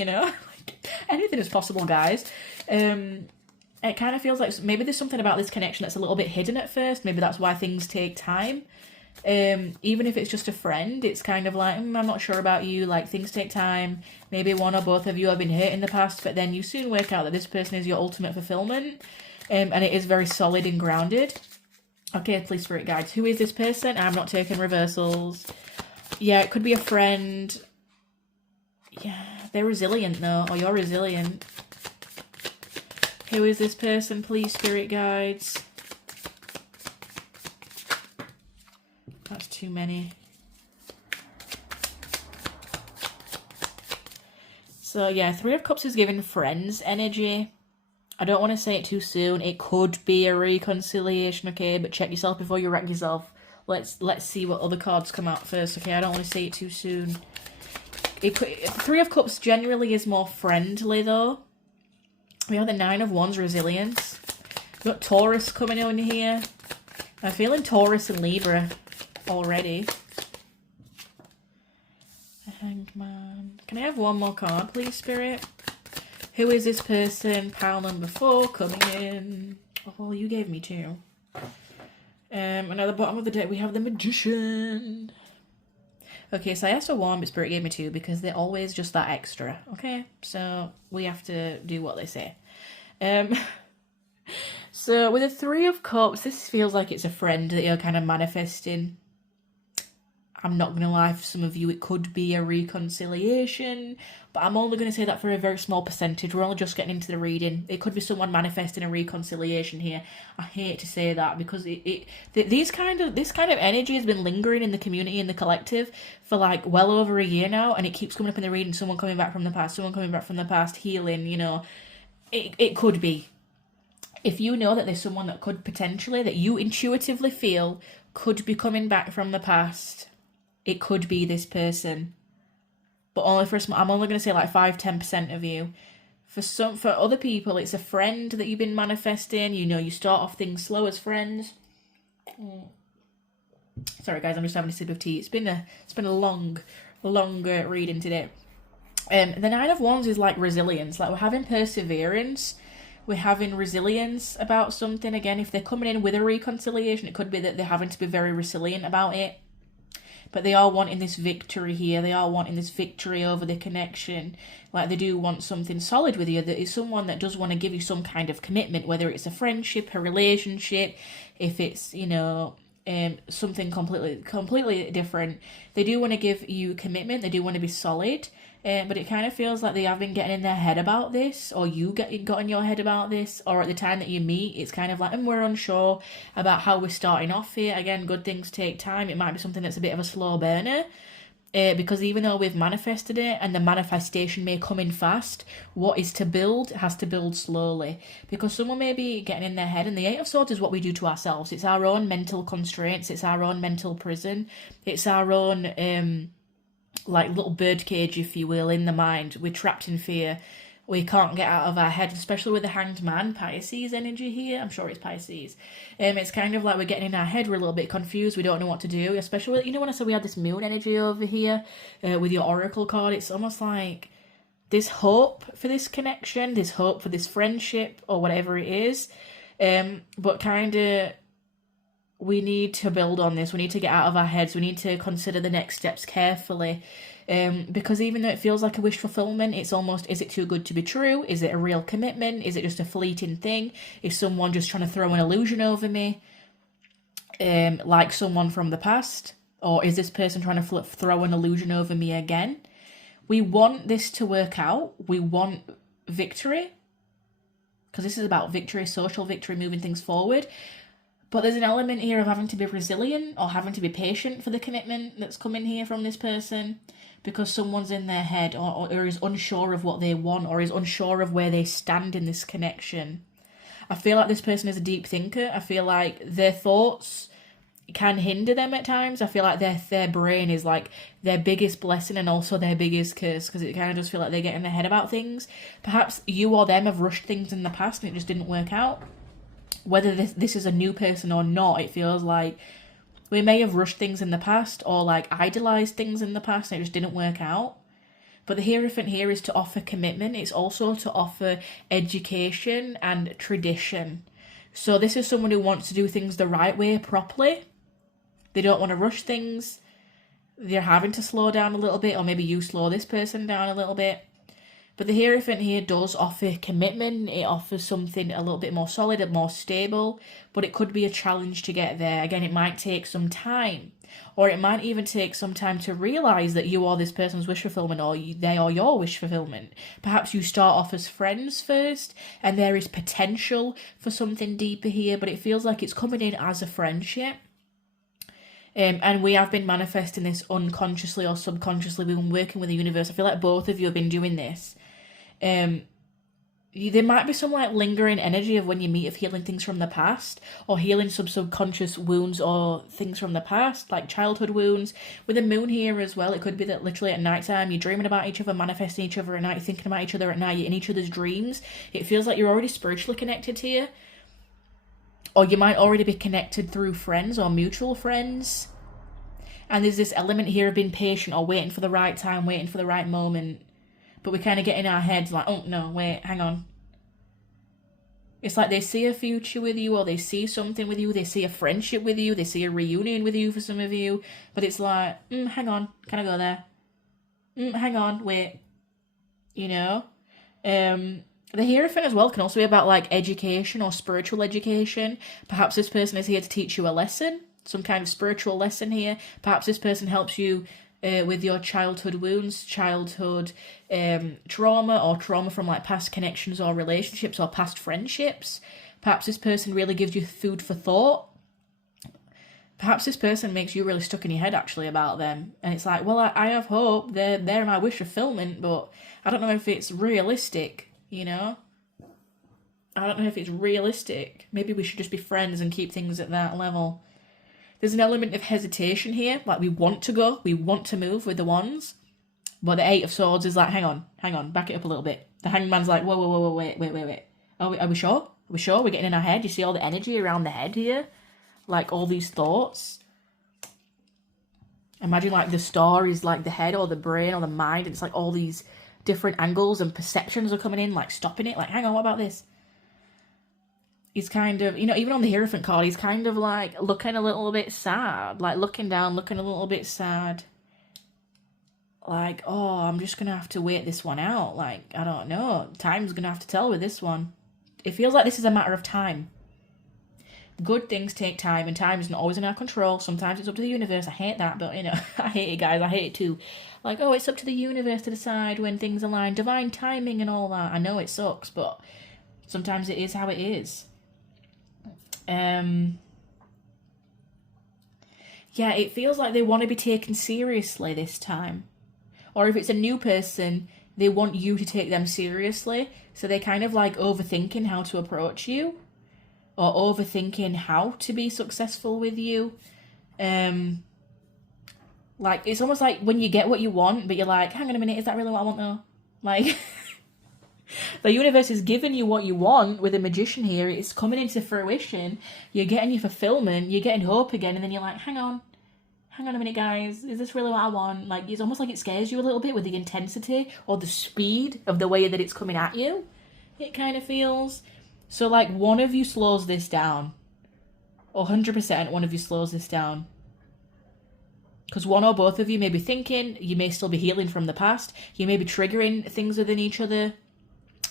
Anything is possible, guys. It kind of feels like maybe there's something about this connection that's a little bit hidden at first. Maybe that's why things take time. Even if it's just a friend, it's kind of I'm not sure about you. Things take time. Maybe one or both of you have been hurt in the past, but then you soon work out that this person is your ultimate fulfillment. And it is very solid and grounded. Okay, please, spirit guides. Who is this person? I'm not taking reversals. Yeah, it could be a friend. Yeah, they're resilient though, or you're resilient. Who is this person, please, spirit guides? That's too many. So yeah, Three of Cups is giving friends energy. I don't want to say it too soon. It could be a reconciliation, okay? But check yourself before you wreck yourself. Let's see what other cards come out first, okay? I don't want to say it too soon. Three of Cups generally is more friendly, though. We have the Nine of Wands, resilience. We've got Taurus coming in here. I'm feeling Taurus and Libra already. Hangman. Can I have one more card, please, Spirit? Who is this person? Pile number 4 coming in. Oh, well, you gave me 2. And at the bottom of the deck, we have the Magician. Okay, so I asked for 1, but Spirit gave me 2 because they're always just that extra. Okay, so we have to do what they say. So with the Three of Cups, this feels like it's a friend that you're kind of manifesting. I'm not going to lie, for some of you it could be a reconciliation, but I'm only going to say that for a very small percentage. We're only just getting into the reading. It could be someone manifesting a reconciliation here. I hate to say that because this kind of energy has been lingering in the community, in the collective, for like well over a year now, and it keeps coming up in the reading. Someone coming back from the past, healing, you know. It could be. If you know that there's someone that could potentially, that you intuitively feel could be coming back from the past, it could be this person. But only for I'm only going to say like 5-10% of you. For other people, it's a friend that you've been manifesting. You know, you start off things slow as friends. Sorry guys, I'm just having a sip of tea. It's been a long reading today. The Nine of Wands is like resilience. Like we're having perseverance. We're having resilience about something. Again, if they're coming in with a reconciliation, it could be that they're having to be very resilient about it. But they are wanting this victory here. They are wanting this victory over the connection. Like they do want something solid with you. That is someone that does want to give you some kind of commitment, whether it's a friendship, a relationship, if it's, you know, something completely different. They do want to give you commitment. They do want to be solid. But it kind of feels like they have been getting in their head about this, or you got in your head about this, or at the time that you meet, it's kind of like, and we're unsure about how we're starting off here. Again, good things take time. It might be something that's a bit of a slow burner, because even though we've manifested it, and the manifestation may come in fast, what is to build has to build slowly, because someone may be getting in their head, and the Eight of Swords is what we do to ourselves. It's our own mental constraints. It's our own mental prison. It's our own like little birdcage, if you will, in the mind. We're trapped in fear. We can't get out of our head, especially with the Hanged Man, Pisces energy here. I'm sure it's Pisces. It's kind of like we're getting in our head. We're a little bit confused. We don't know what to do, especially, you know, when I said we had this moon energy over here with your oracle card, it's almost like this hope for this connection, this hope for this friendship, or whatever it is. But kind of, we need to build on this. We need to get out of our heads. We need to consider the next steps carefully. Because even though it feels like a wish fulfillment, it's almost, is it too good to be true? Is it a real commitment? Is it just a fleeting thing? Is someone just trying to throw an illusion over me? Like someone from the past? Or is this person trying to throw an illusion over me again? We want this to work out. We want victory. Because this is about victory, social victory, moving things forward. But there's an element here of having to be resilient or having to be patient for the commitment that's coming here from this person, because someone's in their head or is unsure of what they want, or is unsure of where they stand in this connection. I feel like this person is a deep thinker. I feel like their thoughts can hinder them at times. I feel like their brain is like their biggest blessing and also their biggest curse, because it kind of does feel like they get in their head about things. Perhaps you or them have rushed things in the past and it just didn't work out. Whether this is a new person or not, it feels like we may have rushed things in the past, or like idolized things in the past and it just didn't work out. But the Hierophant here is to offer commitment. It's also to offer education and tradition. So this is someone who wants to do things the right way, properly. They don't want to rush things. They're having to slow down a little bit, or maybe you slow this person down a little bit. But the Hierophant here does offer commitment. It offers something a little bit more solid and more stable, but it could be a challenge to get there. Again, it might take some time, or it might even take some time to realise that you are this person's wish fulfillment, or they are your wish fulfillment. Perhaps you start off as friends first, and there is potential for something deeper here, but it feels like it's coming in as a friendship. And we have been manifesting this unconsciously or subconsciously. We've been working with the universe. I feel like both of you have been doing this. There might be some like lingering energy of when you meet of healing things from the past, or healing some subconscious wounds or things from the past, like childhood wounds. With the moon here as well, it could be that literally at night time you're dreaming about each other, manifesting each other at night, thinking about each other at night, you're in each other's dreams. It feels like you're already spiritually connected here. Or you might already be connected through friends or mutual friends. And there's this element here of being patient or waiting for the right time, waiting for the right moment. But we kind of get in our heads like, oh no, wait, hang on. It's like they see a future with you, or they see something with you, they see a friendship with you, they see a reunion with you for some of you. But it's like, hang on, can I go there? Hang on, wait. You know? The Hierophant as well can also be about like education or spiritual education. Perhaps this person is here to teach you a lesson, some kind of spiritual lesson here. Perhaps this person helps you with your childhood wounds, childhood trauma, or trauma from like past connections or relationships or past friendships. Perhaps this person really gives you food for thought. Perhaps this person makes you really stuck in your head actually about them. And it's like, well, I have hope. They're my wish fulfillment, but I don't know if it's realistic, you know? I don't know if it's realistic. Maybe we should just be friends and keep things at that level. There's an element of hesitation here, like we want to go, we want to move with the Wands. But the Eight of Swords is like, hang on, back it up a little bit. The Hangman's like, whoa, wait. Are we sure? Are we sure? We're getting in our head. You see all the energy around the head here? Like all these thoughts. Imagine like the star is like the head or the brain or the mind. And it's like all these different angles and perceptions are coming in, like stopping it. Like, hang on, what about this? He's kind of, you know, even on the Hierophant card, he's kind of like looking a little bit sad. Like looking down, looking a little bit sad. Like, oh, I'm just going to have to wait this one out. Like, I don't know. Time's going to have to tell with this one. It feels like this is a matter of time. Good things take time, and time isn't always in our control. Sometimes it's up to the universe. I hate that, but, you know, I hate it, guys. I hate it too. Like, oh, it's up to the universe to decide when things align. Divine timing and all that. I know it sucks, but sometimes it is how it is. Yeah, it feels like they want to be taken seriously this time. Or if it's a new person, they want you to take them seriously. So they're kind of like overthinking how to approach you, or overthinking how to be successful with you. Like, it's almost like when you get what you want, but you're like, hang on a minute, is that really what I want though? Like, the universe is giving you what you want with the Magician here. It's coming into fruition. You're getting your fulfillment. You're getting hope again. And then you're like, hang on a minute, guys. Is this really what I want? Like, it's almost like it scares you a little bit with the intensity or the speed of the way that it's coming at you. It kind of feels. So, like, one of you slows this down. 100% one of you slows this down. Because one or both of you may be thinking. You may still be healing from the past. You may be triggering things within each other.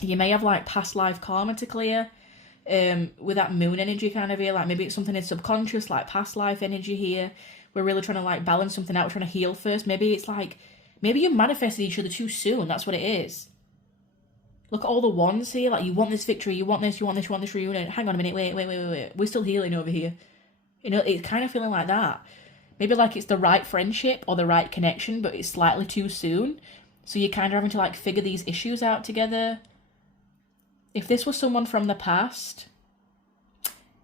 You may have, like, past life karma to clear with that moon energy kind of here. Like, maybe it's something in subconscious, like past life energy here. We're really trying to, like, balance something out. We're trying to heal first. Maybe it's, like, maybe you manifested each other too soon. That's what it is. Look at all the wands here. Like, you want this victory. You want this reunion. Hang on a minute. Wait. We're still healing over here. You know, it's kind of feeling like that. Maybe, like, it's the right friendship or the right connection, but it's slightly too soon. So you're kind of having to, like, figure these issues out together. If this was someone from the past,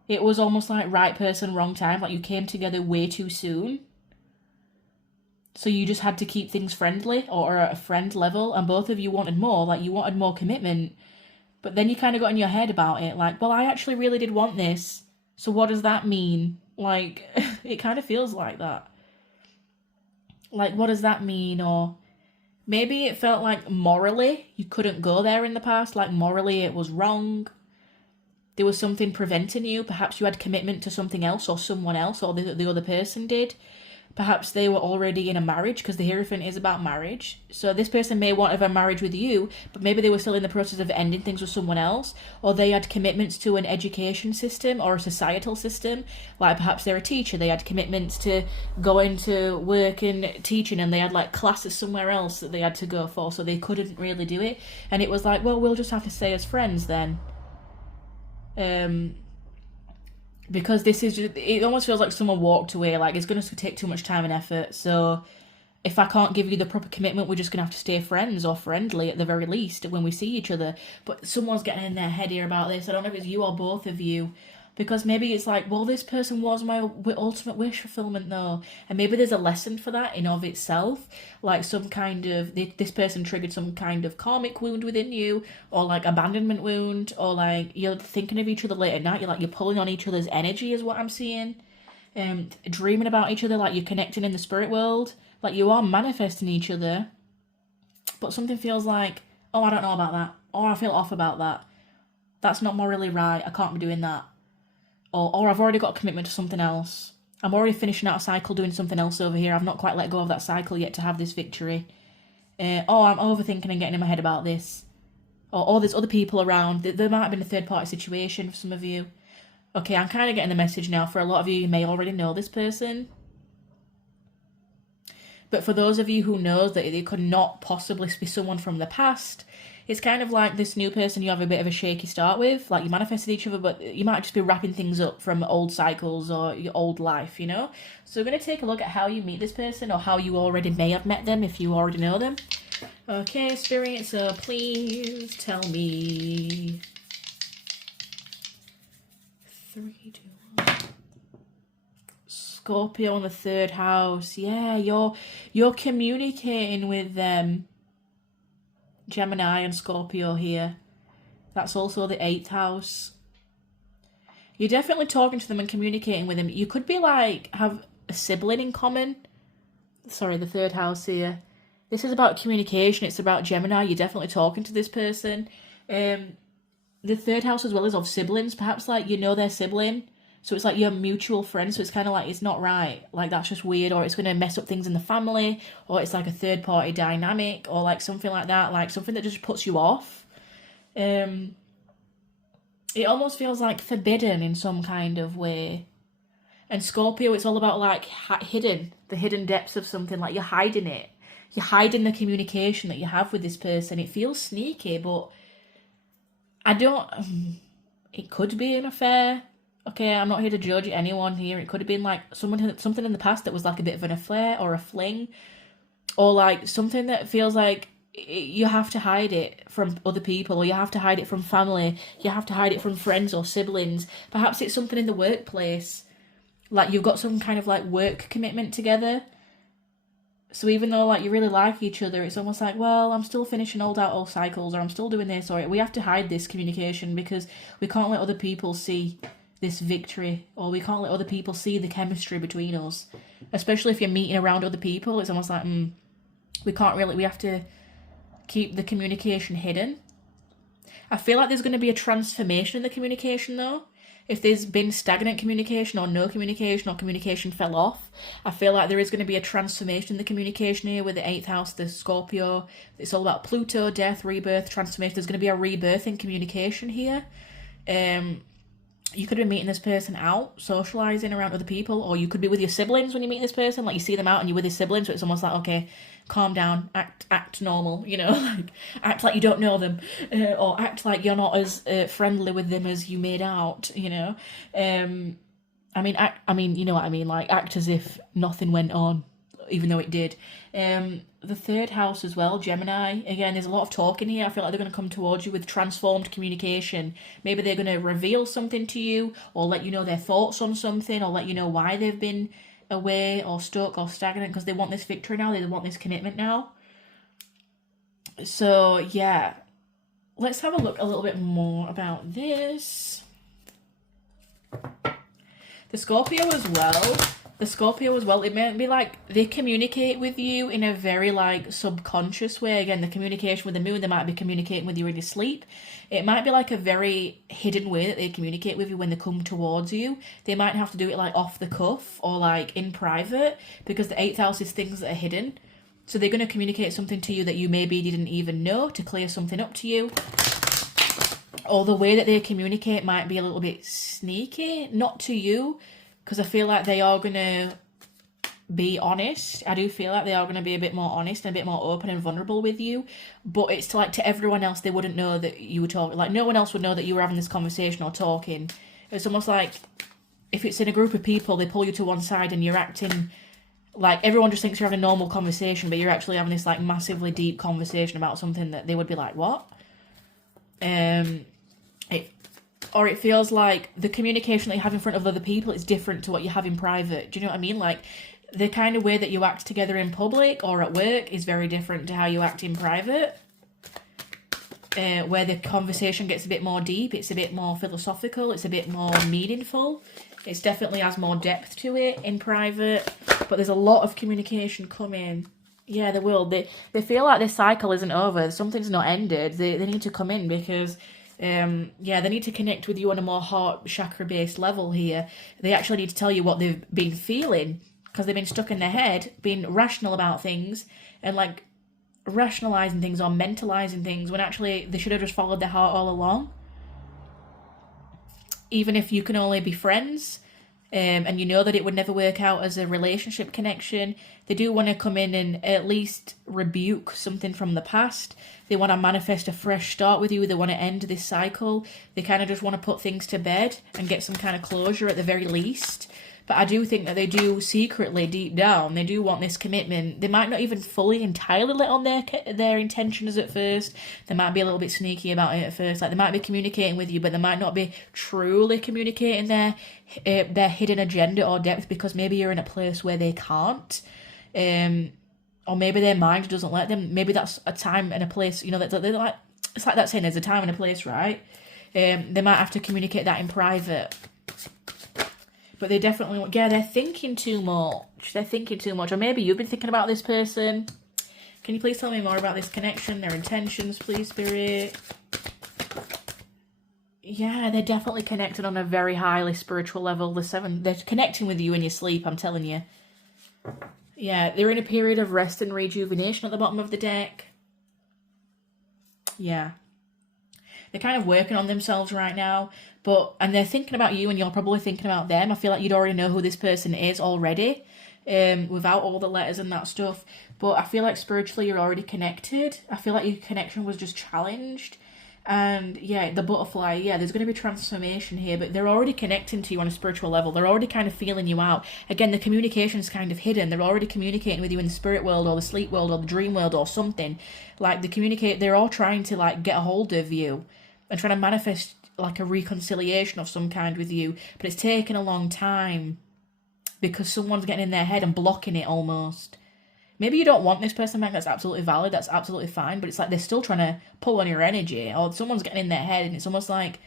it was almost like right person, wrong time. Like, you came together way too soon. So you just had to keep things friendly or at a friend level. And both of you wanted more. Like, you wanted more commitment. But then you kind of got in your head about it. Like, well, I actually really did want this. So what does that mean? Like, it kind of feels like that. Like, what does that mean? Or maybe it felt like morally you couldn't go there in the past. Like, morally it was wrong. There was something preventing you. Perhaps you had commitment to something else or someone else, or the other person did. Perhaps they were already in a marriage, because the Hierophant is about marriage. So this person may want to have a marriage with you, but maybe they were still in the process of ending things with someone else, or they had commitments to an education system or a societal system. Like perhaps they're a teacher, they had commitments to going to work and teaching, and they had like classes somewhere else that they had to go for, so they couldn't really do it. And it was like, well, we'll just have to stay as friends then. Because this is just, it almost feels like someone walked away, like it's going to take too much time and effort. So if I can't give you the proper commitment, we're just going to have to stay friends or friendly at the very least when we see each other. But someone's getting in their head here about this. I don't know if it's you or both of you. Because maybe it's like, well, this person was my ultimate wish fulfillment though. And maybe there's a lesson for that in of itself. Like some kind of, this person triggered some kind of karmic wound within you, or like abandonment wound, or like you're thinking of each other late at night. You're pulling on each other's energy is what I'm seeing. Dreaming about each other, like you're connecting in the spirit world. Like you are manifesting each other. But something feels like, oh, I don't know about that. Or I feel off about that. That's not morally right. I can't be doing that. Or I've already got a commitment to something else. I'm already finishing out a cycle doing something else over here. I've not quite let go of that cycle yet to have this victory. I'm overthinking and getting in my head about this. Or there's other people around. There might have been a third-party situation for some of you. Okay, I'm kind of getting the message now. For a lot of you, you may already know this person. But for those of you who know that it could not possibly be someone from the past, it's kind of like this new person you have a bit of a shaky start with. Like you manifested each other, but you might just be wrapping things up from old cycles or your old life, you know? So we're going to take a look at how you meet this person, or how you already may have met them if you already know them. Okay, Spirit, so please tell me. 3, 2, 1. Scorpio in the 3rd house. Yeah, you're communicating with them. Gemini and Scorpio here. That's also the 8th house. You're definitely talking to them and communicating with them. You could be like, have a sibling in common. Sorry, the 3rd house here. This is about communication. It's about Gemini. You're definitely talking to this person. The 3rd house as well is of siblings. Perhaps like you know their sibling. So it's like your mutual friend. So it's kind of like, it's not right. Like that's just weird. Or it's going to mess up things in the family. Or it's like a third party dynamic. Or like something like that. Like something that just puts you off. It almost feels like forbidden in some kind of way. And Scorpio, it's all about like the hidden depths of something. Like you're hiding it. You're hiding the communication that you have with this person. It feels sneaky, but it could be an affair. Okay, I'm not here to judge anyone here. It could have been like something in the past that was like a bit of an affair or a fling, or like something that feels like you have to hide it from other people, or you have to hide it from family, you have to hide it from friends or siblings. Perhaps it's something in the workplace, like you've got some kind of like work commitment together. So even though like you really like each other, it's almost like, well, I'm still finishing old cycles, or I'm still doing this, or we have to hide this communication because we can't let other people see this victory, or we can't let other people see the chemistry between us. Especially if you're meeting around other people, it's almost like, we have to keep the communication hidden. I feel like there's going to be a transformation in the communication though. If there's been stagnant communication or no communication, or communication fell off, I feel like there is going to be a transformation in the communication here with the 8th house, the Scorpio. It's all about Pluto, death, rebirth, transformation. There's going to be a rebirth in communication here. You could be meeting this person out, socialising around other people, or you could be with your siblings when you meet this person. Like you see them out and you're with your siblings, so it's almost like, okay, calm down, act normal, you know, like act like you don't know them, or act like you're not as friendly with them as you made out, you know. You know what I mean, like act as if nothing went on, even though it did. The 3rd house as well, Gemini. Again, there's a lot of talking here. I feel like they're going to come towards you with transformed communication. Maybe they're going to reveal something to you, or let you know their thoughts on something, or let you know why they've been away or stuck or stagnant, because they want this victory now. They want this commitment now. So, yeah. Let's have a look a little bit more about this. The Scorpio as well. The Scorpio as well, it might be like they communicate with you in a very like subconscious way. Again, the communication with the moon, they might be communicating with you in your sleep. It might be like a very hidden way that they communicate with you when they come towards you. They might have to do it like off the cuff or like in private, because the 8th house is things that are hidden. So they're going to communicate something to you that you maybe didn't even know to clear something up to you. Or the way that they communicate might be a little bit sneaky, not to you, because I feel like they are going to be honest. I do feel like they are going to be a bit more honest and a bit more open and vulnerable with you. But it's to everyone else, they wouldn't know that you were talking. Like, no one else would know that you were having this conversation or talking. It's almost like if it's in a group of people, they pull you to one side and you're acting like everyone just thinks you're having a normal conversation, but you're actually having this like massively deep conversation about something that they would be like, what? It feels like the communication that you have in front of other people is different to what you have in private. Do you know what I mean? Like, the kind of way that you act together in public or at work is very different to how you act in private. Where the conversation gets a bit more deep, it's a bit more philosophical, it's a bit more meaningful. It's definitely has more depth to it in private. But there's a lot of communication coming. Yeah, they will. They feel like this cycle isn't over. Something's not ended. They need to come in because... they need to connect with you on a more heart chakra based level here. They actually need to tell you what they've been feeling, because they've been stuck in their head, being rational about things and like rationalizing things or mentalizing things when actually they should have just followed their heart all along. Even if you can only be friends, and you know that it would never work out as a relationship connection, they do want to come in and at least rebuke something from the past. They want to manifest a fresh start with you. They want to end this cycle. They kind of just want to put things to bed and get some kind of closure at the very least. But I do think that they do secretly, deep down, they do want this commitment. They might not even fully entirely let on their intentions at first. They might be a little bit sneaky about it at first. Like, they might be communicating with you, but they might not be truly communicating their hidden agenda or depth, because maybe you're in a place where they can't. Or maybe their mind doesn't let them. Maybe that's a time and a place, you know, that they're like, it's like that saying, there's a time and a place, right? They might have to communicate that in private. But they definitely, they're thinking too much. They're thinking too much. Or maybe you've been thinking about this person. Can you please tell me more about this connection, their intentions, please, Spirit? Yeah, they're definitely connected on a very highly spiritual level. They're connecting with you in your sleep, I'm telling you. Yeah, they're in a period of rest and rejuvenation at the bottom of the deck. Yeah. They're kind of working on themselves right now, and they're thinking about you, and you're probably thinking about them. I feel like you'd already know who this person is already, without all the letters and that stuff. But I feel like spiritually you're already connected. I feel like your connection was just challenged. And yeah, the butterfly, there's going to be transformation here, but they're already connecting to you on a spiritual level. They're already kind of feeling you out. Again, the communication is kind of hidden. They're already communicating with you in the spirit world or the sleep world or the dream world or something. Like, they're all trying to like get a hold of you and trying to manifest like a reconciliation of some kind with you. But it's taken a long time because someone's getting in their head and blocking it almost. Maybe you don't want this person back, that's absolutely valid, that's absolutely fine, but it's like they're still trying to pull on your energy, or someone's getting in their head, and it's almost like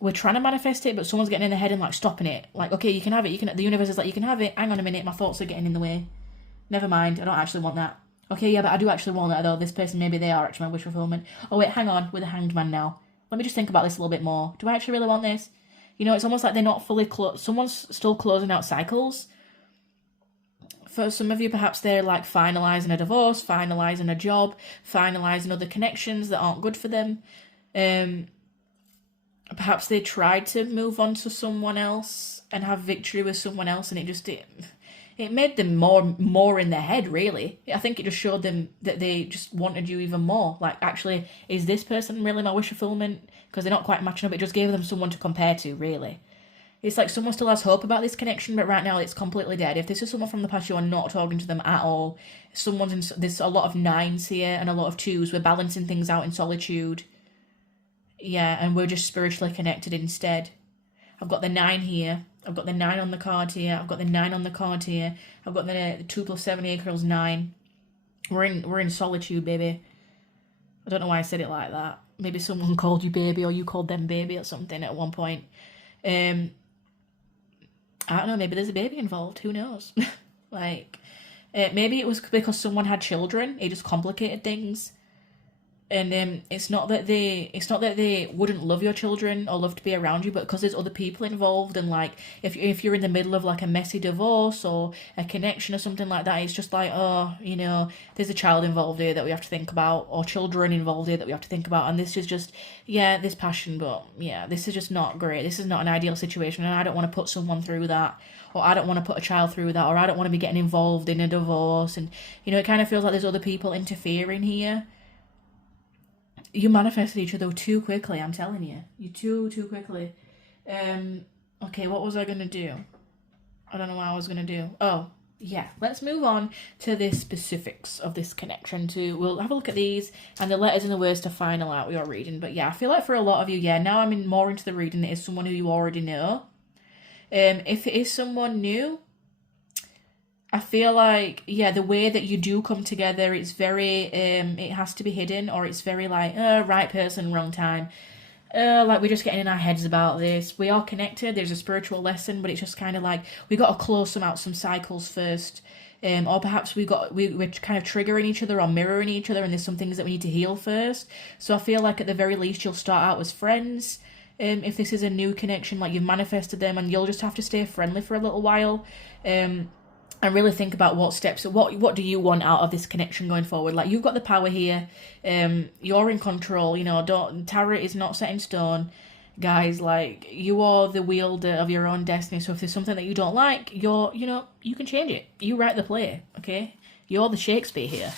we're trying to manifest it, but someone's getting in their head and like stopping it. Like, okay, you can have it, the universe is like, you can have it, hang on a minute, my thoughts are getting in the way. Never mind, I don't actually want that. Okay, yeah, but I do actually want that though, this person, maybe they are actually my wish fulfillment. Oh wait, hang on, with the Hanged Man now. Let me just think about this a little bit more. Do I actually really want this? You know, it's almost like they're not fully closed. Someone's still closing out cycles. For some of you, perhaps they're like finalising a divorce, finalising a job, finalising other connections that aren't good for them. Perhaps they tried to move on to someone else and have victory with someone else, and it made them more in their head, really. I think it just showed them that they just wanted you even more. Like, actually, is this person really my wish fulfillment? Because they're not quite matching up. It just gave them someone to compare to, really. It's like someone still has hope about this connection, but right now it's completely dead. If this is someone from the past, you are not talking to them at all. There's a lot of 9s here and a lot of 2s. We're balancing things out in solitude. Yeah, and we're just spiritually connected instead. I've got the 9 here. I've got the 9 on the card here. I've got the 9 on the card here. I've got the 2 + 7 equals 9. We're in solitude, baby. I don't know why I said it like that. Maybe someone called you baby, or you called them baby or something at one point. I don't know, maybe there's a baby involved, who knows? Like, maybe it was because someone had children, it just complicated things. And it's not that they wouldn't love your children or love to be around you, but because there's other people involved, and like if you're in the middle of like a messy divorce or a connection or something like that, it's just like, oh, there's a child involved here that we have to think about, or children involved here that we have to think about, and this is just, yeah, this passion, but yeah, this is just not great. This is not an ideal situation, and I don't want to put someone through that, or I don't want to put a child through that, or I don't want to be getting involved in a divorce, and it kind of feels like there's other people interfering here. You manifested each other too quickly, I'm telling you. You too quickly. Okay, what was I going to do? I don't know what I was going to do. Oh, yeah. Let's move on to the specifics of this connection. We'll have a look at these and the letters and the words to final out your reading. But yeah, I feel like for a lot of you, yeah, now I'm more into the reading. It is someone who you already know. If it is someone new, I feel like, yeah, the way that you do come together, it's very, it has to be hidden, or it's very like, right person, wrong time. Like we're just getting in our heads about this. We are connected, there's a spiritual lesson, but it's just kind of like, we got to close some cycles first. Or perhaps we're kind of triggering each other or mirroring each other, and there's some things that we need to heal first. So I feel like at the very least, you'll start out as friends. If this is a new connection, like you've manifested them, and you'll just have to stay friendly for a little while. And really think about what do you want out of this connection going forward. Like, you've got the power here, you're in control, tarot is not set in stone, guys. Like, you are the wielder of your own destiny. So if there's something that you don't like, you can change it. You write the play, okay? You're the Shakespeare here.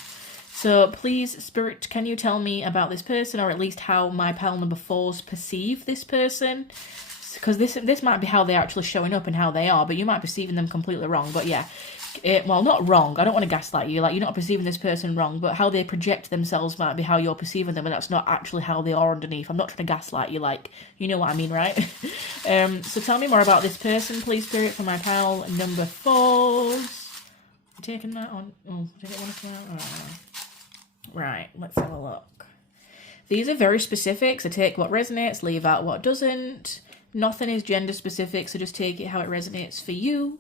So please, Spirit, can you tell me about this person, or at least how my pal number 4s perceive this person? Because this might be how they're actually showing up and how they are, but you might be perceiving them completely wrong. But yeah, well, not wrong. I don't want to gaslight you. Like, you're not perceiving this person wrong, but how they project themselves might be how you're perceiving them, and that's not actually how they are underneath. I'm not trying to gaslight you. Like, you know what I mean, right? So tell me more about this person, please, Spirit, for my pal number 4s. Taking that on. Oh, did I get one of that? Right, let's have a look. These are very specific, so take what resonates, leave out what doesn't. Nothing is gender specific, so just take it how it resonates for you.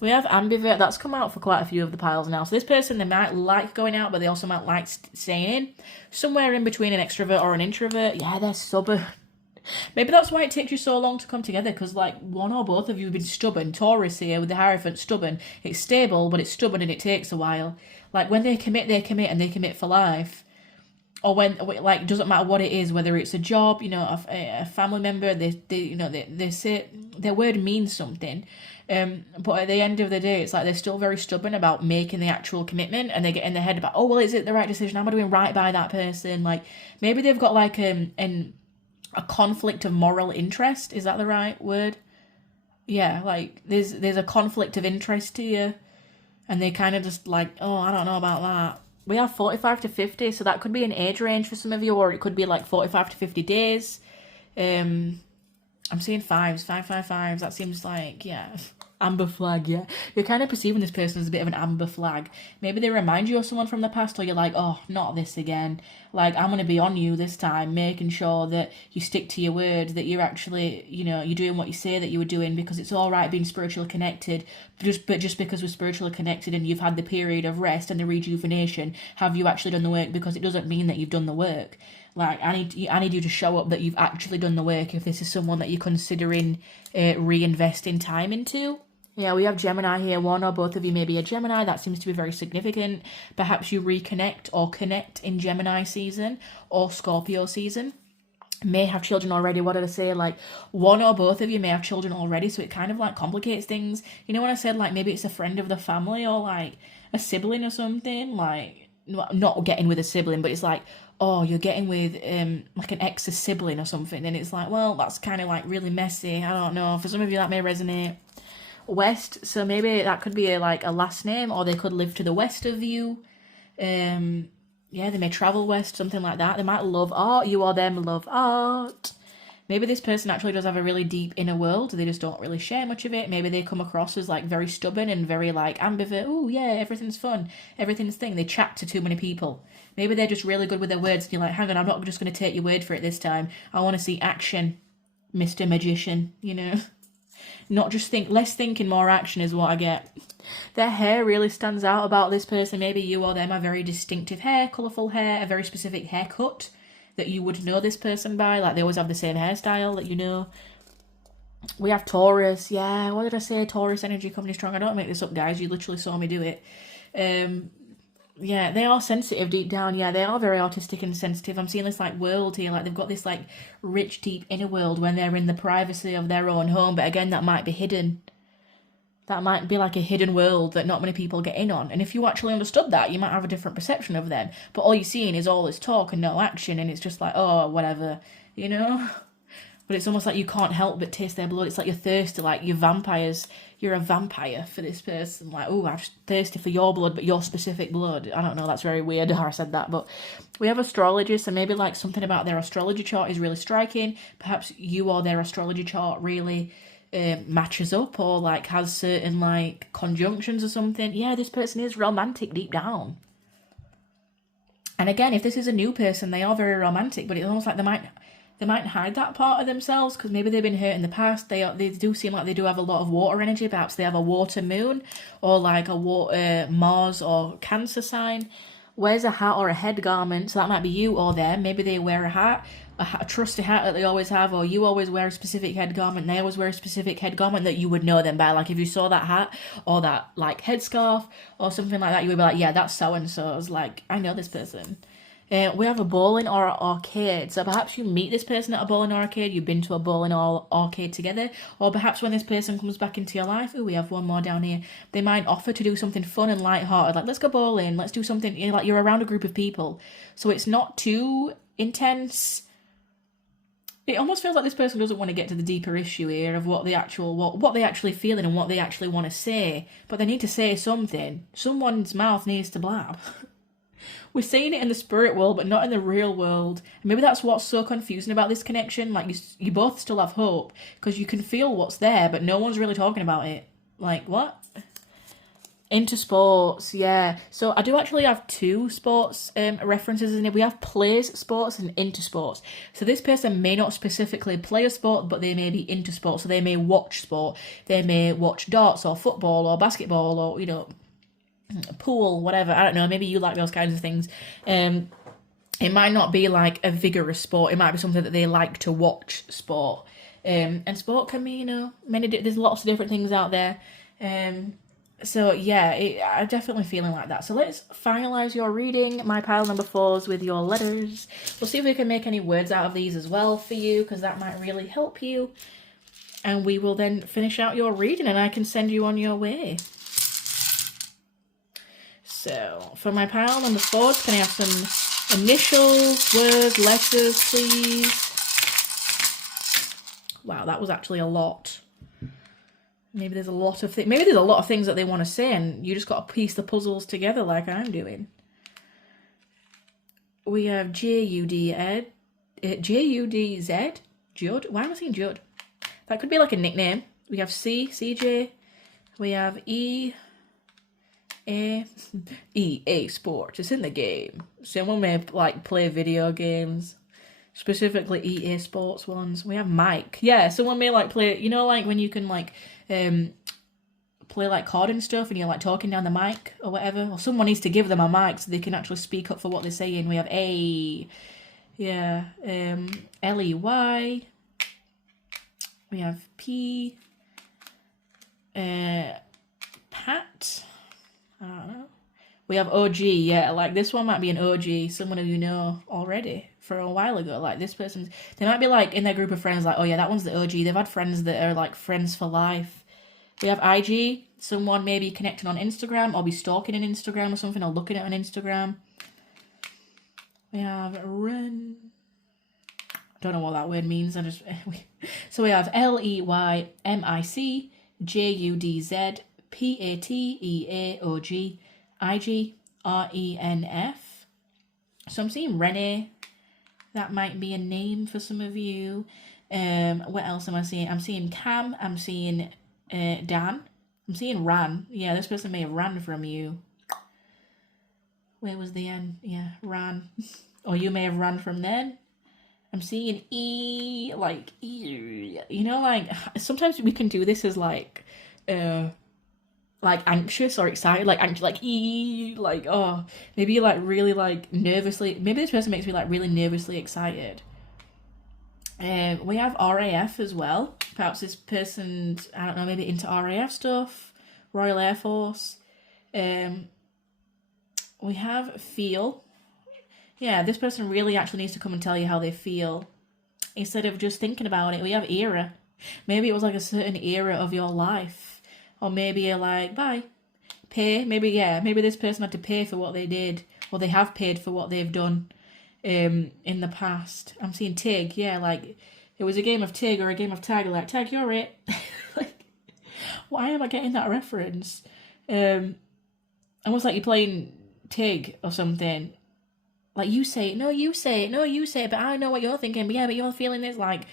We have ambivert. That's come out for quite a few of the piles now. So this person, they might like going out, but they also might like staying in. Somewhere in between an extrovert or an introvert. Yeah, they're stubborn. Maybe that's why it takes you so long to come together, because like one or both of you have been stubborn. Taurus here with the Hierophant, stubborn. It's stable, but it's stubborn and it takes a while. Like, when they commit, and they commit for life. Or when, like, doesn't matter what it is, whether it's a job, a family member, they say their word means something. But at the end of the day, it's like they're still very stubborn about making the actual commitment, and they get in their head about, oh, well, is it the right decision? Am I doing right by that person? Like, maybe they've got like a conflict of moral interest. Is that the right word? Yeah, like there's a conflict of interest here, and they kind of just like, oh, I don't know about that. We have 45 to 50, so that could be an age range for some of you, or it could be like 45 to 50 days. I'm seeing 5s, 555s. That seems like, yeah, amber flag, yeah. You're kind of perceiving this person as a bit of an amber flag. Maybe they remind you of someone from the past, or you're like, oh, not this again. Like, I'm going to be on you this time, making sure that you stick to your word, that you're actually, you're doing what you say that you were doing, because it's all right being spiritually connected, but just because we're spiritually connected and you've had the period of rest and the rejuvenation, have you actually done the work? Because it doesn't mean that you've done the work. Like, I need you to show up that you've actually done the work if this is someone that you're considering reinvesting time into. Yeah, we have Gemini here. One or both of you may be a Gemini. That seems to be very significant. Perhaps you reconnect or connect in Gemini season or Scorpio season. May have children already. What did I say? Like, one or both of you may have children already, so it kind of like complicates things. You know when I said like maybe it's a friend of the family or like a sibling or something? Like, not getting with a sibling, but it's like, oh, you're getting with like an ex's sibling or something, and it's like, well, that's kind of like really messy. I don't know. For some of you that may resonate. West, so maybe that could be a last name, or they could live to the west of you. Yeah, they may travel west, something like that. They might love art. You or them love art. Maybe this person actually does have a really deep inner world. They just don't really share much of it. Maybe they come across as like very stubborn and very like ambivert. Oh yeah, everything's fun, everything's thing. They chat to too many people. Maybe they're just really good with their words, and you're like, hang on, I'm not just going to take your word for it this time. I want to see action, Mr. Magician, Not just think, less thinking, more action is what I get. Their hair really stands out about this person. Maybe you or them have very distinctive hair, colourful hair, a very specific haircut that you would know this person by. Like, they always have the same hairstyle that you know. We have Taurus. Yeah, what did I say? Taurus energy coming strong. I don't make this up, guys. You literally saw me do it. Yeah, they are sensitive deep down. Yeah, they are very artistic and sensitive. I'm seeing this, like, world here. Like, they've got this, like, rich, deep inner world when they're in the privacy of their own home. But again, that might be hidden. That might be like a hidden world that not many people get in on. And if you actually understood that, you might have a different perception of them. But all you're seeing is all this talk and no action. And it's just like, oh, whatever, you know? But it's almost like you can't help but taste their blood. It's like you're thirsty, like you're vampires. You're a vampire for this person. Like, oh, I'm just thirsty for your blood, but your specific blood. I don't know, that's very weird how I said that. But we have astrologists, and maybe like something about their astrology chart is really striking. Perhaps you or their astrology chart really matches up, or like has certain like conjunctions or something. Yeah, this person is romantic deep down. And again, if this is a new person, they are very romantic, but it's almost like they might hide that part of themselves because maybe they've been hurt in the past. They do seem like they do have a lot of water energy. Perhaps they have a water moon, or like a water Mars or Cancer sign. Wears a hat or a head garment, so that might be you or them. Maybe they wear a hat, a trusty hat that they always have, or you always wear a specific head garment, and they always wear a specific head garment that you would know them by. Like, if you saw that hat or that like headscarf or something like that, you would be like, yeah, that's so-and-so's. Like, I know this person. We have a bowling or an arcade. So perhaps you meet this person at a bowling or arcade. You've been to a bowling or arcade together. Or perhaps when this person comes back into your life, we have one more down here. They might offer to do something fun and lighthearted. Like, let's go bowling. Let's do something, you know, like you're around a group of people. So it's not too intense. It almost feels like this person doesn't want to get to the deeper issue here of what they actually feeling and what they actually want to say. But they need to say something. Someone's mouth needs to blab. We're seeing it in the spirit world, but not in the real world. And maybe that's what's so confusing about this connection. Like, you both still have hope, because you can feel what's there, but no one's really talking about it. Like, what? Into sports, yeah. So I do actually have two sports references in it. We have plays sports and into sports. So this person may not specifically play a sport, but they may be into sports. So they may watch sport. They may watch darts or football or basketball or, you know, pool, whatever. I don't know, maybe you like those kinds of things. It might not be like a vigorous sport. It might be something that they like to watch sport. And sport can be, you know, there's lots of different things out there. So yeah, I'm definitely feeling like that. So let's finalize your reading, my pile number 4s, with your letters. We'll see if we can make any words out of these as well for you, because that might really help you. And we will then finish out your reading and I can send you on your way. So, for my pile number 4s, can I have some initials, words, letters, please? Wow, that was actually a lot. Maybe there's a lot of things that they want to say, and you just got to piece the puzzles together like I'm doing. We have J-U-D-Z. Judd? Why am I saying Judd? That could be like a nickname. We have C, CJ. We have E. EA Sports. It's in the game. Someone may like play video games, specifically EA Sports ones. We have Mike. Yeah, someone may like play, you know, like when you can like play like card and stuff and you're like talking down the mic or whatever. Or someone needs to give them a mic so they can actually speak up for what they're saying. We have A. Yeah. Ley. We have P. Pat. I don't know. We have OG, yeah, like this one might be an OG, someone who you know already for a while ago. Like this person's, they might be like in their group of friends, like, oh yeah, that one's the OG. They've had friends that are like friends for life. We have IG, someone maybe connecting on Instagram or be stalking on Instagram or something, or looking at on Instagram. We have Ren. Don't know what that word means. So we have LEYMICJUDZ PATEAOG IGRENF. So I'm seeing Rene. That might be a name for some of you. What else am I seeing? I'm seeing Cam. I'm seeing Dan. I'm seeing Ran. Yeah, this person may have ran from you. Where was the N? Yeah, ran. Or you may have run from them. I'm seeing like like sometimes we can do this as like anxious or excited, like anxious, like oh, maybe you're like really like nervously. Maybe this person makes me like really nervously excited. We have RAF as well. Perhaps this person's, I don't know, maybe into RAF stuff, Royal Air Force. We have feel. Yeah, this person really actually needs to come and tell you how they feel instead of just thinking about it. We have era. Maybe it was like a certain era of your life. Or maybe you're like, bye. Pay. Maybe this person had to pay for what they did. Or they have paid for what they've done in the past. I'm seeing Tig. Yeah, like it was a game of Tig or a game of tag. Like, tag, you're it. Like, why am I getting that reference? Almost like you're playing Tig or something. Like, you say it, no, you say it, no, you say it, but I know what you're thinking, but yeah, but you're feeling this, like,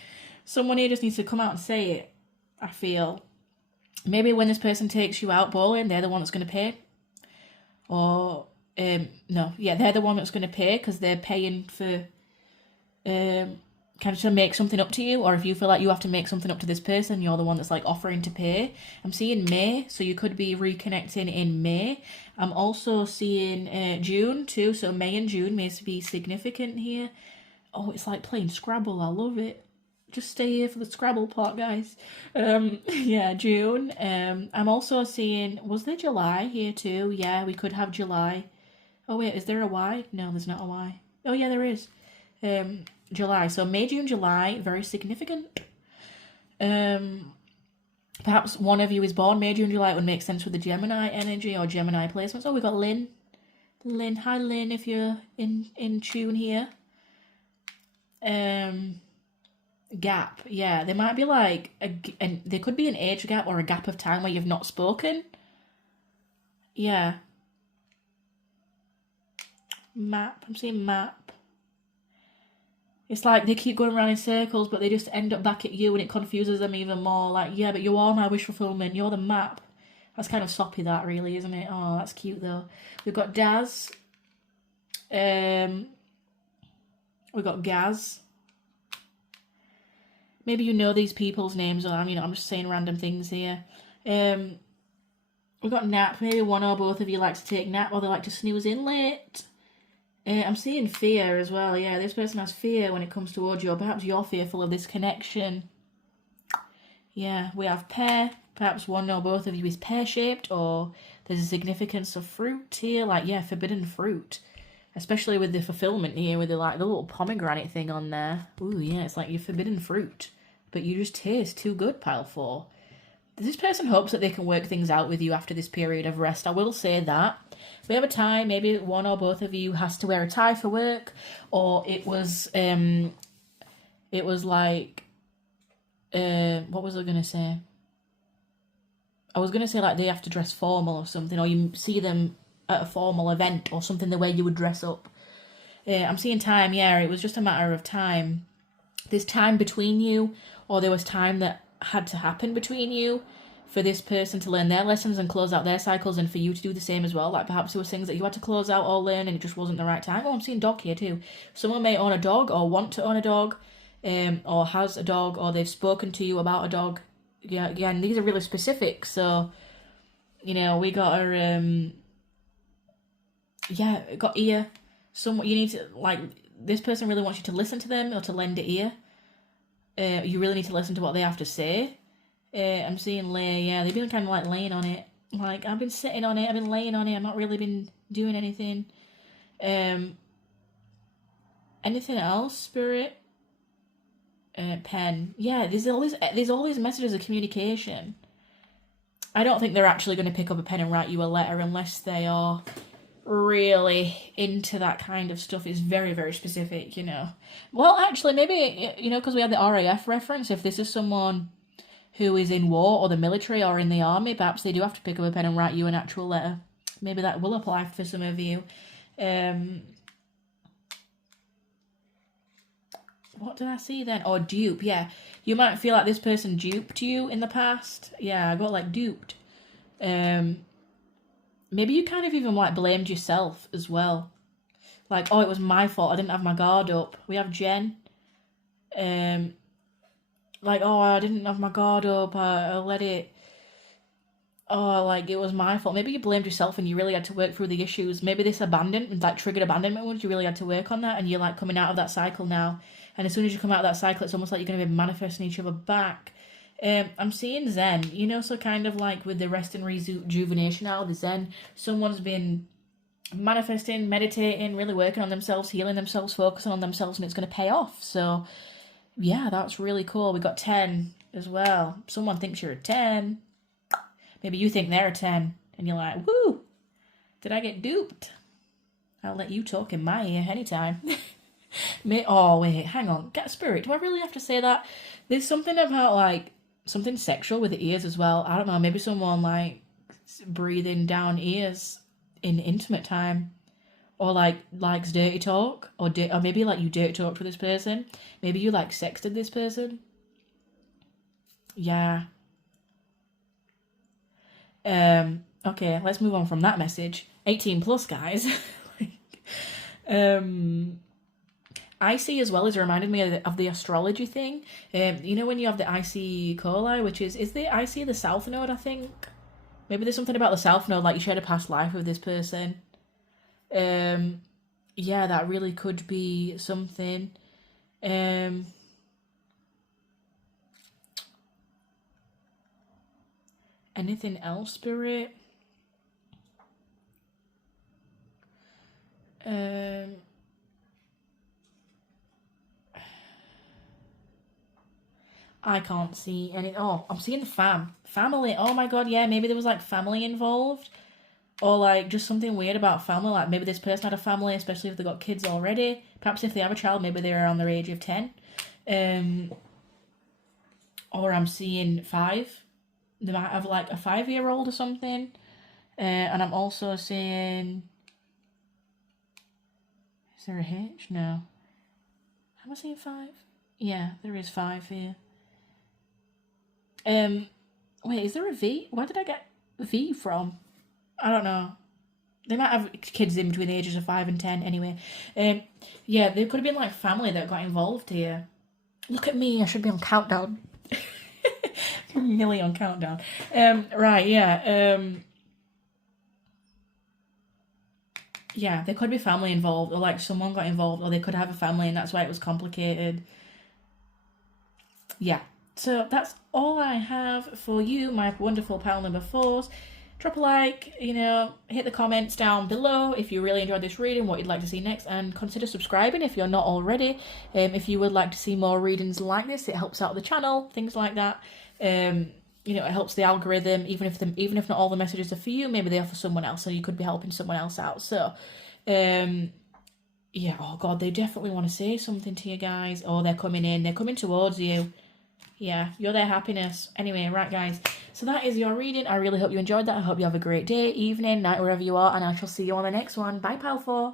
someone here just needs to come out and say it, I feel. Maybe when this person takes you out bowling, they're the one that's going to pay. Or, no, yeah, they're the one that's going to pay, because they're paying for, kind of to make something up to you, or if you feel like you have to make something up to this person, you're the one that's, like, offering to pay. I'm seeing May, so you could be reconnecting in May. I'm also seeing June, too, so May and June may be significant here. Oh, it's like playing Scrabble, I love it. Just stay here for the Scrabble part, guys. Yeah, June. I'm also seeing, was there July here, too? Yeah, we could have July. Oh, wait, is there a Y? No, there's not a Y. Oh, yeah, there is. July. So May, June, July, very significant. Perhaps one of you is born May, June, July. It would make sense with the Gemini energy or Gemini placements. Oh, we've got Lynn. Lynn, hi Lynn, if you're in tune here. Gap. Yeah, there might be like and there could be an age gap or a gap of time where you've not spoken. Yeah. Map. I'm seeing map. It's like they keep going around in circles, but they just end up back at you and it confuses them even more. Like, yeah, but you are my wish fulfillment. You're the map. That's kind of soppy, that, really, isn't it? Oh, that's cute, though. We've got Daz. We've got Gaz. Maybe you know these people's names, or I'm just saying random things here. We've got Nap. Maybe one or both of you like to take nap, or they like to snooze in late. I'm seeing fear as well. Yeah, this person has fear when it comes towards you, or perhaps you're fearful of this connection. Yeah, we have pear. Perhaps one or both of you is pear-shaped, or there's a significance of fruit here, like, yeah, forbidden fruit. Especially with the fulfillment here, with the little pomegranate thing on there. Ooh, yeah, it's like your forbidden fruit. But you just taste too good, pile 4. This person hopes that they can work things out with you after this period of rest. I will say that. We have a tie. Maybe one or both of you has to wear a tie for work, or it was like, what was I gonna say? I was gonna say like they have to dress formal or something, or you see them at a formal event or something the way you would dress up. I'm seeing time. Yeah, it was just a matter of time. There's time between you, or there was time that had to happen between you for this person to learn their lessons and close out their cycles, and for you to do the same as well. Like perhaps there was things that you had to close out or learn and it just wasn't the right time. Oh, I'm seeing dog here too. Someone may own a dog or want to own a dog, or has a dog, or they've spoken to you about a dog. Yeah, again, these are really specific. So, we got our, got ear. You need to, like, this person really wants you to listen to them or to lend an ear. You really need to listen to what they have to say. I'm seeing lay, yeah, they've been kind of like laying on it. Like, I've been sitting on it, I've been laying on it, I've not really been doing anything. Anything else, Spirit? Pen. Yeah, there's all these messages of communication. I don't think they're actually going to pick up a pen and write you a letter unless they are really into that kind of stuff. It's very, very specific, Well, actually, maybe, because we had the RAF reference, if this is someone who is in war or the military or in the army, perhaps they do have to pick up a pen and write you an actual letter. Maybe that will apply for some of you. What did I see then? Oh, dupe, yeah. You might feel like this person duped you in the past. Yeah, I got like duped. Maybe you kind of even like blamed yourself as well. Like, oh, it was my fault, I didn't have my guard up. We have Jen. Like, oh, I didn't have my guard up, I let it, oh, like, it was my fault. Maybe you blamed yourself and you really had to work through the issues. Maybe this abandonment, like, triggered abandonment wounds, you really had to work on that, and you're, like, coming out of that cycle now. And as soon as you come out of that cycle, it's almost like you're going to be manifesting each other back. I'm seeing Zen, you know, so kind of like with the rest and rejuvenation out of the Zen, someone's been manifesting, meditating, really working on themselves, healing themselves, focusing on themselves, and it's going to pay off. So, yeah, that's really cool. We got 10 as well. Someone thinks you're a 10. Maybe you think they're a 10, and you're like, woo, did I get duped? I'll let you talk in my ear anytime. Oh, wait, hang on. Get spirit. Do I really have to say that? There's something about, like, something sexual with the ears as well. I don't know, maybe someone, like, breathing down ears in intimate time. Or, like, likes dirty talk. Or maybe, like, you dirty talked with this person. Maybe you, like, sexted this person. Yeah. Okay, let's move on from that message. 18 plus, guys. IC as well has reminded me of the astrology thing. You know when you have the IC coli, which is the IC the South Node, I think? Maybe there's something about the South Node, like you shared a past life with this person. Yeah, that really could be something. Anything else, Spirit? I can't see any. Oh, I'm seeing the family. Oh my god, yeah, maybe there was like family involved. Or like just something weird about family. Like maybe this person had a family, especially if they got kids already. Perhaps if they have a child, maybe they're around their age of 10. Or I'm seeing 5. They might have like a 5-year-old or something. And I'm also seeing... Is there a H? No. Am I seeing 5? Yeah, there is 5 here. Wait, is there a V? Where did I get V from? I don't know. They might have kids in between the ages of 5 and 10 anyway. Yeah, there could have been like family that got involved here. Look at me, I should be on countdown. Nearly on countdown. Right, yeah. Yeah, there could be family involved, or like someone got involved, or they could have a family and that's why it was complicated. Yeah, so that's all I have for you, my wonderful pile number 4s. Drop a like, you know, hit the comments down below if you really enjoyed this reading, what you'd like to see next, and consider subscribing if you're not already. If you would like to see more readings like this, it helps out the channel, things like that. You know, it helps the algorithm, even if not all the messages are for you, maybe they are for someone else, so you could be helping someone else out. So, yeah, oh god, they definitely want to say something to you guys. Oh, they're coming towards you. Yeah, you're their happiness. Anyway, right guys, so that is your reading. I really hope you enjoyed that. I hope you have a great day, evening, night, wherever you are, and I shall see you on the next one. Bye, pal 4.